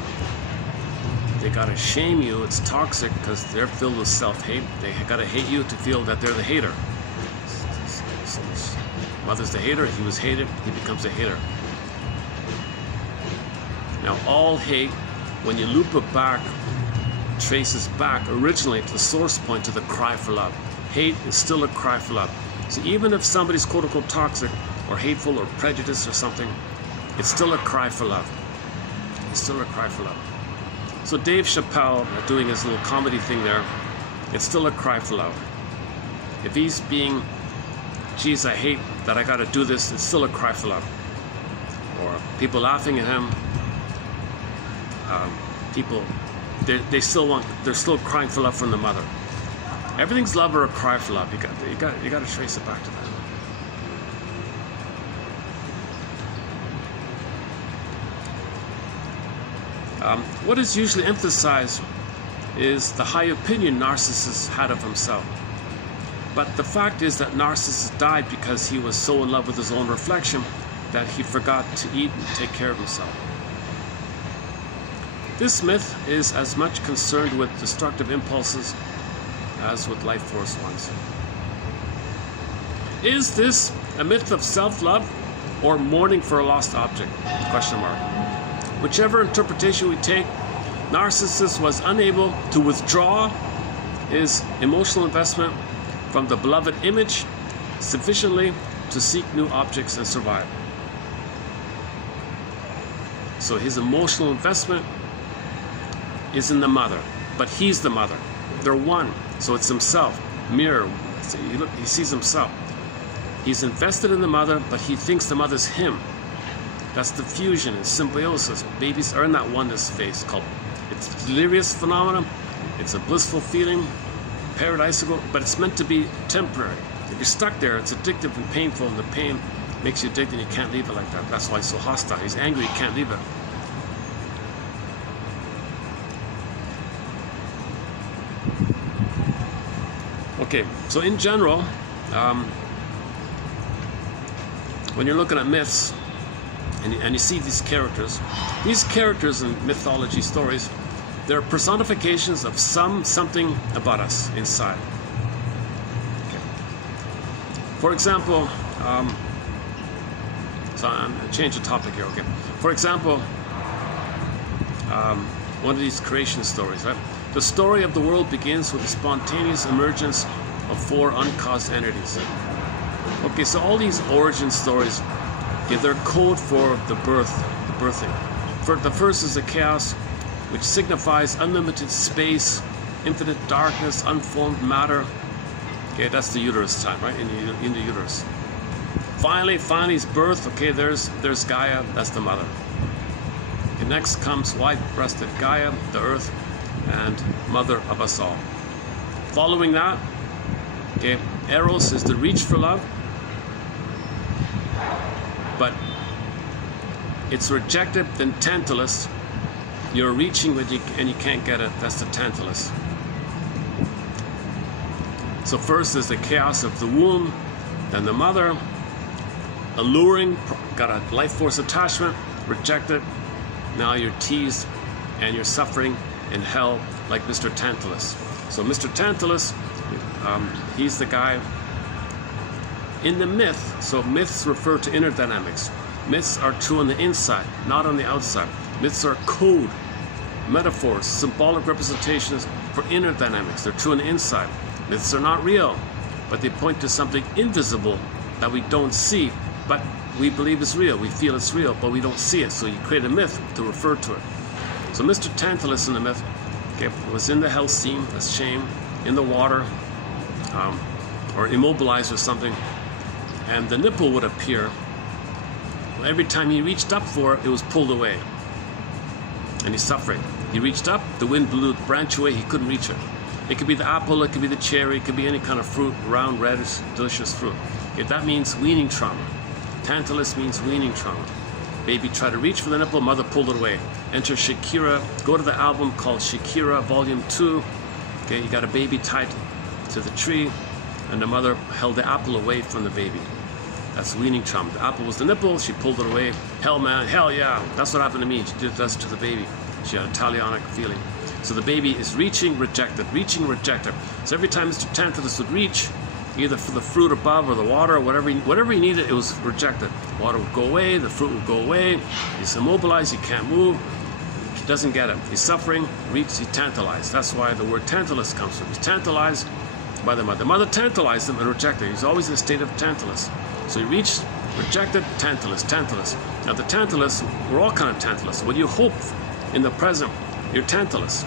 They gotta shame you. It's toxic because they're filled with self-hate. They gotta hate you to feel that they're the hater. Mother's the hater. He was hated. He becomes a hater. Now, all hate, when you loop it back, traces back originally to the source point, to the cry for love. Hate is still a cry for love. So even if somebody's quote-unquote toxic or hateful or prejudiced or something, it's still a cry for love. It's still a cry for love. So Dave Chappelle doing his little comedy thing there, it's still a cry for love. If he's being, geez, I hate that I got to do this, it's still a cry for love. Or people laughing at him, people, they're still crying for love from the mother. Everything's love or a cry for love. You got to trace it back to that. What is usually emphasized is the high opinion narcissist had of himself. But the fact is that narcissist died because he was so in love with his own reflection that he forgot to eat and take care of himself. This myth is as much concerned with destructive impulses as with life force ones. Is this a myth of self-love or mourning for a lost object? Question mark. Whichever interpretation we take, Narcissus was unable to withdraw his emotional investment from the beloved image sufficiently to seek new objects and survive. So his emotional investment is in the mother, but he's the mother. They're one, so it's himself. Mirror, he sees himself. He's invested in the mother, but he thinks the mother's him. That's the fusion and symbiosis. Babies are in that oneness phase called, it's a delirious phenomenon, it's a blissful feeling, paradisical, but it's meant to be temporary. If you're stuck there, it's addictive and painful, and the pain makes you addicted and you can't leave it like that. That's why he's so hostile. He's angry, he can't leave it. Okay, so in general, when you're looking at myths, and you see these characters in mythology stories, they're personifications of something about us inside. Okay. For example, so I'm going to change the topic here. Okay. For example, one of these creation stories, right? The story of the world begins with the spontaneous emergence of 4 uncaused entities. Okay, so all these origin stories, they're code for the birthing. The first is the chaos, which signifies unlimited space, infinite darkness, unformed matter. Okay, that's the uterus time, right? In the uterus. Finally is birth. Okay, there's Gaia, that's the mother. Okay, next comes white-breasted Gaia, the earth, and mother of us all. Following that, okay, Eros is the reach for love, but it's rejected, then Tantalus. You're reaching and you can't get it. That's the Tantalus. So first is the chaos of the womb, then the mother, alluring, got a life force attachment, rejected. Now you're teased and you're suffering in hell like Mr. Tantalus. So Mr. Tantalus, he's the guy in the myth. So myths refer to inner dynamics. Myths are true on the inside, not on the outside. Myths are code, metaphors, symbolic representations for inner dynamics. They're true on the inside. Myths are not real, but they point to something invisible that we don't see, but we believe is real. We feel it's real, but we don't see it. So you create a myth to refer to it. So Mr. Tantalus in the myth, okay, was in the hell scene, that's shame, in the water, or immobilized or something, and the nipple would appear. Every time he reached up for it, it was pulled away, and he's suffering. He reached up, the wind blew the branch away, he couldn't reach it. It could be the apple, it could be the cherry, it could be any kind of fruit, round, reddish, delicious fruit. Okay, that means weaning trauma. Tantalus means weaning trauma. Baby tried to reach for the nipple, mother pulled it away. Enter Shakira. Go to the album called Shakira Volume 2. Okay, you got a baby tied to the tree, and the mother held the apple away from the baby. That's weaning trauma. The apple was the nipple, she pulled it away. Hell, man, hell yeah. That's what happened to me. She did that to the baby. She had a Talionic feeling. So the baby is reaching, rejected, reaching, rejected. So every time Mr. Tantalus would reach, either for the fruit above or the water, or whatever he needed, it was rejected. Water would go away, the fruit would go away. He's immobilized, he can't move. He doesn't get it. He's suffering, he's tantalized. That's why the word Tantalus comes from. He's tantalized by the mother. The mother tantalized him and rejected him. He's always in a state of Tantalus. So he reached, rejected, Tantalus, Tantalus. Now the Tantalus, we're all kind of Tantalus. When you hope In the present, you're Tantalus.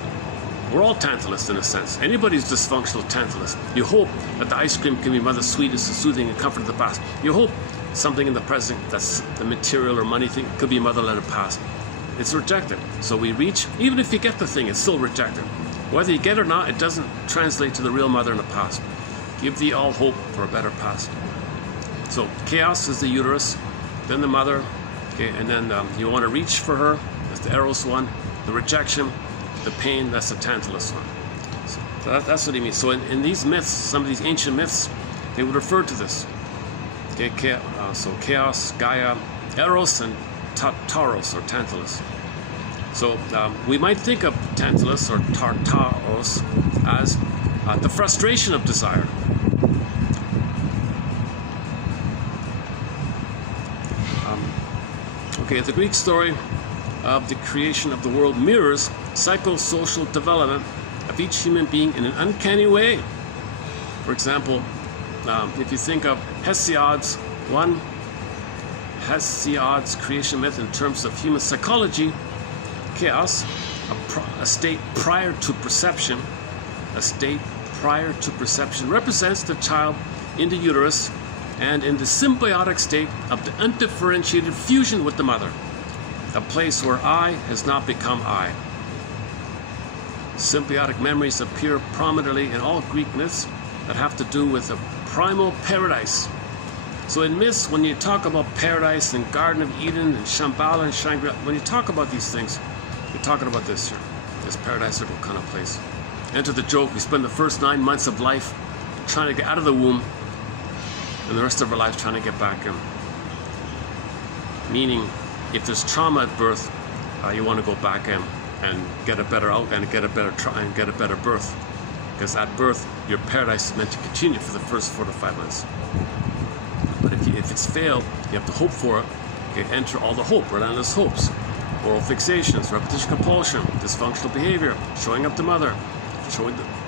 We're all Tantalus in a sense. Anybody's dysfunctional Tantalus. You hope that the ice cream can be mother's sweetest and soothing and comfort of the past. You hope something in the present that's the material or money thing could be mother, let it pass. It's rejected. So we reach, even if you get the thing, it's still rejected. Whether you get it or not, it doesn't translate to the real mother in the past. Give thee all hope for a better past. So chaos is the uterus, then the mother, okay, and then you want to reach for her, that's the eros one, the rejection, the pain, that's the Tantalus one. So that's what he means. So in these myths, some of these ancient myths, they would refer to this. Okay, so chaos, Gaia, eros, and Tartaros or Tantalus. So we might think of Tantalus or Tartaros as the frustration of desire. Okay, the Greek story of the creation of the world mirrors psychosocial development of each human being in an uncanny way. For example, if you think of Hesiod's creation myth in terms of human psychology, chaos, a state prior to perception, represents the child in the uterus and in the symbiotic state of the undifferentiated fusion with the mother, a place where I has not become I. Symbiotic memories appear prominently in all Greek myths that have to do with a primal paradise. So in myths, when you talk about paradise and Garden of Eden and Shambhala and Shangri-La, when you talk about these things, you're talking about this here, this paradisical kind of place. Enter the joke, we spend the first 9 months of life trying to get out of the womb, and the rest of our lives trying to get back in. Meaning, if there's trauma at birth, you want to go back in and get a better out and get a better birth, because at birth your paradise is meant to continue for the first 4 to 5 months. But if it's failed, you have to hope for it. Okay, enter all the hope, relentless hopes, oral fixations, repetition compulsion, dysfunctional behavior, showing up to mother,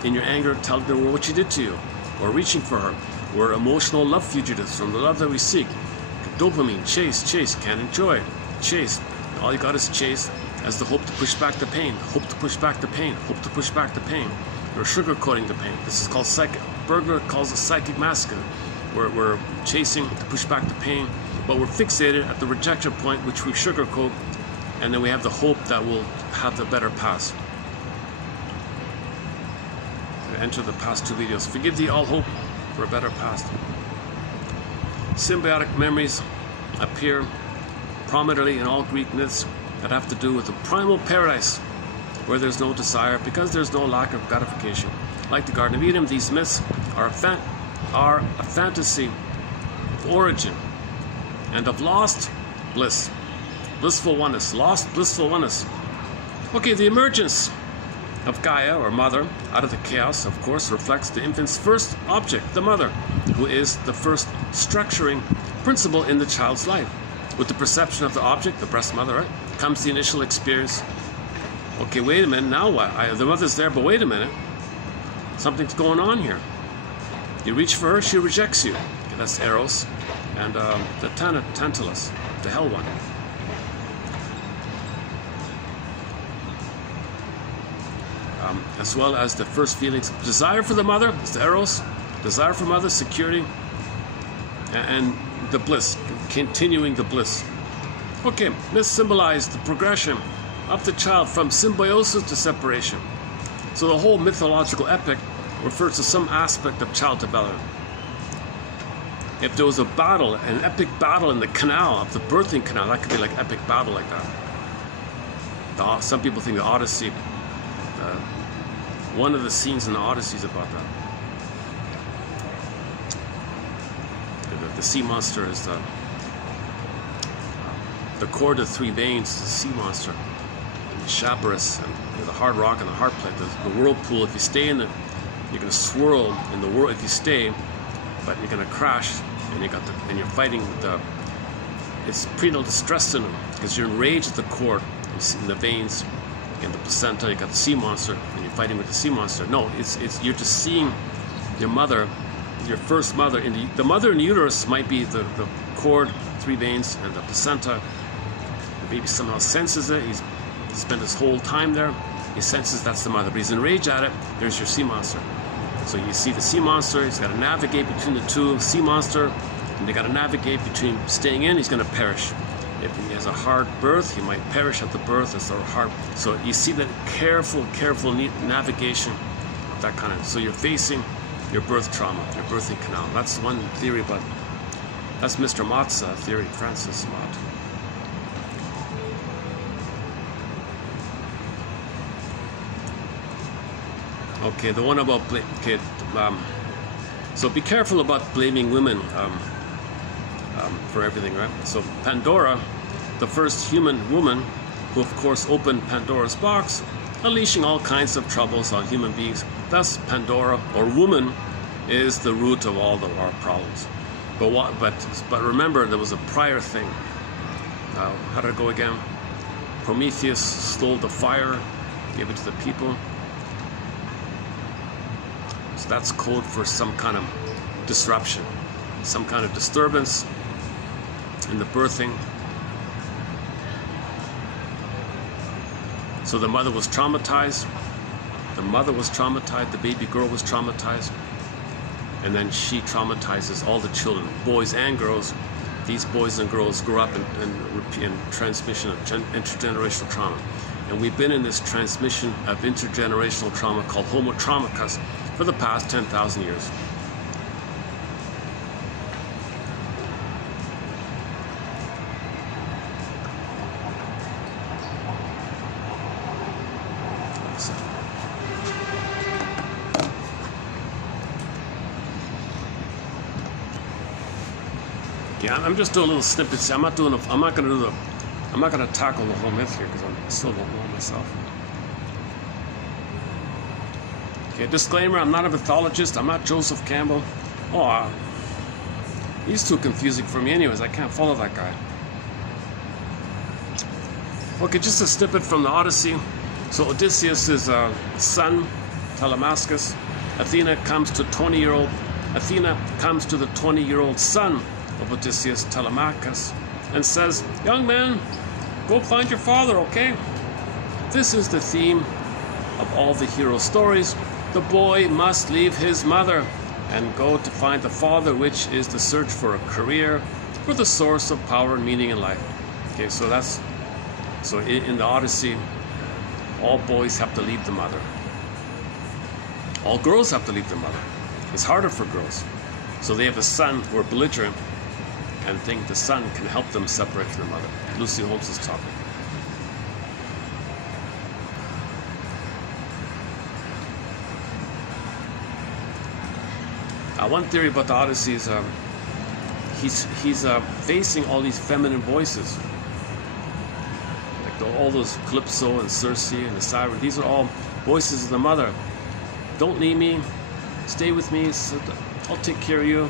in your anger, telling her what she did to you, or reaching for her. We're emotional love fugitives from the love that we seek. Dopamine, chase, can't enjoy. Chase, all you got is chase as the hope to push back the pain, hope to push back the pain, hope to push back the pain. We're sugarcoating the pain. This is called Breuer calls it psychic masculine. We're chasing to push back the pain, but we're fixated at the rejection point, which we sugarcoat, and then we have the hope that we'll have the better past. Enter the past 2 videos. Forgive thee all hope for a better past. Symbiotic memories appear prominently in all Greek myths that have to do with the primal paradise, where there's no desire because there's no lack of gratification. Like the Garden of Eden, these myths are a fantasy of origin and of lost bliss, blissful oneness, lost blissful oneness. Okay, the emergence of Gaia, or mother, out of the chaos, of course, reflects the infant's first object, the mother, who is the first structuring principle in the child's life. With the perception of the object, the breast mother, right, comes the initial experience. Okay, wait a minute, now what? The mother's there, but wait a minute. Something's going on here. You reach for her, she rejects you. Okay, that's Eros. And the Tantalus, the hell one. As well as the first feelings of desire for the mother, it's the Eros, desire for mother, security, and the bliss, continuing the bliss. Okay, myths symbolize the progression of the child from symbiosis to separation. So the whole mythological epic refers to some aspect of child development. If there was a battle, an epic battle in the canal, of the birthing canal, that could be like an epic battle like that. Some people think the Odyssey, one of the scenes in the Odyssey is about that. The sea monster is the cord of 3 veins, the sea monster, and the Chabarus, and the hard rock and the hard plate, the whirlpool. If you stay in it, you're going to swirl in the world. If you stay, but you're going to crash, and you're fighting with it's prenatal distress syndrome because you're enraged at the cord, in the veins, and the placenta. You got the sea monster, and you're fighting with the sea monster. No, it's you're just seeing your mother, your first mother. The mother in the uterus might be the cord, 3 veins, and the placenta. The baby somehow senses it. He's spent his whole time there. He senses that's the mother, but he's enraged at it. There's your sea monster. So you see the sea monster, he's got to navigate between the two. Sea monster, and they got to navigate between staying in, he's going to perish. If he has a hard birth, he might perish at the birth. It's hard. So you see that careful navigation of that kind of. So you're facing your birth trauma, your birthing canal. That's one theory, but that's Mr. Mott's theory, Francis Mott. Okay, the one about so be careful about blaming women for everything, right? So Pandora, the first human woman, who of course opened Pandora's box, unleashing all kinds of troubles on human beings. Thus, Pandora, or woman, is the root of all of our problems. But remember, there was a prior thing. How did it go again? Prometheus stole the fire, gave it to the people. So that's code for some kind of disruption, some kind of disturbance in the birthing. So the mother was traumatized. The mother was traumatized. The baby girl was traumatized. And then she traumatizes all the children, boys and girls. These boys and girls grow up in transmission of intergenerational trauma. And we've been in this transmission of intergenerational trauma called homo traumicus for the past 10,000 years. Yeah, I'm just doing little snippets. I'm not going to tackle the whole myth here because I still don't know myself. Okay, disclaimer, I'm not a mythologist. I'm not Joseph Campbell. He's too confusing for me anyways. I can't follow that guy. Okay, just a snippet from the Odyssey. So Odysseus' son, Telemachus. Athena comes to the 20-year-old son of Odysseus, Telemachus, and says, "Young man, go find your father, okay?" This is the theme of all the hero stories. The boy must leave his mother and go to find the father, which is the search for a career, for the source of power and meaning in life. Okay, so in the Odyssey, all boys have to leave the mother. All girls have to leave the mother. It's harder for girls. So they have a son who are belligerent and think the son can help them separate from the mother. Lucy Holmes is talking. One theory about the Odyssey is he's facing all these feminine voices, like all those Calypso and Circe and the Siren. These are all voices of the mother. Don't leave me. Stay with me. I'll take care of you.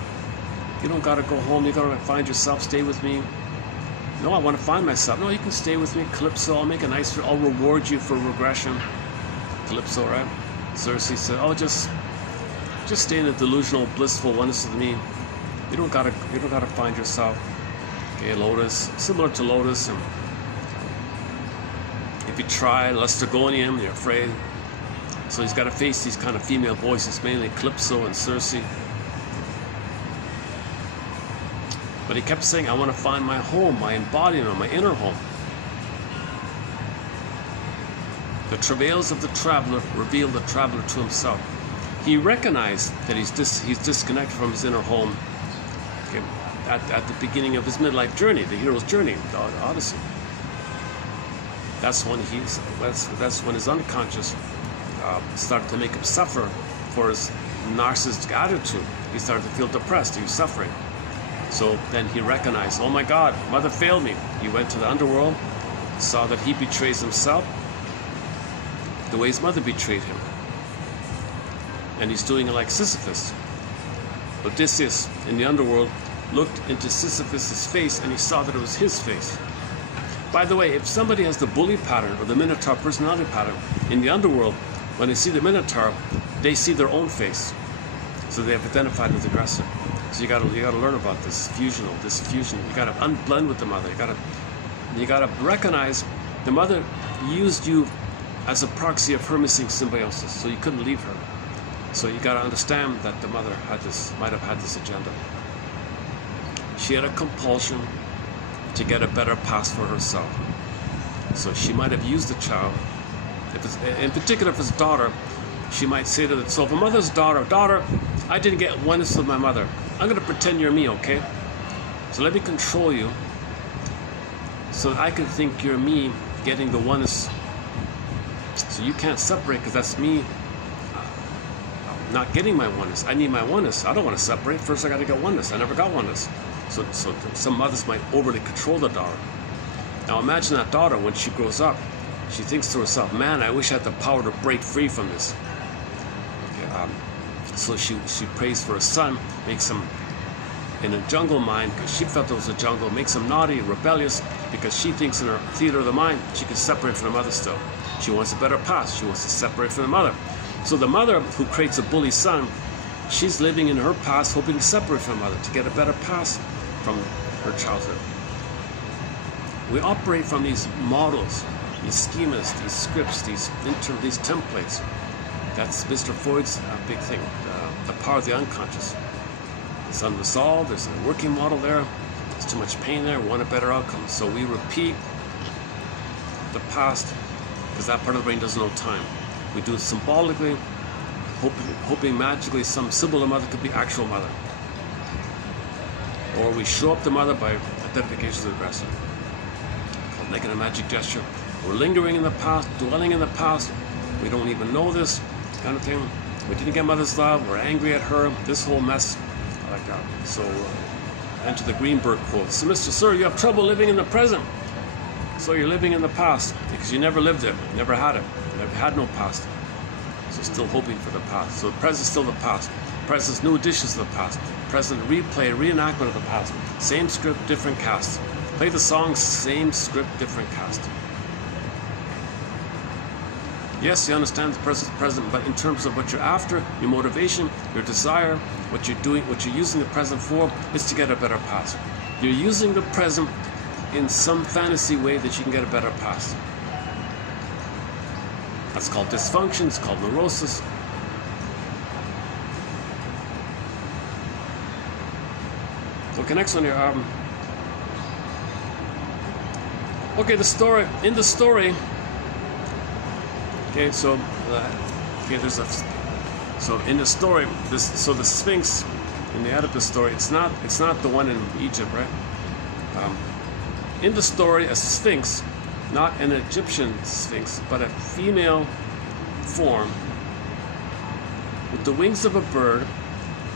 You don't gotta go home. You gotta find yourself. Stay with me. No, I want to find myself. No, you can stay with me. Calypso, I'll make a nice. I'll reward you for regression. Calypso, right? Circe said, "Oh, just stay in the delusional, blissful oneness of me. You don't gotta find yourself." Okay, Lotus, similar to Lotus, and if you try Laestrygonium, you're afraid. So he's got to face these kind of female voices, mainly Calypso and Circe. But he kept saying, "I want to find my home, my embodiment, my inner home." The travails of the traveler reveal the traveler to himself. He recognized that he's disconnected from his inner home, okay, at the beginning of his midlife journey, the hero's journey, the Odyssey. That's when his unconscious started to make him suffer for his narcissistic attitude. He started to feel depressed. He was suffering. So then he recognized, "Oh my God, mother failed me." He went to the underworld, saw that he betrays himself the way his mother betrayed him. And he's doing it like Sisyphus. Odysseus in the underworld looked into Sisyphus' face and he saw that it was his face. By the way, if somebody has the bully pattern or the Minotaur personality pattern in the underworld, when they see the Minotaur, they see their own face. So they have identified as aggressive. So you gotta learn about this fusion. You gotta unblend with the mother. You gotta recognize the mother used you as a proxy of her missing symbiosis, so you couldn't leave her. So you got to understand that the mother might have had this agenda. She had a compulsion to get a better past for herself. So she might have used the child. In particular, if it's daughter, she might say to so if a mother's daughter, I didn't get oneness with my mother. I'm going to pretend you're me, okay? So let me control you so that I can think you're me getting the oneness. So you can't separate because that's me not getting my oneness. I need my oneness. I don't want to separate. First I got to get oneness. I never got oneness. So some mothers might overly control the daughter. Now imagine that daughter, when she grows up, she thinks to herself, man, I wish I had the power to break free from this. Okay, so she prays for a son, makes him in a jungle mind, because she felt it was a jungle, makes him naughty, rebellious, because she thinks in her theater of the mind, she can separate from the mother still. She wants a better past. She wants to separate from the mother. So the mother who creates a bully son, she's living in her past, hoping to separate from the mother, to get a better past from her childhood. We operate from these models, these schemas, these scripts, these templates. That's Mr. Freud's big thing, the power of the unconscious. It's unresolved, there's a working model there, there's too much pain there, we want a better outcome. So we repeat the past, because that part of the brain doesn't know time. We do it symbolically, hoping magically some symbol of mother could be actual mother. Or we show up the mother by identification to the aggressor. Called making a magic gesture. We're lingering in the past, dwelling in the past. We don't even know this kind of thing. We didn't get mother's love, we're angry at her, this whole mess like that. So enter the Greenberg quote. So Mr. Sir, you have trouble living in the present. So you're living in the past because you never lived it, never had it, never had no past. So still hoping for the past. So the present is still the past. Present's new additions to the past. Present replay, reenactment of the past. Same script, different cast. Play the song, same script, different cast. Yes, you understand the present, but in terms of what you're after, your motivation, your desire, what you're doing, what you're using the present for, is to get a better past. You're using the present in some fantasy way that you can get a better past. That's called dysfunction, it's called neurosis. Okay, next one here. Okay, the story. In the story, okay, so okay, there's a. So in the story, the Sphinx in the Oedipus story, it's not the one in Egypt, right? In the story, a Sphinx, not an Egyptian Sphinx, but a female form with the wings of a bird,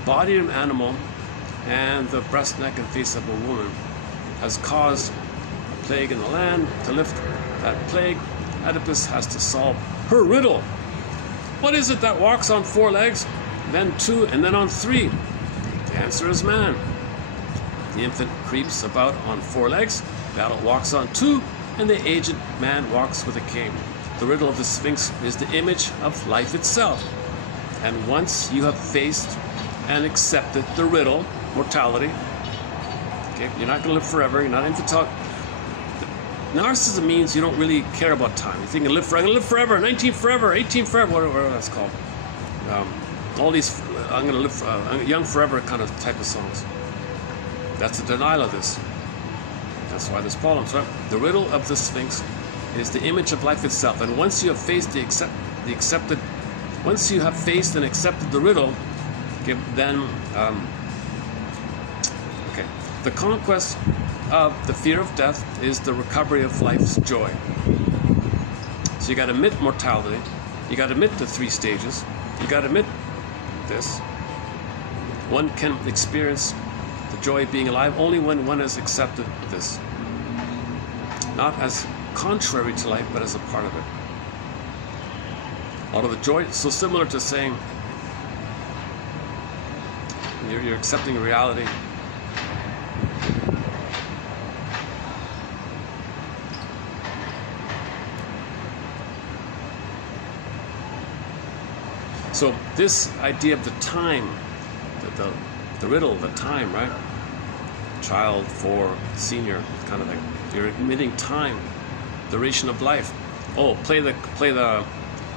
body of an animal, and the breast, neck, and face of a woman, has caused a plague in the land. To lift that plague, Oedipus has to solve her riddle. What is it that walks on 4 legs, then 2, and then on 3? The answer is man. The infant creeps about on 4 legs, the adult walks on 2, and the aged man walks with a cane. The riddle of the Sphinx is the image of life itself. And once you have faced and accepted the riddle, mortality, okay, you're not going to live forever, you're not infantile. Narcissism means you don't really care about time. You think I'm going to live forever, 19 forever, 18 forever, whatever that's called. All these, I'm going to live young forever kind of type of songs. That's the denial of this. That's why there's problems, right? The riddle of the Sphinx is the image of life itself. And once you have faced once you have faced and accepted the riddle, okay, then, okay, the conquest of the fear of death is the recovery of life's joy. So you got to admit mortality. You got to admit the 3 stages. You got to admit this. One can experience the joy of being alive only when one has accepted this. Not as contrary to life, but as a part of it. Out of the joy, so similar to saying you're accepting reality. So this idea of the time, the riddle, the time, right? Child, 4, senior, kind of thing. You're admitting time, duration of life.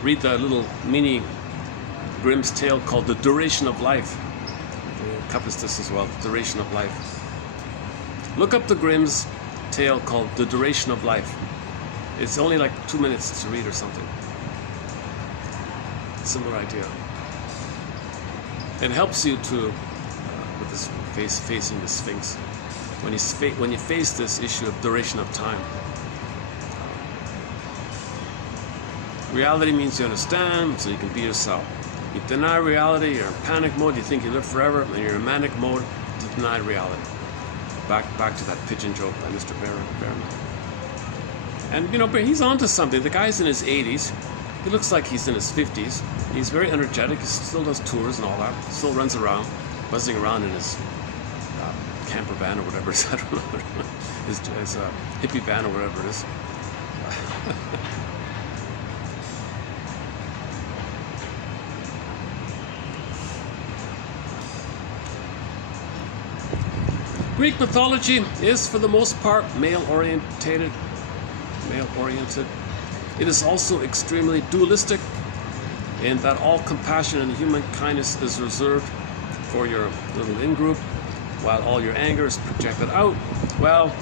read the little mini Grimm's tale called The Duration of Life. It covers this as well, The Duration of Life. Look up the Grimm's tale called The Duration of Life. It's only like 2 minutes to read or something. Similar idea. It helps you to, with this facing the Sphinx. When you face this issue of duration of time. Reality means you understand, so you can be yourself. You deny reality, you're in panic mode, you think you live forever, and you're in manic mode to deny reality. Back to that pigeon joke by Mr. Behrman. And you know, but he's onto something. The guy's in his 80s. He looks like he's in his 50s. He's very energetic. He still does tours and all that. Still runs around, buzzing around in his camper van or whatever it is. I don't know. His hippie van or whatever it is. Greek mythology is, for the most part, male-oriented. It is also extremely dualistic in that all compassion and human kindness is reserved for your little in-group, while all your anger is projected out. Well,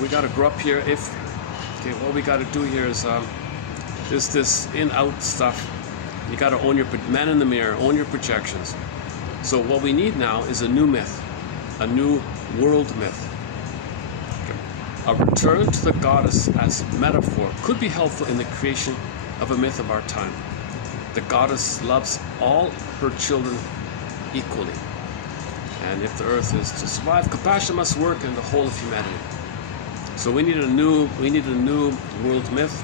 we got to grow up here. What we got to do here is this in-out stuff. You got to own your man in the mirror, own your projections. So what we need now is a new myth, a new world myth. A return to the goddess as metaphor could be helpful in the creation of a myth of our time. The goddess loves all her children equally. And if the earth is to survive, compassion must work in the whole of humanity. So we need a new world myth.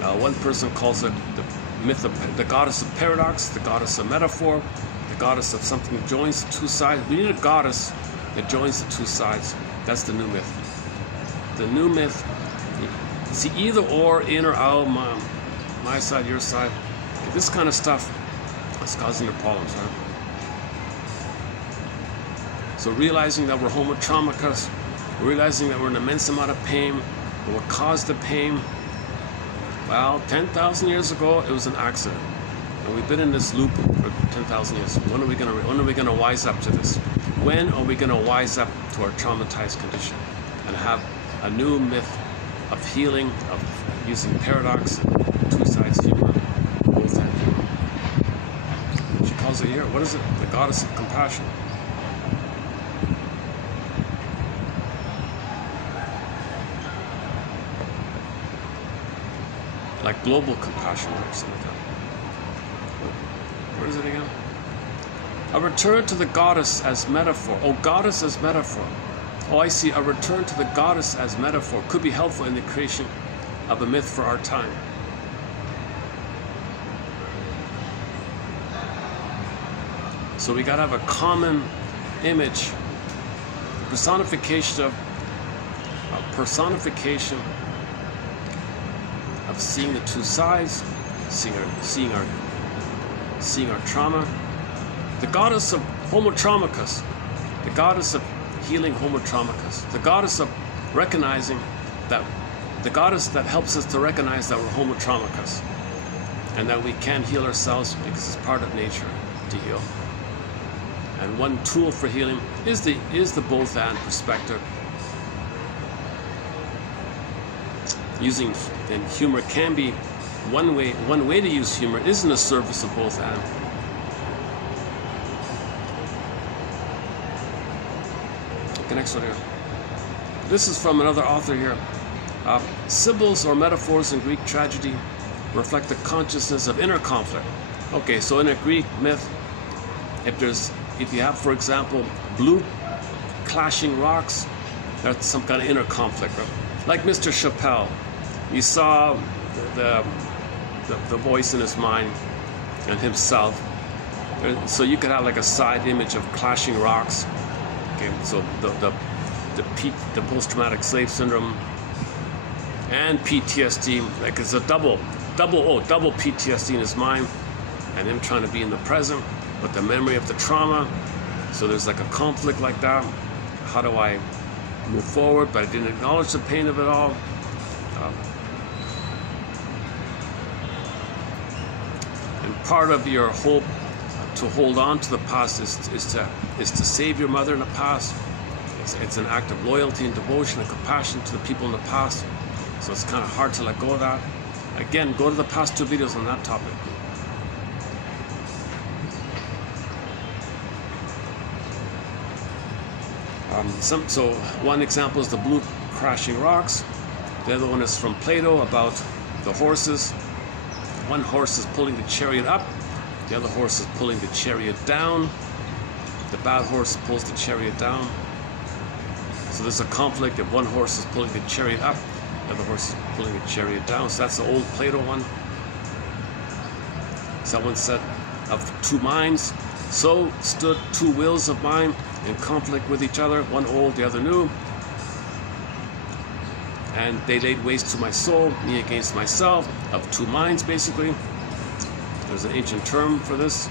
One person calls it the myth of the goddess of paradox, the goddess of metaphor, the goddess of something that joins the two sides. We need a goddess that joins the two sides. That's the new myth. The new myth, see, either or, in or out, my side, your side. This kind of stuff is causing the problems, right? So realizing that we're homotraumicus, realizing that we're in an immense amount of pain, and what caused the pain, well, 10,000 years ago, it was an accident. And we've been in this loop for 10,000 years. When are we gonna wise up to this? When are we gonna wise up to our traumatized condition and have a new myth of healing, of using paradox, two sides humor, both hand humor? She calls it here, what is it? The goddess of compassion. Like global compassion or something like that. Where is it again? A return to the goddess as metaphor. Oh, goddess as metaphor. Oh, I see. A return to the goddess as metaphor could be helpful in the creation of a myth for our time. So we gotta have a common image, personification of seeing the two sides, seeing our trauma. The goddess of homotraumicus, the goddess of healing homotraumicus, the goddess of recognizing that, the goddess that helps us to recognize that we're homotraumicus and that we can't heal ourselves because it's part of nature to heal. And one tool for healing is the both and perspective. Using, and humor can be one way to use humor is in the service of both and. Okay, next one here. This is from another author here. Symbols or metaphors in Greek tragedy reflect the consciousness of inner conflict. Okay, so in a Greek myth, if you have, for example, blue clashing rocks, that's some kind of inner conflict, right? Like Mr. Chappelle, you saw the voice in his mind and himself. So you could have like a side image of clashing rocks. Okay, so the post-traumatic slave syndrome and PTSD, like it's a double PTSD in his mind, and him trying to be in the present, but the memory of the trauma. So there's like a conflict like that. How do I move forward, but I didn't acknowledge the pain of it all. And part of your hope to hold on to the past is to save your mother in the past. It's an act of loyalty and devotion and compassion to the people in the past. So it's kind of hard to let go of that. Again, go to the past 2 videos on that topic. So one example is the blue crashing rocks. The other one is from Plato about the horses. One horse is pulling the chariot up. The other horse is pulling the chariot down. The bad horse pulls the chariot down. So there's a conflict if one horse is pulling the chariot up, the other horse is pulling the chariot down. So that's the old Plato one. Someone said, of 2 minds, so stood 2 wills of mine in conflict with each other, one old, the other new. And they laid waste to my soul, me against myself, of 2 minds basically. There's an ancient term for this.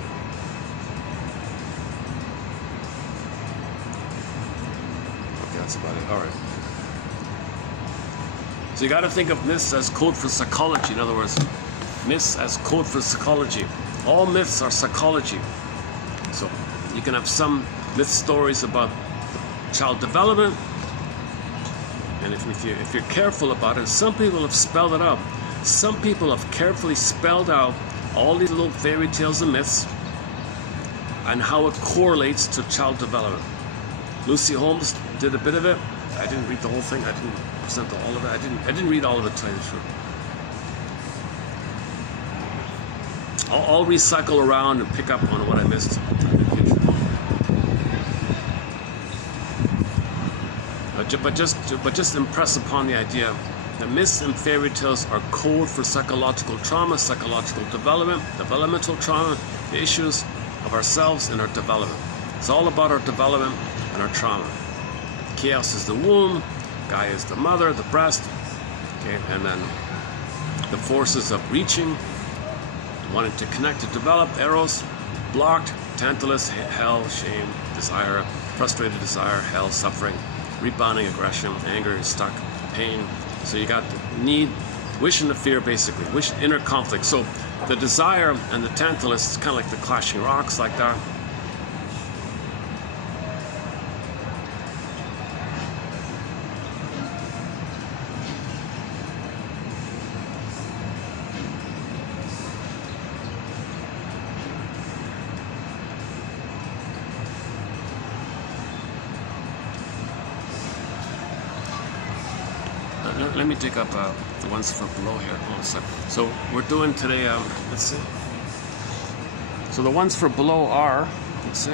Okay, that's about it. All right. So you got to think of myths as code for psychology. In other words, myths as code for psychology. All myths are psychology. So you can have some myth stories about child development, and if you're careful about it, some people have spelled it out. Some people have carefully spelled out all these little fairy tales and myths and how it correlates to child development. Lucy Holmes did a bit of it. I didn't read the whole thing. I didn't present all of it. I didn't read all of it, to tell you the truth. I'll recycle around and pick up on what I missed. But just impress upon the idea that myths and fairy tales are code for psychological trauma, psychological development, developmental trauma, the issues of ourselves and our development. It's all about our development and our trauma. Chaos is the womb, Gaia is the mother, the breast, okay, and then the forces of reaching, wanting to connect, to develop, eros, blocked, Tantalus, hell, shame, desire, frustrated desire, hell, suffering, rebounding, aggression, anger, stuck, pain. So you got the need, wish and the fear, basically, wish, inner conflict. So the desire and the Tantalus is kind of like the clashing rocks, like that. Let me dig up the ones for below here. Hold on a second. So we're doing today, let's see. So the ones for below are, let's see.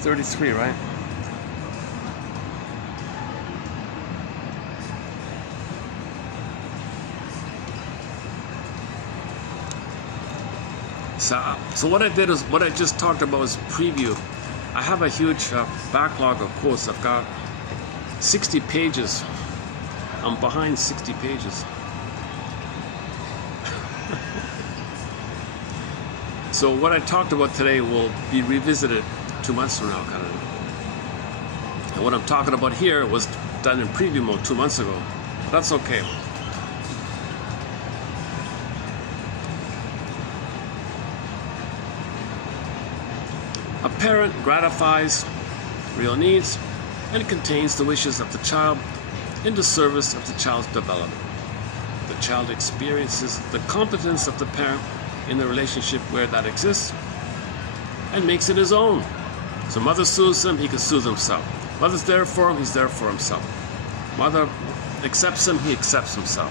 $33, right? So what I did is, what I just talked about was preview. I have a huge backlog of quotes. I've got 60 pages. I'm behind 60 pages. So what I talked about today will be revisited 2 months from now, kind of. And what I'm talking about here was done in preview mode 2 months ago. That's okay. A parent gratifies real needs and contains the wishes of the child in the service of the child's development. The child experiences the competence of the parent in the relationship where that exists and makes it his own. So mother soothes him, he can soothe himself. Mother's there for him, he's there for himself. Mother accepts him, he accepts himself.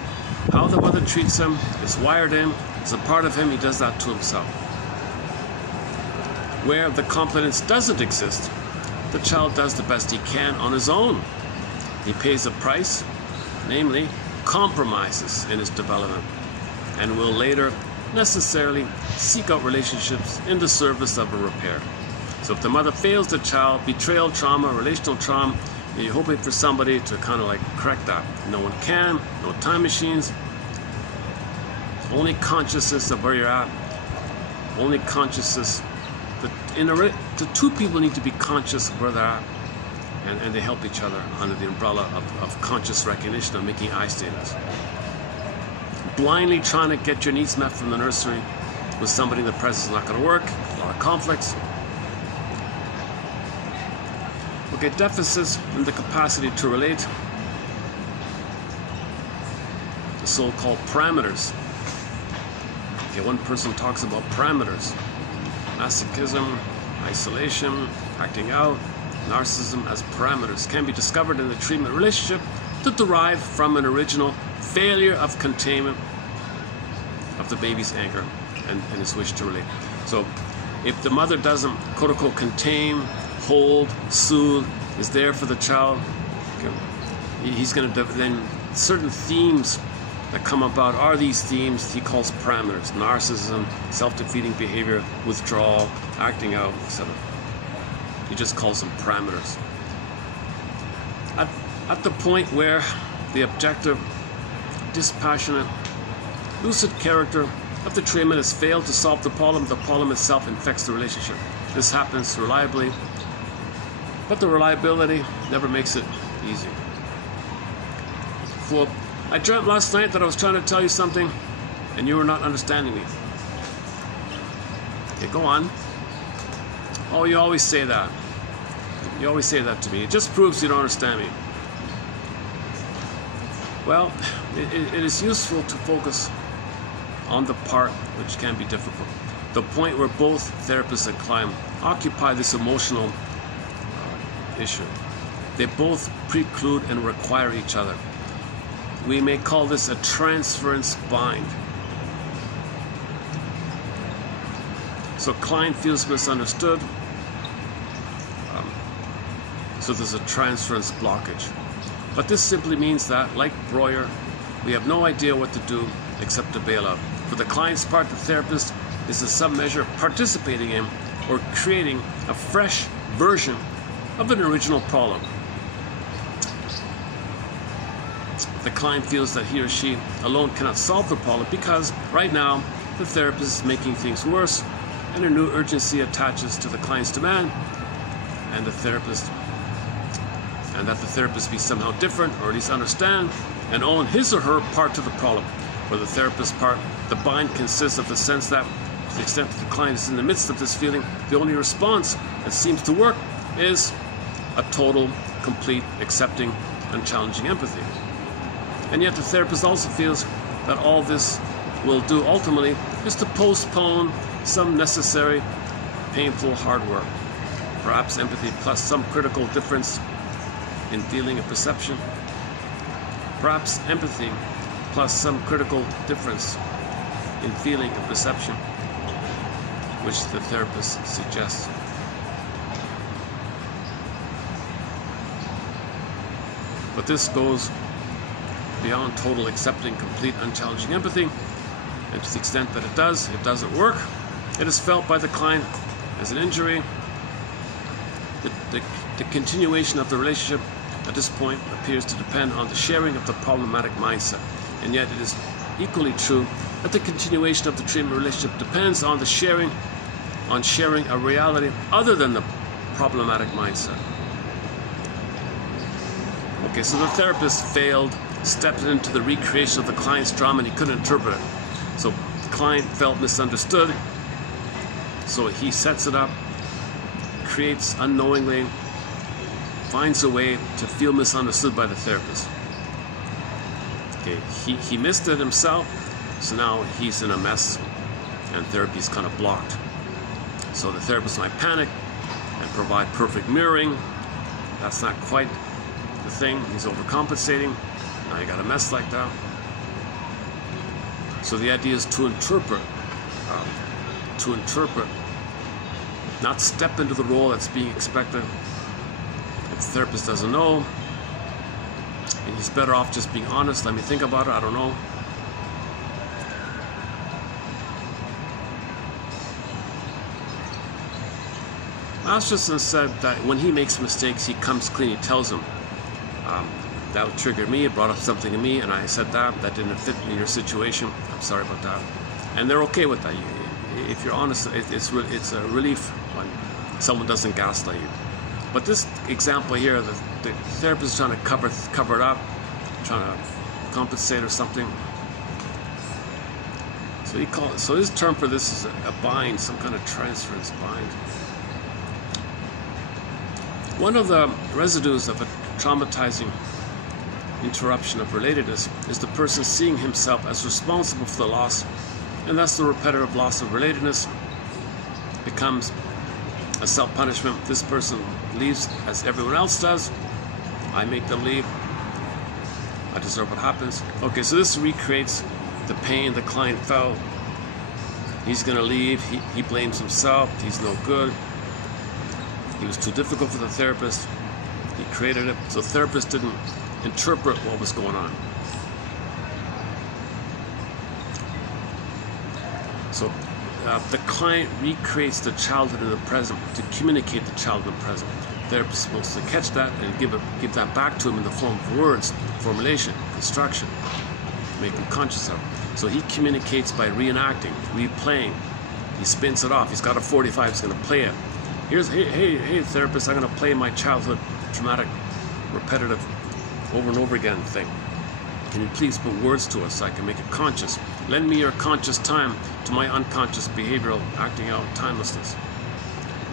How the mother treats him is wired in, it's a part of him, he does that to himself. Where the competence doesn't exist, the child does the best he can on his own. He pays a price, namely compromises in his development, and will later necessarily seek out relationships in the service of a repair. So if the mother fails the child, betrayal trauma, relational trauma, you're hoping for somebody to kind of like correct that. No one can, no time machines, only consciousness of where you're at only consciousness. The two people need to be conscious of where they're at, and they help each other under the umbrella of conscious recognition of making I statements. Blindly trying to get your needs met from the nursery with somebody in the present is not going to work. A lot of conflicts. Okay, deficits in the capacity to relate. The so-called parameters. Okay, one person talks about parameters. Masochism, isolation, acting out, narcissism as parameters can be discovered in the treatment relationship to derive from an original failure of containment of the baby's anger and his wish to relate. So if the mother doesn't quote-unquote contain, hold, soothe, is there for the child, okay, he's going to then certain themes that come about are these themes he calls parameters: narcissism, self-defeating behavior, withdrawal, acting out, etc. He just calls them parameters. At the point where the objective, dispassionate, lucid character of the treatment has failed to solve the problem itself infects the relationship. This happens reliably, but the reliability never makes it easy. Quote, I dreamt last night that I was trying to tell you something and you were not understanding me. Okay, go on. Oh, you always say that. You always say that to me. It just proves you don't understand me. Well, it is useful to focus on the part which can be difficult. The point where both therapist and client occupy this emotional issue. They both preclude and require each other. We may call this a transference bind. So client feels misunderstood. So there's a transference blockage. But this simply means that, like Breuer, we have no idea what to do except to bail out. For the client's part, the therapist is in some measure participating in or creating a fresh version of an original problem. The client feels that he or she alone cannot solve the problem because right now the therapist is making things worse, and a new urgency attaches to the client's demand, and that the therapist be somehow different, or at least understand and own his or her part to the problem. For the therapist's part, the bind consists of the sense that, to the extent that the client is in the midst of this feeling, the only response that seems to work is a total, complete, accepting, unchallenging empathy. And yet the therapist also feels that all this will do ultimately is to postpone some necessary, painful hard work. Perhaps empathy plus some critical difference in feeling and perception. Perhaps empathy plus some critical difference in feeling and perception, which the therapist suggests. But this goes beyond total accepting, complete, unchallenging empathy, and to the extent that it doesn't work. It is felt by the client as an injury. The continuation of the relationship at this point appears to depend on the sharing of the problematic mindset, and yet it is equally true that the continuation of the treatment relationship depends on the sharing a reality other than the problematic mindset. Okay, so the therapist failed, stepped into the recreation of the client's drama, and he couldn't interpret it. So the client felt misunderstood, so he sets it up, creates unknowingly, finds a way to feel misunderstood by the therapist. Okay, he missed it himself, so now he's in a mess, and therapy's kind of blocked. So the therapist might panic and provide perfect mirroring. That's not quite the thing. He's overcompensating. Now you got a mess like that. So the idea is to interpret, not step into the role that's being expected. If the therapist doesn't know, and he's better off just being honest. Let me think about it. I don't know. Masochism said that when he makes mistakes, he comes clean. He tells them, that would trigger me. It brought up something in me, and I said that didn't fit in your situation. I'm sorry about that. And they're okay with that. if you're honest, it's a relief when someone doesn't gaslight you. But this example here, the therapist is trying to cover it up, trying to compensate or something. So his term for this is a bind, some kind of transference bind. One of the residues of a traumatizing interruption of relatedness is the person seeing himself as responsible for the loss, and thus the repetitive loss of relatedness becomes a self-punishment. This person leaves as everyone else does. I make them leave. I deserve what happens. Okay, so this recreates the pain the client felt. He's going to leave. He blames himself. He's no good. He was too difficult for the therapist. He created it. So the therapist didn't interpret what was going on. So the client recreates the childhood in the present to communicate the childhood in the present. The therapist is supposed to catch that and give that back to him in the form of words, formulation, instruction, make him conscious of it. So he communicates by reenacting, replaying. He spins it off. He's got a 45. He's going to play it. Hey, therapist, I'm going to play my childhood traumatic, repetitive, over and over again thing. Can you please put words to it so I can make it conscious? Lend me your conscious time to my unconscious behavioral acting out timelessness.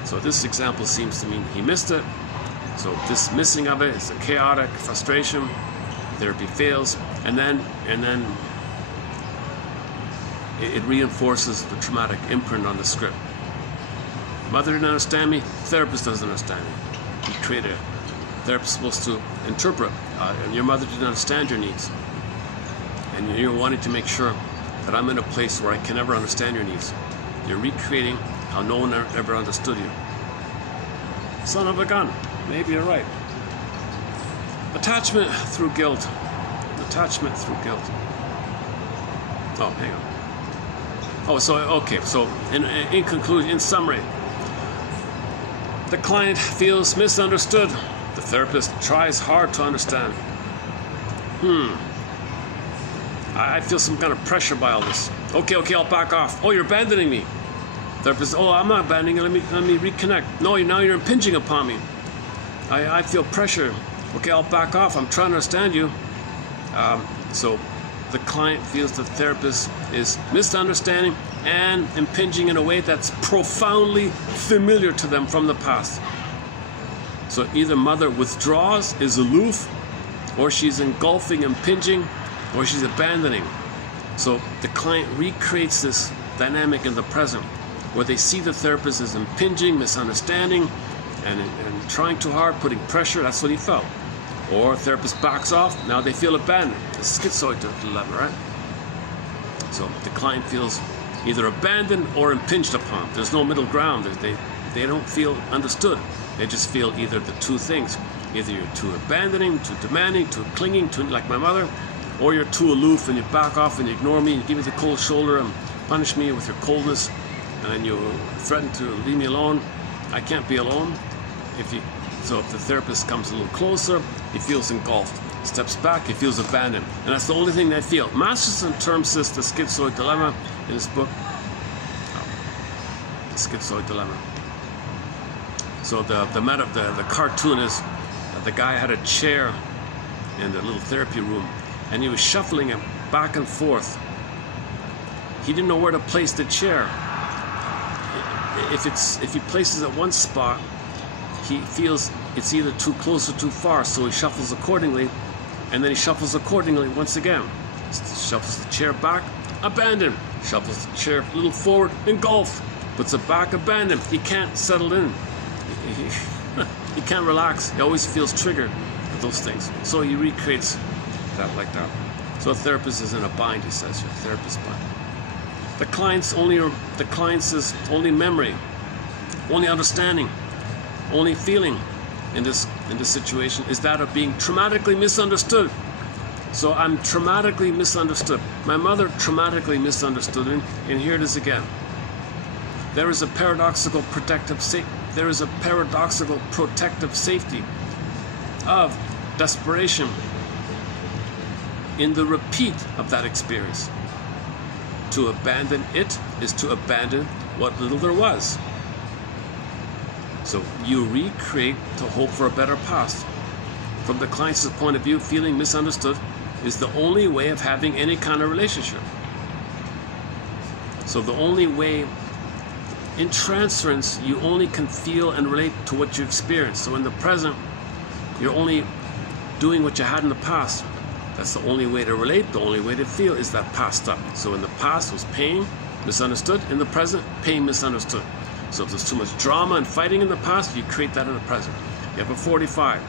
So this example seems to mean he missed it. So this missing of it is a chaotic frustration. Therapy fails, and then it reinforces the traumatic imprint on the script. Mother didn't understand me. Therapist doesn't understand me. He created it. Therapist is supposed to interpret. And your mother didn't understand your needs, and you're wanting to make sure that I'm in a place where I can never understand your needs. You're recreating how no one ever understood you. Son of a gun. Maybe you're right. Attachment through guilt. Attachment through guilt. Oh, hang on. Oh, so okay. So in conclusion, in summary, the client feels misunderstood. The therapist tries hard to understand. I feel some kind of pressure by all this. Okay, I'll back off. Oh, you're abandoning me. Therapist, oh, I'm not abandoning you. Let me reconnect. No, now you're impinging upon me. I feel pressure. Okay, I'll back off. I'm trying to understand you. So the client feels the therapist is misunderstanding and impinging in a way that's profoundly familiar to them from the past. So either mother withdraws, is aloof, or she's engulfing, impinging, or she's abandoning. So the client recreates this dynamic in the present, where they see the therapist as impinging, misunderstanding, and trying too hard, putting pressure. That's what he felt. Or therapist backs off, now they feel abandoned. It's schizoid dilemma, right? So the client feels either abandoned or impinged upon. There's no middle ground. They don't feel understood. They just feel either the two things. Either you're too abandoning, too demanding, too clinging, too like my mother, or you're too aloof and you back off and you ignore me, you give me the cold shoulder and punish me with your coldness, and then you threaten to leave me alone. I can't be alone. So if the therapist comes a little closer, he feels engulfed. Steps back, he feels abandoned. And that's the only thing they feel. Masochism terms this the schizoid dilemma in his book. The schizoid dilemma. So the cartoon is the guy had a chair in the little therapy room, and he was shuffling it back and forth. He didn't know where to place the chair. If he places it one spot, he feels it's either too close or too far, so he shuffles accordingly, and then he shuffles accordingly once again. Shuffles the chair back, abandoned. Shuffles the chair a little forward, engulfed. Puts it back, abandoned. He can't settle in. He can't relax. He always feels triggered with those things. So he recreates that like that. So a therapist is in a bind, he says. Your therapist bind. The client's only memory, only understanding, only feeling in this situation is that of being traumatically misunderstood. So I'm traumatically misunderstood. My mother traumatically misunderstood me, and here it is again. There is a paradoxical protective safety of desperation in the repeat of that experience. To abandon it is to abandon what little there was. So you recreate to hope for a better past. From the client's point of view, feeling misunderstood is the only way of having any kind of relationship. So the only way, in transference, you only can feel and relate to what you experience. So in the present, you're only doing what you had in the past. That's the only way to relate, the only way to feel is that past stuff. So in the past was pain, misunderstood. In the present, pain, misunderstood. So if there's too much drama and fighting in the past, you create that in the present. You have a 45.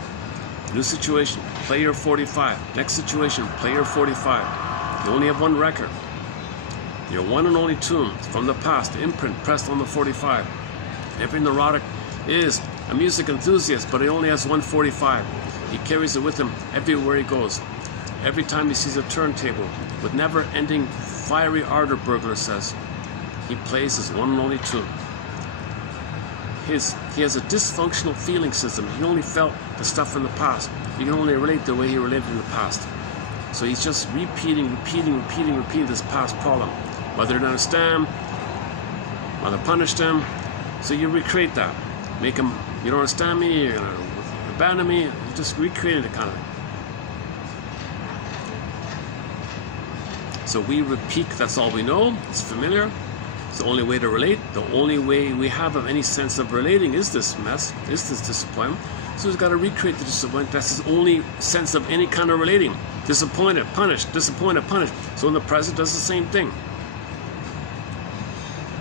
New situation, play your 45. Next situation, play your 45. You only have one record. Your one and only tune from the past, the imprint pressed on the 45. Every neurotic is a music enthusiast, but he only has 145. He carries it with him everywhere he goes. Every time he sees a turntable with never-ending fiery ardor, Breuer says, he plays his one and only tune. He has a dysfunctional feeling system. He only felt the stuff in the past. He can only relate the way he related in the past. So he's just repeating this past problem. Mother didn't understand, mother punished him. So you recreate that. Make him, you don't understand me, you're gonna abandon me. You just recreated it kind of. So we repeat, that's all we know, it's familiar. It's the only way to relate. The only way we have of any sense of relating is this mess, is this disappointment. So he's got to recreate the disappointment. That's his only sense of any kind of relating. Disappointed, punished, disappointed, punished. So in the present does the same thing.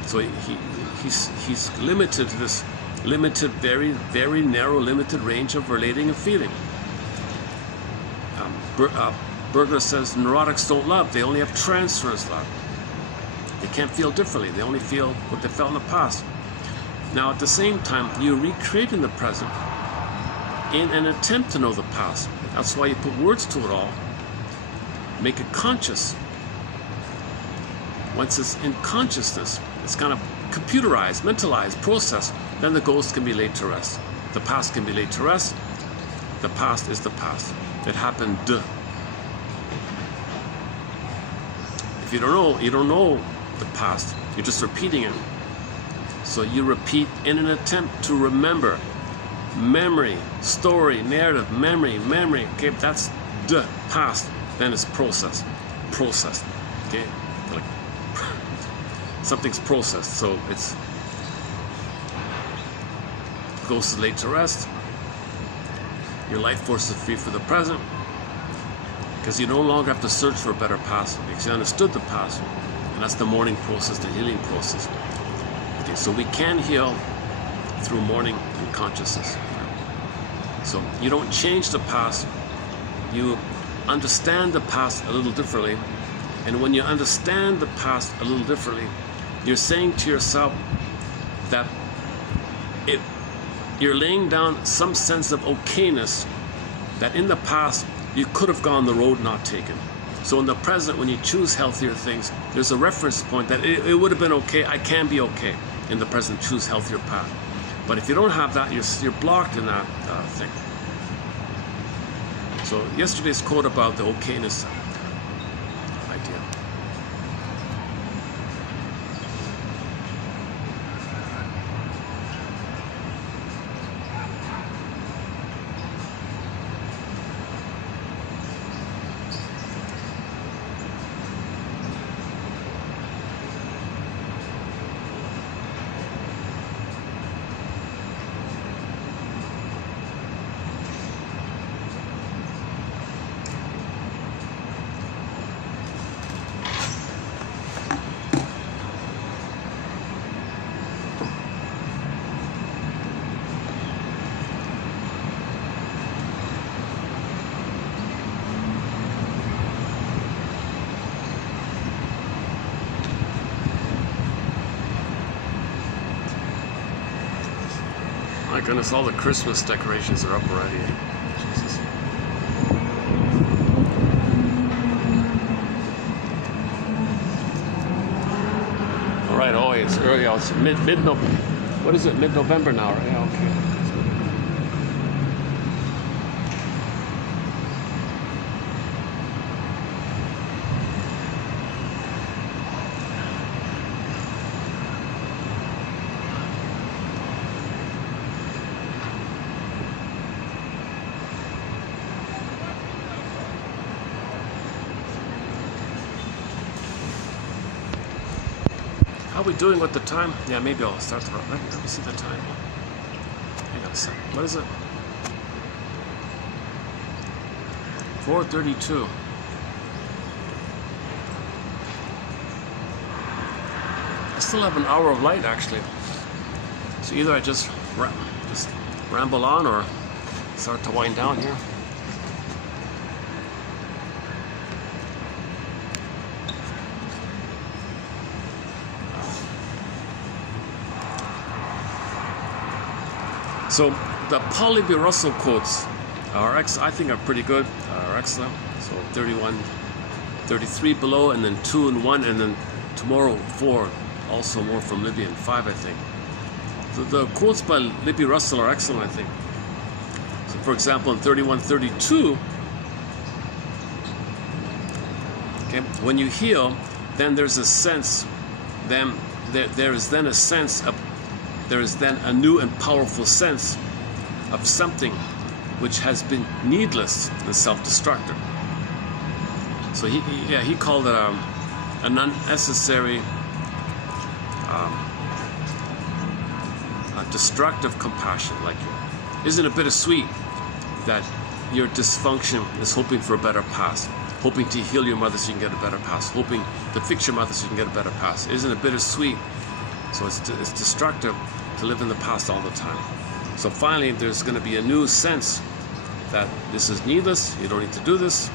So he's limited to this limited, very, very narrow, limited range of relating and feeling. Breuer says neurotics don't love, they only have transference love. They can't feel differently, they only feel what they felt in the past. Now at the same time, you recreate in the present in an attempt to know the past. That's why you put words to it all. Make it conscious. Once it's in consciousness, it's kind of computerized, mentalized, processed, then the ghost can be laid to rest. The past can be laid to rest. The past is the past. It happened. If you don't know the past, you're just repeating it. So you repeat in an attempt to remember. Memory, story, narrative, memory. Okay, that's the past. Then it's processed. Okay, like something's processed. So it's ghost is laid to rest. Your life force is free for the present. Because you no longer have to search for a better past, because you understood the past. And that's the mourning process, the healing process. Okay, so we can heal through mourning and consciousness. So you don't change the past, you understand the past a little differently. And when you understand the past a little differently, you're saying to yourself that you're laying down some sense of okayness that in the past you could have gone the road not taken. So in the present, when you choose healthier things, there's a reference point that it would have been okay, I can be okay. In the present, choose healthier path. But if you don't have that, you're blocked in that thing. So yesterday's quote about the okayness idea. My goodness, all the Christmas decorations are up already. Jesus. All right, oh, it's early. It's mid-November. What is it? Mid-November now, right? Yeah, okay. How are we doing with the time? Yeah, maybe I'll start the... Let me see the time. Hang on a second. What is it? 4:32. I still have an hour of light, actually. So either I just ramble on or start to wind down here. So the Paul Russell quotes I think are pretty good, are excellent. So 31, 33 below, and then 2 and 1, and then tomorrow 4, also more from Libby and 5, I think. So the quotes by Libby Russell are excellent, I think. So for example, in 31:32, okay, when you heal, then there's a sense, then there is then a sense of, there is then a new and powerful sense of something which has been needless and self-destructive. So he called it an unnecessary, destructive compassion. Like, isn't it bittersweet that your dysfunction is hoping for a better past, hoping to heal your mother so you can get a better past, hoping to fix your mother so you can get a better past? Isn't it bittersweet? So it's destructive to live in the past all the time. So finally, there's going to be a new sense that this is needless. You don't need to do this.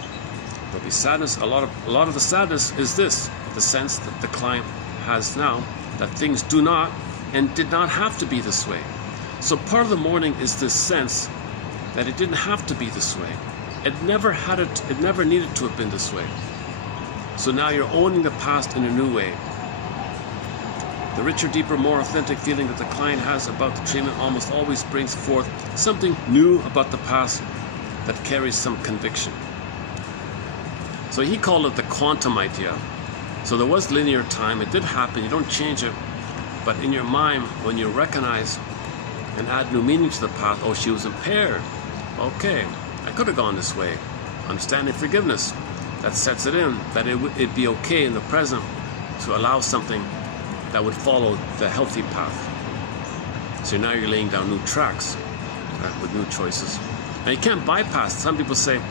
There'll be sadness. A lot of the sadness is this: the sense that the client has now that things do not and did not have to be this way. So part of the mourning is this sense that it didn't have to be this way. It never needed to have been this way. So now you're owning the past in a new way. The richer, deeper, more authentic feeling that the client has about the treatment almost always brings forth something new about the past that carries some conviction. So he called it the quantum idea. So there was linear time, it did happen, you don't change it, but in your mind, when you recognize and add new meaning to the past, oh, she was impaired. Okay, I could have gone this way. Understanding forgiveness, that sets it in, that it'd be okay in the present to allow something that would follow the healthy path. So now you're laying down new tracks, right, with new choices. Now you can't bypass. Some people say,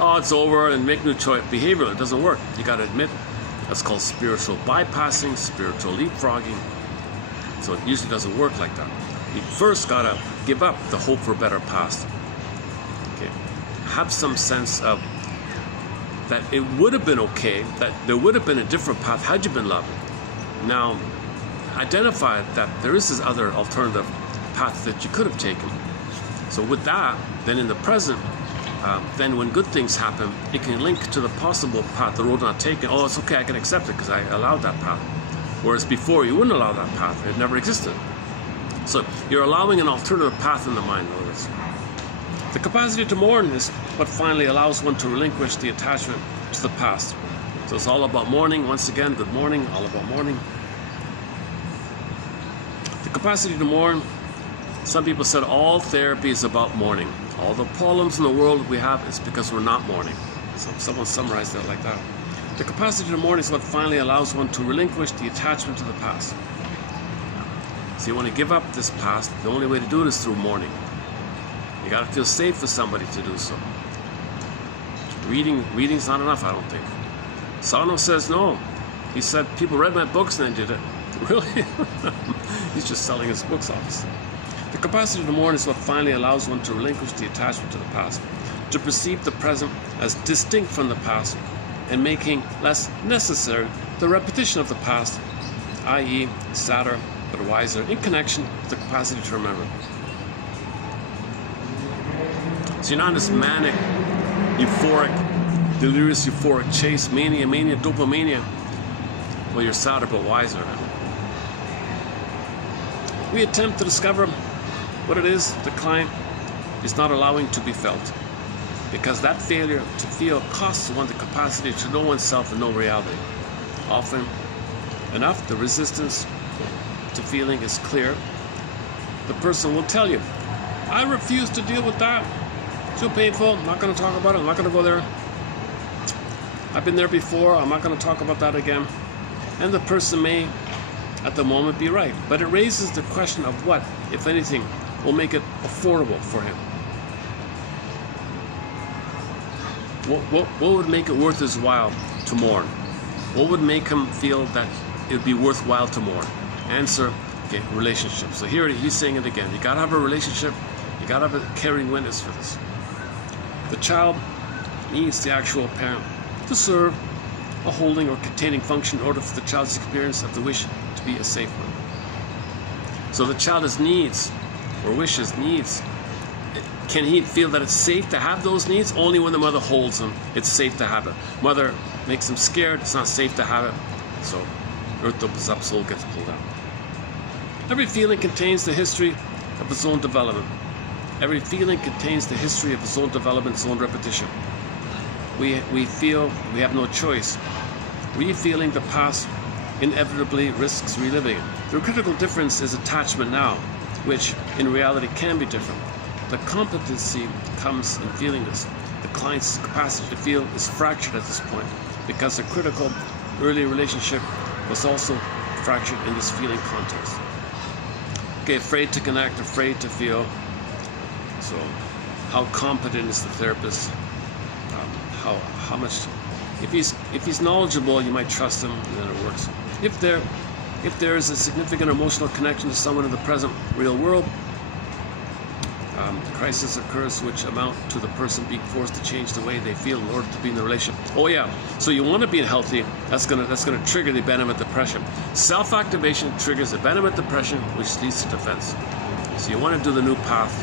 oh, it's over and make new choice. Behavioral, it doesn't work. You got to admit, that's called spiritual bypassing, spiritual leapfrogging. So it usually doesn't work like that. You first got to give up the hope for a better past. Okay, have some sense of that it would have been okay, that there would have been a different path had you been loved. Now, identify that there is this other alternative path that you could have taken. So with that, then in the present, then when good things happen, it can link to the possible path, the road not taken. Oh, it's okay, I can accept it because I allowed that path. Whereas before, you wouldn't allow that path. It never existed. So you're allowing an alternative path in the mind, in other words. The capacity to mourn is what finally allows one to relinquish the attachment to the past. So it's all about mourning. Once again, good morning, all about mourning. The capacity to mourn, some people said all therapy is about mourning. All the problems in the world we have is because we're not mourning. So someone summarized it like that. The capacity to mourn is what finally allows one to relinquish the attachment to the past. So you want to give up this past, the only way to do it is through mourning. You got to feel safe for somebody to do so. Reading's not enough, I don't think. Sano says no. He said people read my books and then did it. Really? He's just selling his books, obviously. The capacity to mourn is what finally allows one to relinquish the attachment to the past, to perceive the present as distinct from the past, and making less necessary the repetition of the past, i.e. sadder but wiser, in connection with the capacity to remember. So you're not in this manic, euphoric, delirious euphoric chase, mania, dopamania, well, you're sadder but wiser. We attempt to discover what it is the client is not allowing to be felt, because that failure to feel costs one the capacity to know oneself and know reality. Often enough, the resistance to feeling is clear. The person will tell you, I refuse to deal with that. Too painful, I'm not going to talk about it, I'm not going to go there. I've been there before, I'm not going to talk about that again. And the person may at the moment be right, but it raises the question of what, if anything, will make it affordable for him. What would make it worth his while to mourn? What would make him feel that it would be worthwhile to mourn? Answer, okay, relationship. So here he's saying it again. You gotta have a relationship. You gotta have a caring witness for this. The child needs the actual parent to serve a holding or containing function in order for the child's experience of the wish to be a safe one. So the child has needs, or wishes, needs. Can he feel that it's safe to have those needs? Only when the mother holds him, it's safe to have it. Mother makes him scared, it's not safe to have it. So, earth opens up, soul gets pulled out. Every feeling contains the history of its own development. Every feeling contains the history of its own development, its own repetition. We feel we have no choice. Re-feeling the past inevitably risks reliving it. The critical difference is attachment now, which in reality can be different. The competency comes in feeling this. The client's capacity to feel is fractured at this point because the critical early relationship was also fractured in this feeling context. Okay, afraid to connect, afraid to feel. So, how competent is the therapist? How much? If he's knowledgeable, you might trust him, and then it works. If there is a significant emotional connection to someone in the present real world, crisis occurs which amount to the person being forced to change the way they feel in order to be in the relationship. Oh yeah, so you want to be healthy. That's gonna trigger the abandonment depression. Self-activation triggers abandonment depression, which leads to defense. So you want to do the new path.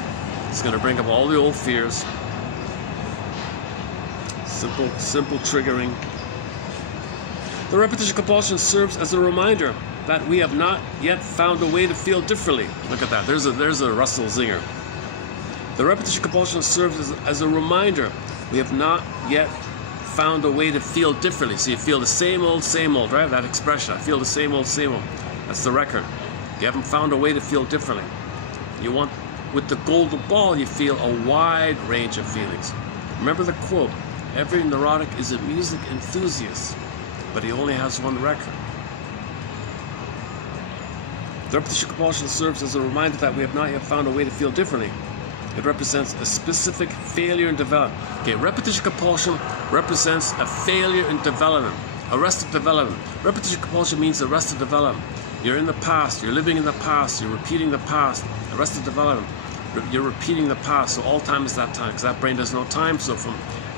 It's gonna bring up all the old fears. Simple triggering. The repetition compulsion serves as a reminder that we have not yet found a way to feel differently. Look at that. There's a Russell Zinger. The repetition compulsion serves as a reminder we have not yet found a way to feel differently. So you feel the same old, right? That expression, I feel the same old. That's the record. You haven't found a way to feel differently. You want, with the golden ball, you feel a wide range of feelings. Remember the quote, every neurotic is a music enthusiast, but he only has one record. The repetition compulsion serves as a reminder that we have not yet found a way to feel differently. It represents a specific failure in development. Okay, repetition compulsion represents a failure in development, arrested development. Repetition compulsion means arrested development. You're in the past, you're living in the past, you're repeating the past. Arrested development, you're repeating the past, so all time is that time, because that brain doesn't know time. So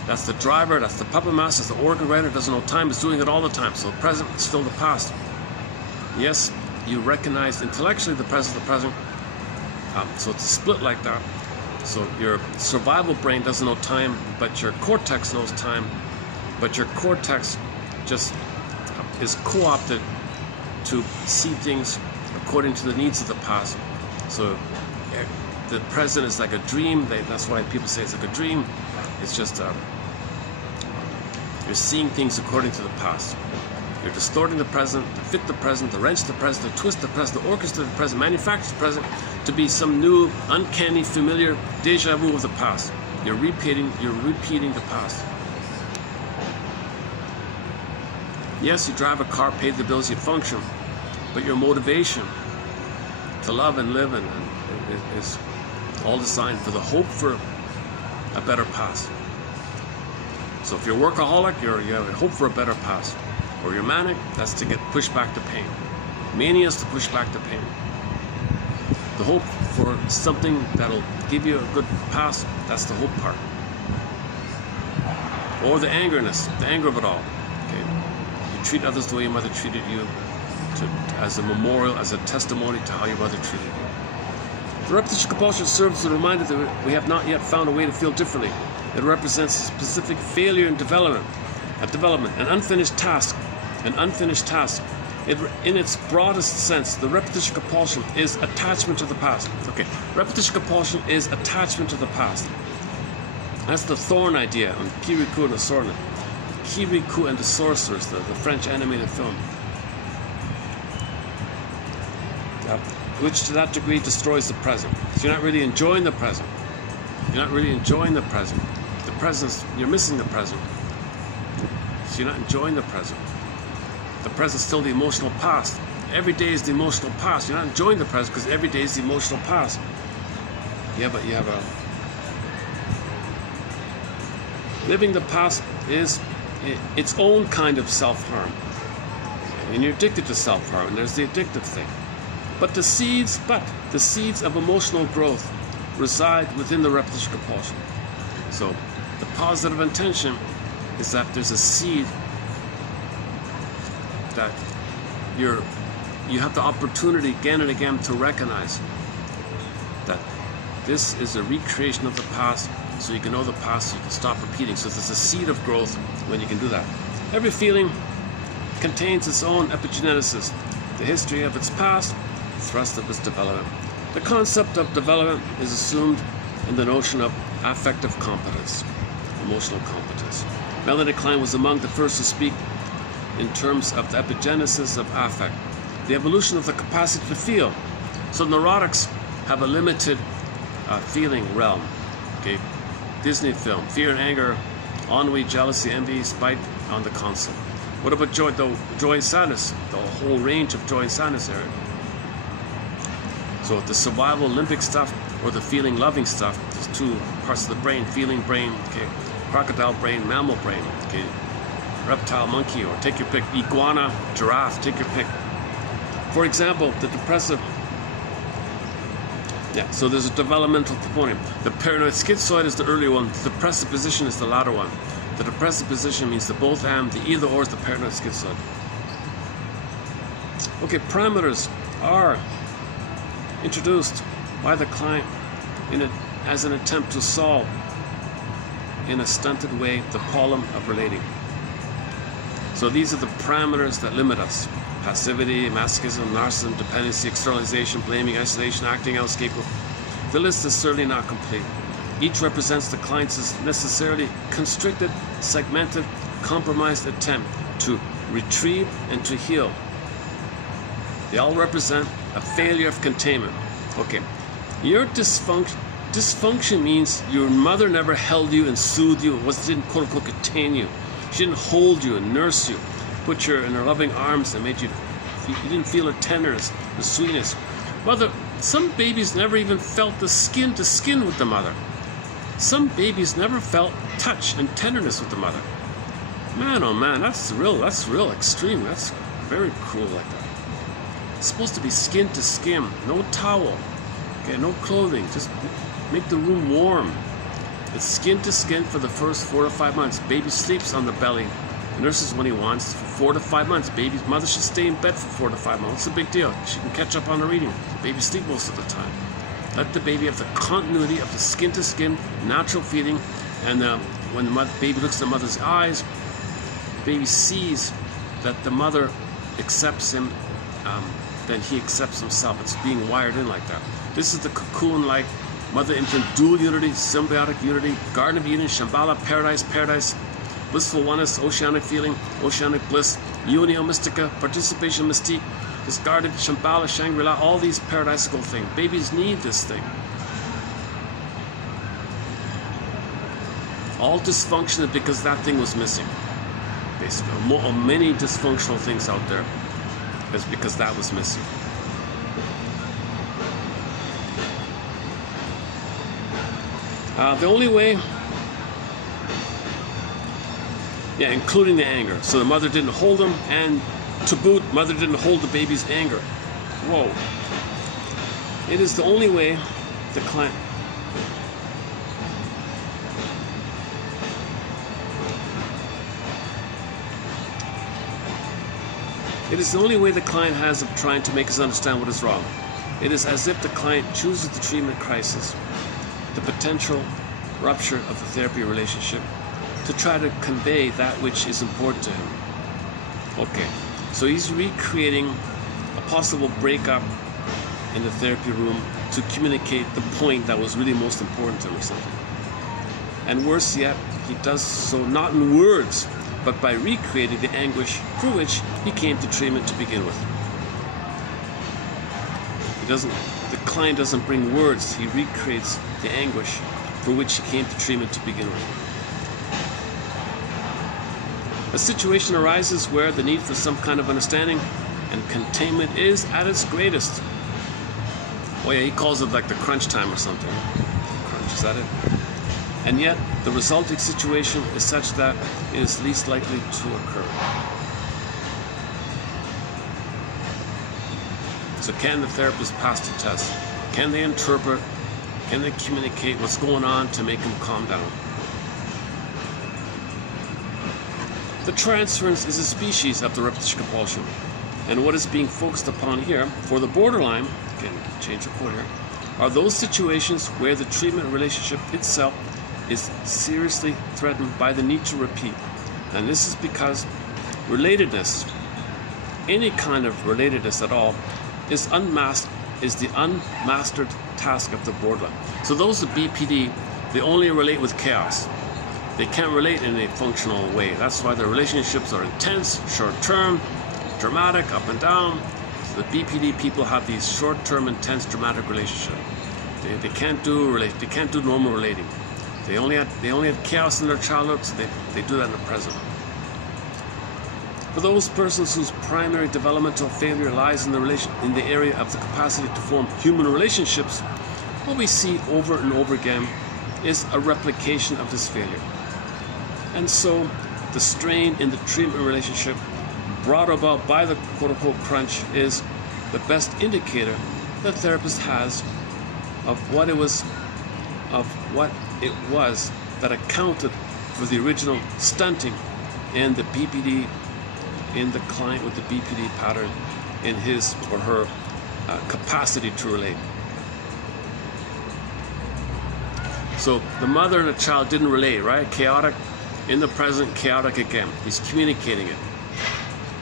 that's the driver, that's the puppet master, that's the organ writer, doesn't know time, is doing it all the time. So the present is still the past. Yes, you recognize intellectually the present, so it's a split like that. So your survival brain doesn't know time, but your cortex knows time. But your cortex just is co-opted to see things according to the needs of the past. So the present is like a dream. That's why people say it's like a dream. It's just you're seeing things according to the past. You're distorting the present, to fit the present, to wrench the present, to twist the present, to orchestrate the present, manufacture the present to be some new, uncanny, familiar deja vu of the past. You're repeating the past. Yes, you drive a car, pay the bills, you function, but your motivation to love and live and is all designed for the hope for a better past. So if you're a workaholic, you have a hope for a better past. Or you're manic, that's to get pushed back to pain. Mania is to push back the pain. The hope for something that'll give you a good past, that's the hope part. Or the angerness, the anger of it all. Okay, you treat others the way your mother treated you, as a memorial, as a testimony to how your mother treated you. The repetition compulsion serves as a reminder that we have not yet found a way to feel differently. It represents a specific failure in development, an unfinished task. In its broadest sense, the repetition compulsion is attachment to the past. Okay, repetition compulsion is attachment to the past. That's the Thorn idea on Kirikou and the Sorcerer. Kirikou and the Sorcerers, the French animated film. Which to that degree destroys the present. So you're not really enjoying the present. The present, you're missing the present. So you're not enjoying the present. The present's still the emotional past. every day is the emotional past. You're not enjoying the present because every day is the emotional past. Living the past is its own kind of self-harm. And you're addicted to self-harm, and there's the addictive thing. But the seeds of emotional growth reside within the repetition compulsion. So the positive intention is that there's a seed that you have the opportunity again and again to recognize that this is a recreation of the past, so you can know the past, so you can stop repeating. So there's a seed of growth when you can do that. Every feeling contains its own epigenesis, the history of its past, the thrust of its development. The concept of development is assumed in the notion of affective competence, emotional competence. Melanie Klein was among the first to speak in terms of the epigenesis of affect, the evolution of the capacity to feel. So neurotics have a limited feeling realm. Okay, Disney film, fear and anger, ennui, jealousy, envy, spite on the console. What about joy? Joy and sadness, the whole range of joy and sadness area. So the survival limbic stuff or the feeling loving stuff, there's two parts of the brain, feeling brain, okay, crocodile brain, mammal brain, okay, reptile, monkey, or take your pick, iguana, giraffe, take your pick. For example, the depressive, so there's a developmental component. The paranoid schizoid is the earlier one, the depressive position is the latter one. The depressive position means the both and, the either or is the paranoid schizoid. Okay, parameters are introduced by the client as an attempt to solve in a stunted way the problem of relating. So these are the parameters that limit us: passivity, masochism, narcissism, dependency, externalization, blaming, isolation, acting out, scapegoat. The list is certainly not complete. Each represents the client's necessarily constricted, segmented, compromised attempt to retrieve and to heal. They all represent a failure of containment. Okay, your dysfunction means your mother never held you and soothed you, didn't quote unquote contain you. She didn't hold you and nurse you, put you in her loving arms and made you didn't feel her tenderness, the sweetness. Mother, some babies never even felt the skin to skin with the mother. Some babies never felt touch and tenderness with the mother. Man, oh man, that's real extreme. That's very cruel like that. It's supposed to be skin to skin, no towel, okay, no clothing, just make the room warm. It's skin to skin for the first 4 to 5 months. Baby sleeps on the belly, nurses when he wants for 4 to 5 months. Baby's mother should stay in bed for 4 to 5 months. It's a big deal. She can catch up on her reading. Baby sleep most of the time. Let the baby have the continuity of the skin to skin, natural feeding, and when the baby looks at the mother's eyes, baby sees that the mother accepts him, then he accepts himself. It's being wired in like that. This is the cocoon-like mother-infant dual unity, symbiotic unity, Garden of Eden, Shambhala, paradise, blissful oneness, oceanic feeling, oceanic bliss, unio mystica, participation mystique, discarded, Shambhala, Shangri-La, all these paradisical things. Babies need this thing. All dysfunction because that thing was missing. Basically, many dysfunctional things out there is because that was missing. The only way, including the anger. So the mother didn't hold him, and to boot, mother didn't hold the baby's anger. Whoa. It is the only way the client... It is the only way the client has of trying to make us understand what is wrong. It is as if the client chooses the treatment crisis, the potential rupture of the therapy relationship, to try to convey that which is important to him. Okay, so he's recreating a possible breakup in the therapy room to communicate the point that was really most important to him or something. And worse yet, he does so not in words, but by recreating the anguish for which he came to treatment to begin with. The client doesn't bring words, he recreates the anguish for which he came to treatment to begin with. A situation arises where the need for some kind of understanding and containment is at its greatest. Oh yeah, he calls it like the crunch time or something. Crunch, is that it? And yet, the resulting situation is such that it is least likely to occur. So can the therapist pass the test? Can they interpret? Can they communicate what's going on to make him calm down? The transference is a species of the repetition compulsion. And what is being focused upon here, for the borderline, again, change the quote here, are those situations where the treatment relationship itself is seriously threatened by the need to repeat. And this is because relatedness, any kind of relatedness at all, is the unmastered task of the borderline. So those with BPD, they only relate with chaos. They can't relate in a functional way. That's why their relationships are intense, short-term, dramatic, up and down. So the BPD people have these short-term, intense, dramatic relationships. They can't do normal relating. They only had chaos in their childhood, so they do that in the present. For those persons whose primary developmental failure lies in the area of the capacity to form human relationships, what we see over and over again is a replication of this failure. And so the strain in the treatment relationship brought about by the quote-unquote crunch is the best indicator the therapist has of what it was that accounted for the original stunting in the BPD, in the client with the BPD pattern, in his or her capacity to relate. So the mother and the child didn't relate, right? Chaotic in the present, chaotic again. He's communicating it.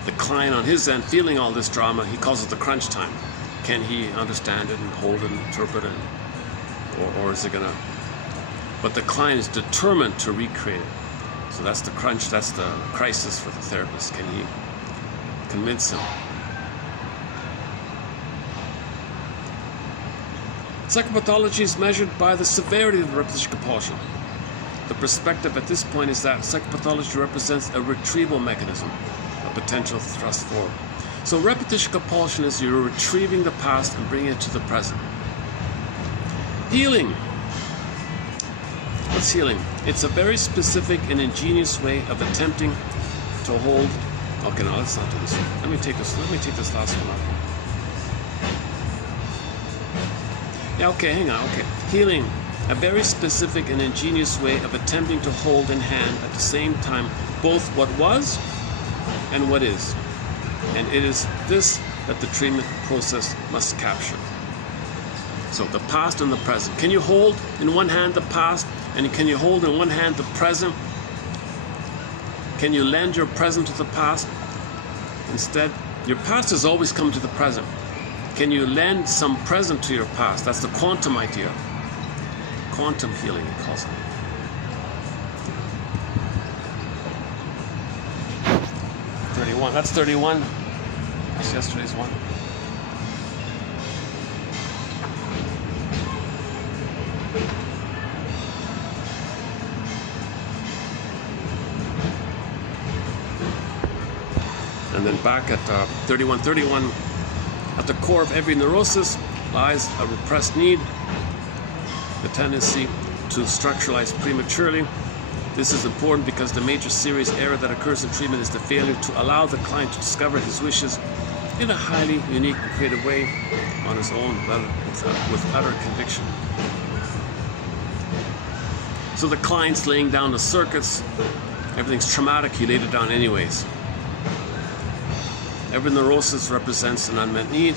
The client on his end, feeling all this drama, he calls it the crunch time. Can he understand it and hold it and interpret it? Or is it gonna? But the client is determined to recreate it. So that's the crunch, that's the crisis for the therapist. Can he convince him? Psychopathology is measured by the severity of the repetition compulsion. The perspective at this point is that psychopathology represents a retrieval mechanism, a potential thrust forward. So repetition compulsion is you're retrieving the past and bringing it to the present. Healing. What's healing? It's a very specific and ingenious way of attempting to hold. Okay, no, let's not do this. Let me take this last one out. Yeah, okay, hang on, okay. Healing, a very specific and ingenious way of attempting to hold in hand at the same time both what was and what is. And it is this that the treatment process must capture. So the past and the present. Can you hold in one hand the past, and can you hold in one hand the present? Can you lend your present to the past? Instead, your past has always come to the present. Can you lend some present to your past? That's the quantum idea. Quantum healing, it calls it. That's 31. That's yesterday's one. And then back at 31, at the core of every neurosis lies a repressed need, the tendency to structuralize prematurely. This is important because the major serious error that occurs in treatment is the failure to allow the client to discover his wishes in a highly unique and creative way on his own, with utter conviction. So the client's laying down the circuits, everything's traumatic, he laid it down anyways. Every neurosis represents an unmet need.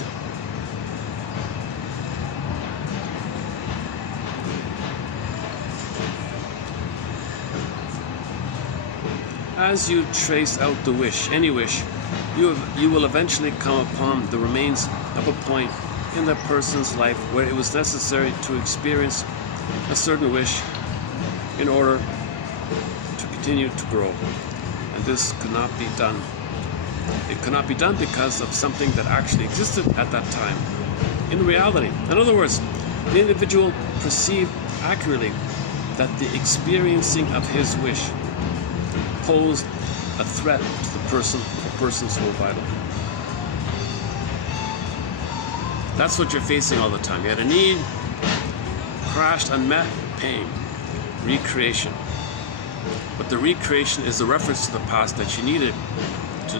As you trace out the wish, any wish, you will eventually come upon the remains of a point in that person's life where it was necessary to experience a certain wish in order to continue to grow. And this could not be done. It could not be done because of something that actually existed at that time in reality. In other words, the individual perceived accurately that the experiencing of his wish posed a threat to the person or persons who were vital. That's what you're facing all the time. You had a need, crashed, unmet, pain, recreation. But the recreation is the reference to the past that you needed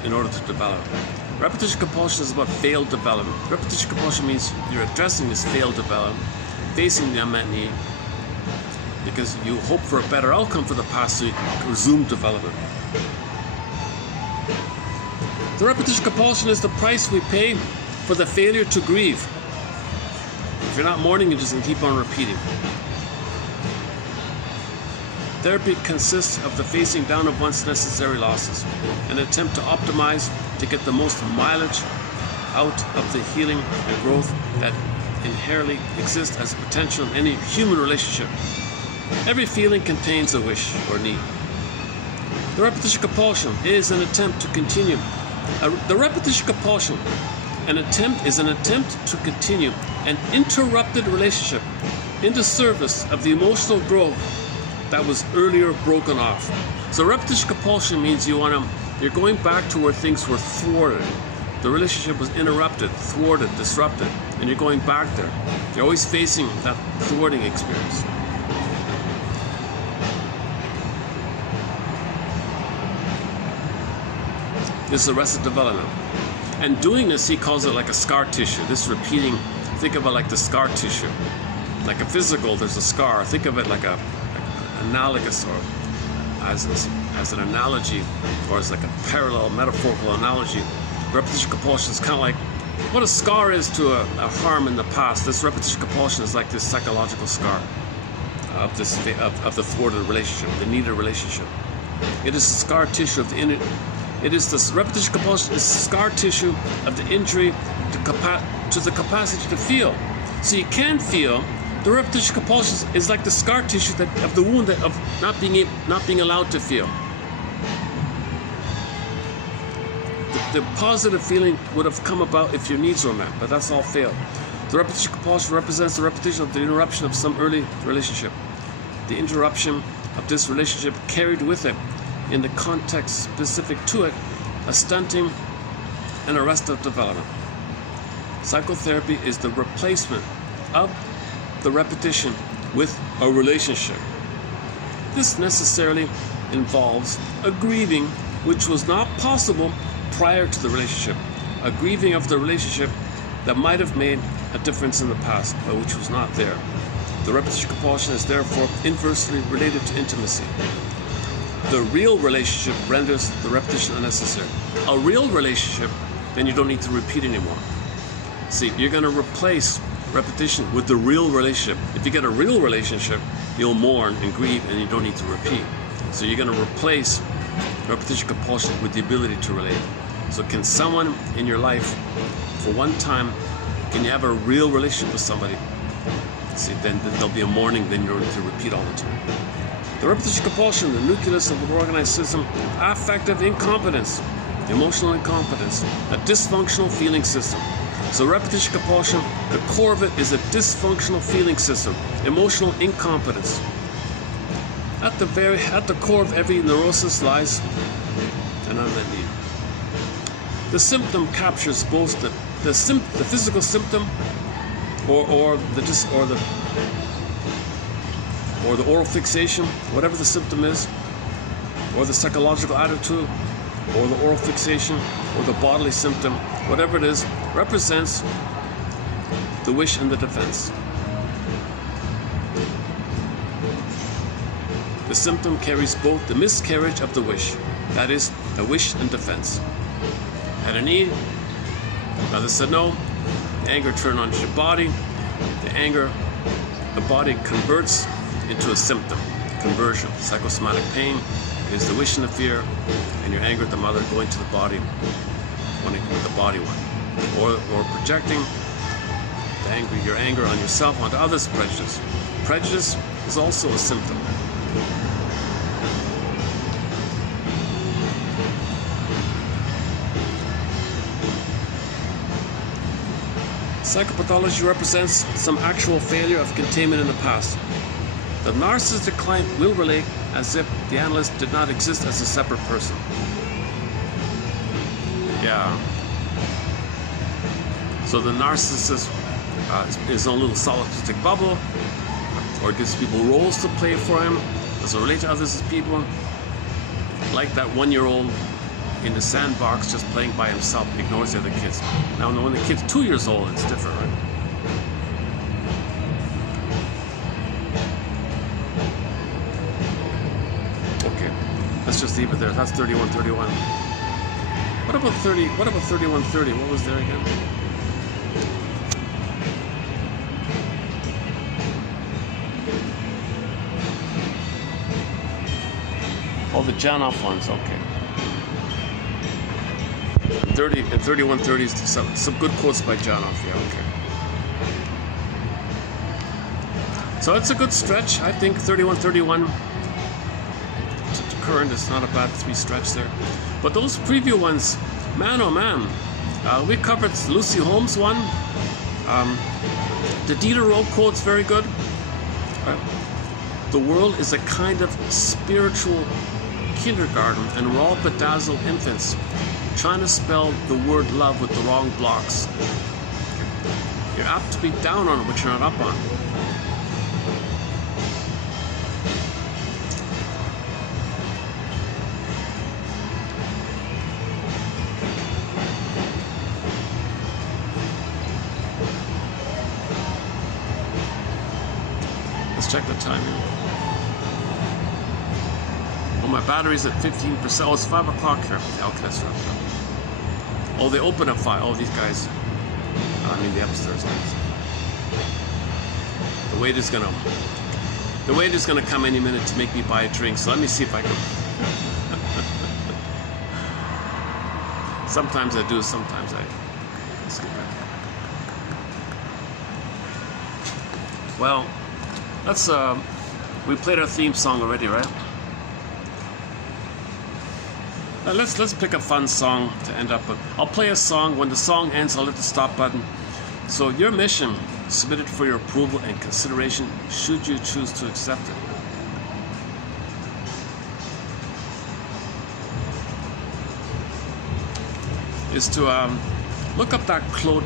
in order to develop. Repetition compulsion is about failed development. Repetition compulsion means you're addressing this failed development, facing the unmet need, because you hope for a better outcome for the past, so you can resume development. The repetition compulsion is the price we pay for the failure to grieve. If you're not mourning, you're just going to keep on repeating. Therapy consists of the facing down of one's necessary losses, an attempt to optimize to get the most mileage out of the healing and growth that inherently exists as a potential in any human relationship. Every feeling contains a wish or need. The repetition compulsion is an attempt to continue. The repetition compulsion is an attempt to continue an interrupted relationship in the service of the emotional growth that was earlier broken off. So repetition compulsion means you're going back to where things were thwarted. The relationship was interrupted, thwarted, disrupted, and you're going back there. You're always facing that thwarting experience. This is arrested development. And doing this, he calls it like a scar tissue. This repeating, think of it like the scar tissue. Like a physical, there's a scar. Think of it like analogous, or as an analogy, or as like a parallel metaphorical analogy. Repetition compulsion is kind of like what a scar is to a harm in the past. This repetition compulsion is like this psychological scar of the thwarted relationship, the needed relationship. It is the scar tissue of the inner. It is the repetition compulsion is scar tissue of the injury to the capacity to feel. So you can feel. The repetition compulsion is like the scar tissue of the wound of not being allowed to feel. The positive feeling would have come about if your needs were met, but that's all failed. The repetition compulsion represents the repetition of the interruption of some early relationship. The interruption of this relationship carried with it, in the context specific to it, a stunting and arrest of development. Psychotherapy is the replacement of the repetition with a relationship. This necessarily involves a grieving which was not possible prior to the relationship, a grieving of the relationship that might have made a difference in the past, but which was not there. The repetition compulsion is therefore inversely related to intimacy. The real relationship renders the repetition unnecessary. A real relationship, then you don't need to repeat anymore. See, you're going to replace repetition with the real relationship. If you get a real relationship, you'll mourn and grieve and you don't need to repeat. So you're going to replace repetition compulsion with the ability to relate. So can someone in your life, for one time, can you have a real relationship with somebody? See, then there'll be a mourning, then you don't need to repeat all the time. The repetition compulsion, the nucleus of the organized system, affective incompetence, emotional incompetence, a dysfunctional feeling system. So repetition compulsion, the core of it is a dysfunctional feeling system, emotional incompetence. At the core of every neurosis lies an unmet need. The symptom captures both the physical symptom or the oral fixation, whatever the symptom is, or the psychological attitude, or the oral fixation, or the bodily symptom, whatever it is, represents the wish and the defense. The symptom carries both the miscarriage of the wish, that is, a wish and defense. Had a need, mother said no, the anger turned on your body, the body converts into a symptom, conversion. Psychosomatic pain is the wish and the fear, and your anger at the mother going to the body, wanting what the body wants, or projecting your anger on yourself onto others. Prejudice. Prejudice is also a symptom. Psychopathology represents some actual failure of containment in the past. The narcissistic client will relate as if the analyst did not exist as a separate person. Yeah. So the narcissist his own little solipsistic bubble, or gives people roles to play for him, doesn't relate to others as people, like that 1-year-old in the sandbox just playing by himself, ignores the other kids. Now when the kid's 2 years old, it's different, right? Okay, let's just leave it there. That's 3131. What about 3130? What was there again? Oh, the Janoff ones, okay. 3130 is some good quotes by Janoff, yeah, okay. So it's a good stretch, I think. 3131 to current is not a bad 3 stretch there. But those preview ones, man oh man. We covered Lucy Holmes one. The Diderot quote's very good. The world is a kind of spiritual kindergarten, and we're all bedazzled infants trying to spell the word love with the wrong blocks. You're apt to be down on it, but you're not up on it. Let's check the timing. Oh, my battery's at 15%. Oh, it's 5 o'clock here. Okay, that's right. Oh, they open at 5. Oh, these guys. I mean, the upstairs guys. The waiter's gonna come any minute to make me buy a drink. So let me see if I can. Sometimes I do. Sometimes I skip it. Well, let's. We played our theme song already, right? Let's pick a fun song to end up with. I'll play a song. When the song ends, I'll hit the stop button. So your mission, submitted for your approval and consideration, should you choose to accept it. Is to look up that clip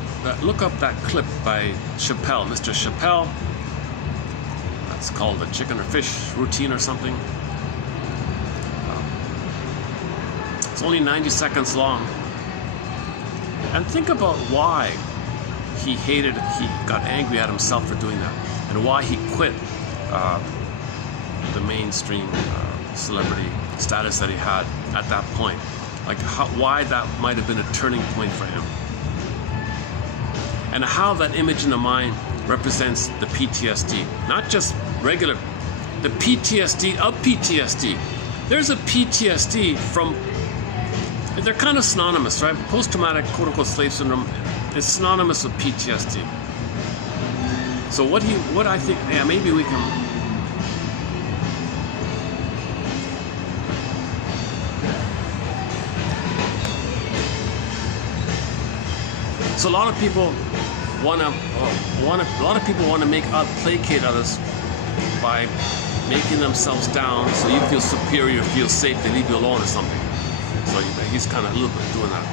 by Chappelle, Mr. Chappelle. That's called the chicken or fish routine or something. It's only 90 seconds long. And think about why he got angry at himself for doing that, and why he quit the mainstream celebrity status that he had at that point. Like why that might have been a turning point for him. And how that image in the mind represents the PTSD. Not just regular, the PTSD of PTSD. There's a PTSD from, they're kind of synonymous, right? Post-traumatic quote-unquote slave syndrome is synonymous with PTSD. So what I think, yeah, maybe we can. So a lot of people want to make placate others by making themselves down, so you feel superior, feel safe, they leave you alone or something. So he's kind of a little bit doing that.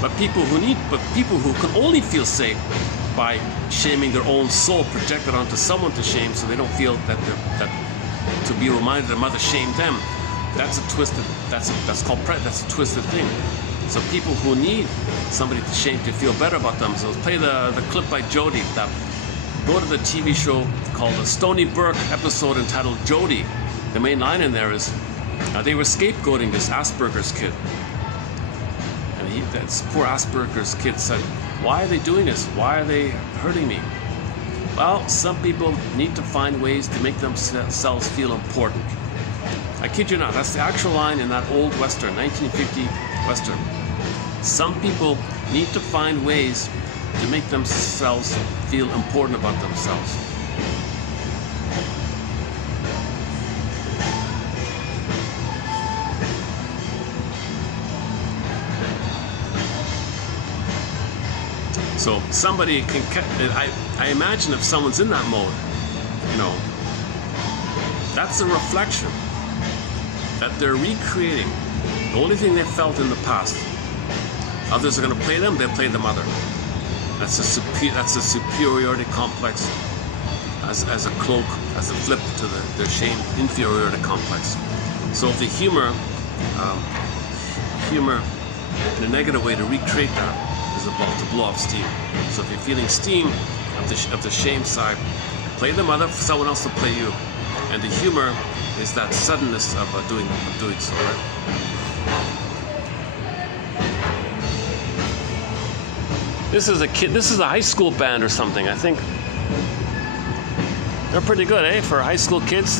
But people who can only feel safe by shaming their own soul, projected onto someone to shame, so they don't feel that to be reminded their mother shamed them. That's a twisted thing. So people who need somebody to shame to feel better about themselves. Play the clip by Jody. Go to the TV show called the Stony Brook episode entitled Jody. The main line in there is, they were scapegoating this Asperger's kid. And this poor Asperger's kid said, why are they doing this? Why are they hurting me? Well, some people need to find ways to make themselves feel important. I kid you not, that's the actual line in that old Western, 1950 Western. Some people need to find ways to make themselves feel important about themselves. So somebody can, I imagine if someone's in that mode, that's a reflection that they're recreating the only thing they felt in the past. Others are going to play them, they'll play the mother. That's a superiority complex as a cloak, as a flip to their shame inferiority complex. So the humor in a negative way to recreate that is about to blow off steam. So if you're feeling steam of the shame side, play them other for someone else to play you. And the humor is that suddenness of doing so, right? This is a high school band or something, I think. They're pretty good, eh? For high school kids.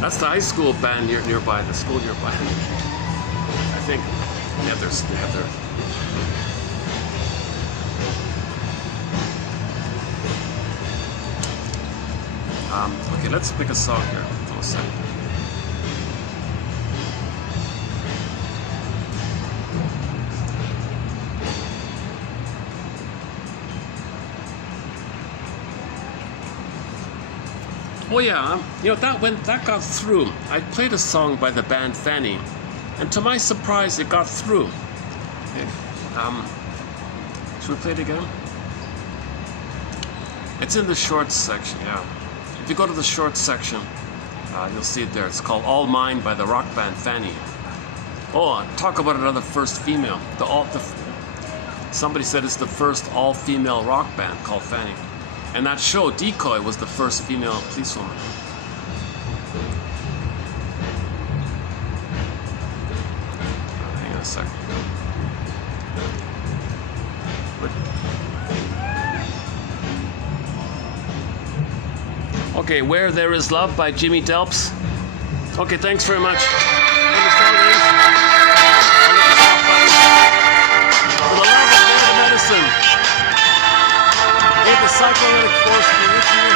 That's the high school band nearby, the school nearby. I think they have their. Okay, let's pick a song here. For a second. Oh yeah, that got through. I played a song by the band Fanny, and to my surprise, it got through. Okay. Should we play it again? It's in the shorts section, yeah. If you go to the shorts section, you'll see it there. It's called All Mine by the rock band Fanny. Oh, talk about another first female. Somebody said it's the first all-female rock band called Fanny. And that show, Decoy, was the first female policewoman. Hang on a second. Okay, Where There Is Love by Jimmy Delps. Okay, thanks very much. For the love of medicine. The psychoanalytic force in the ritual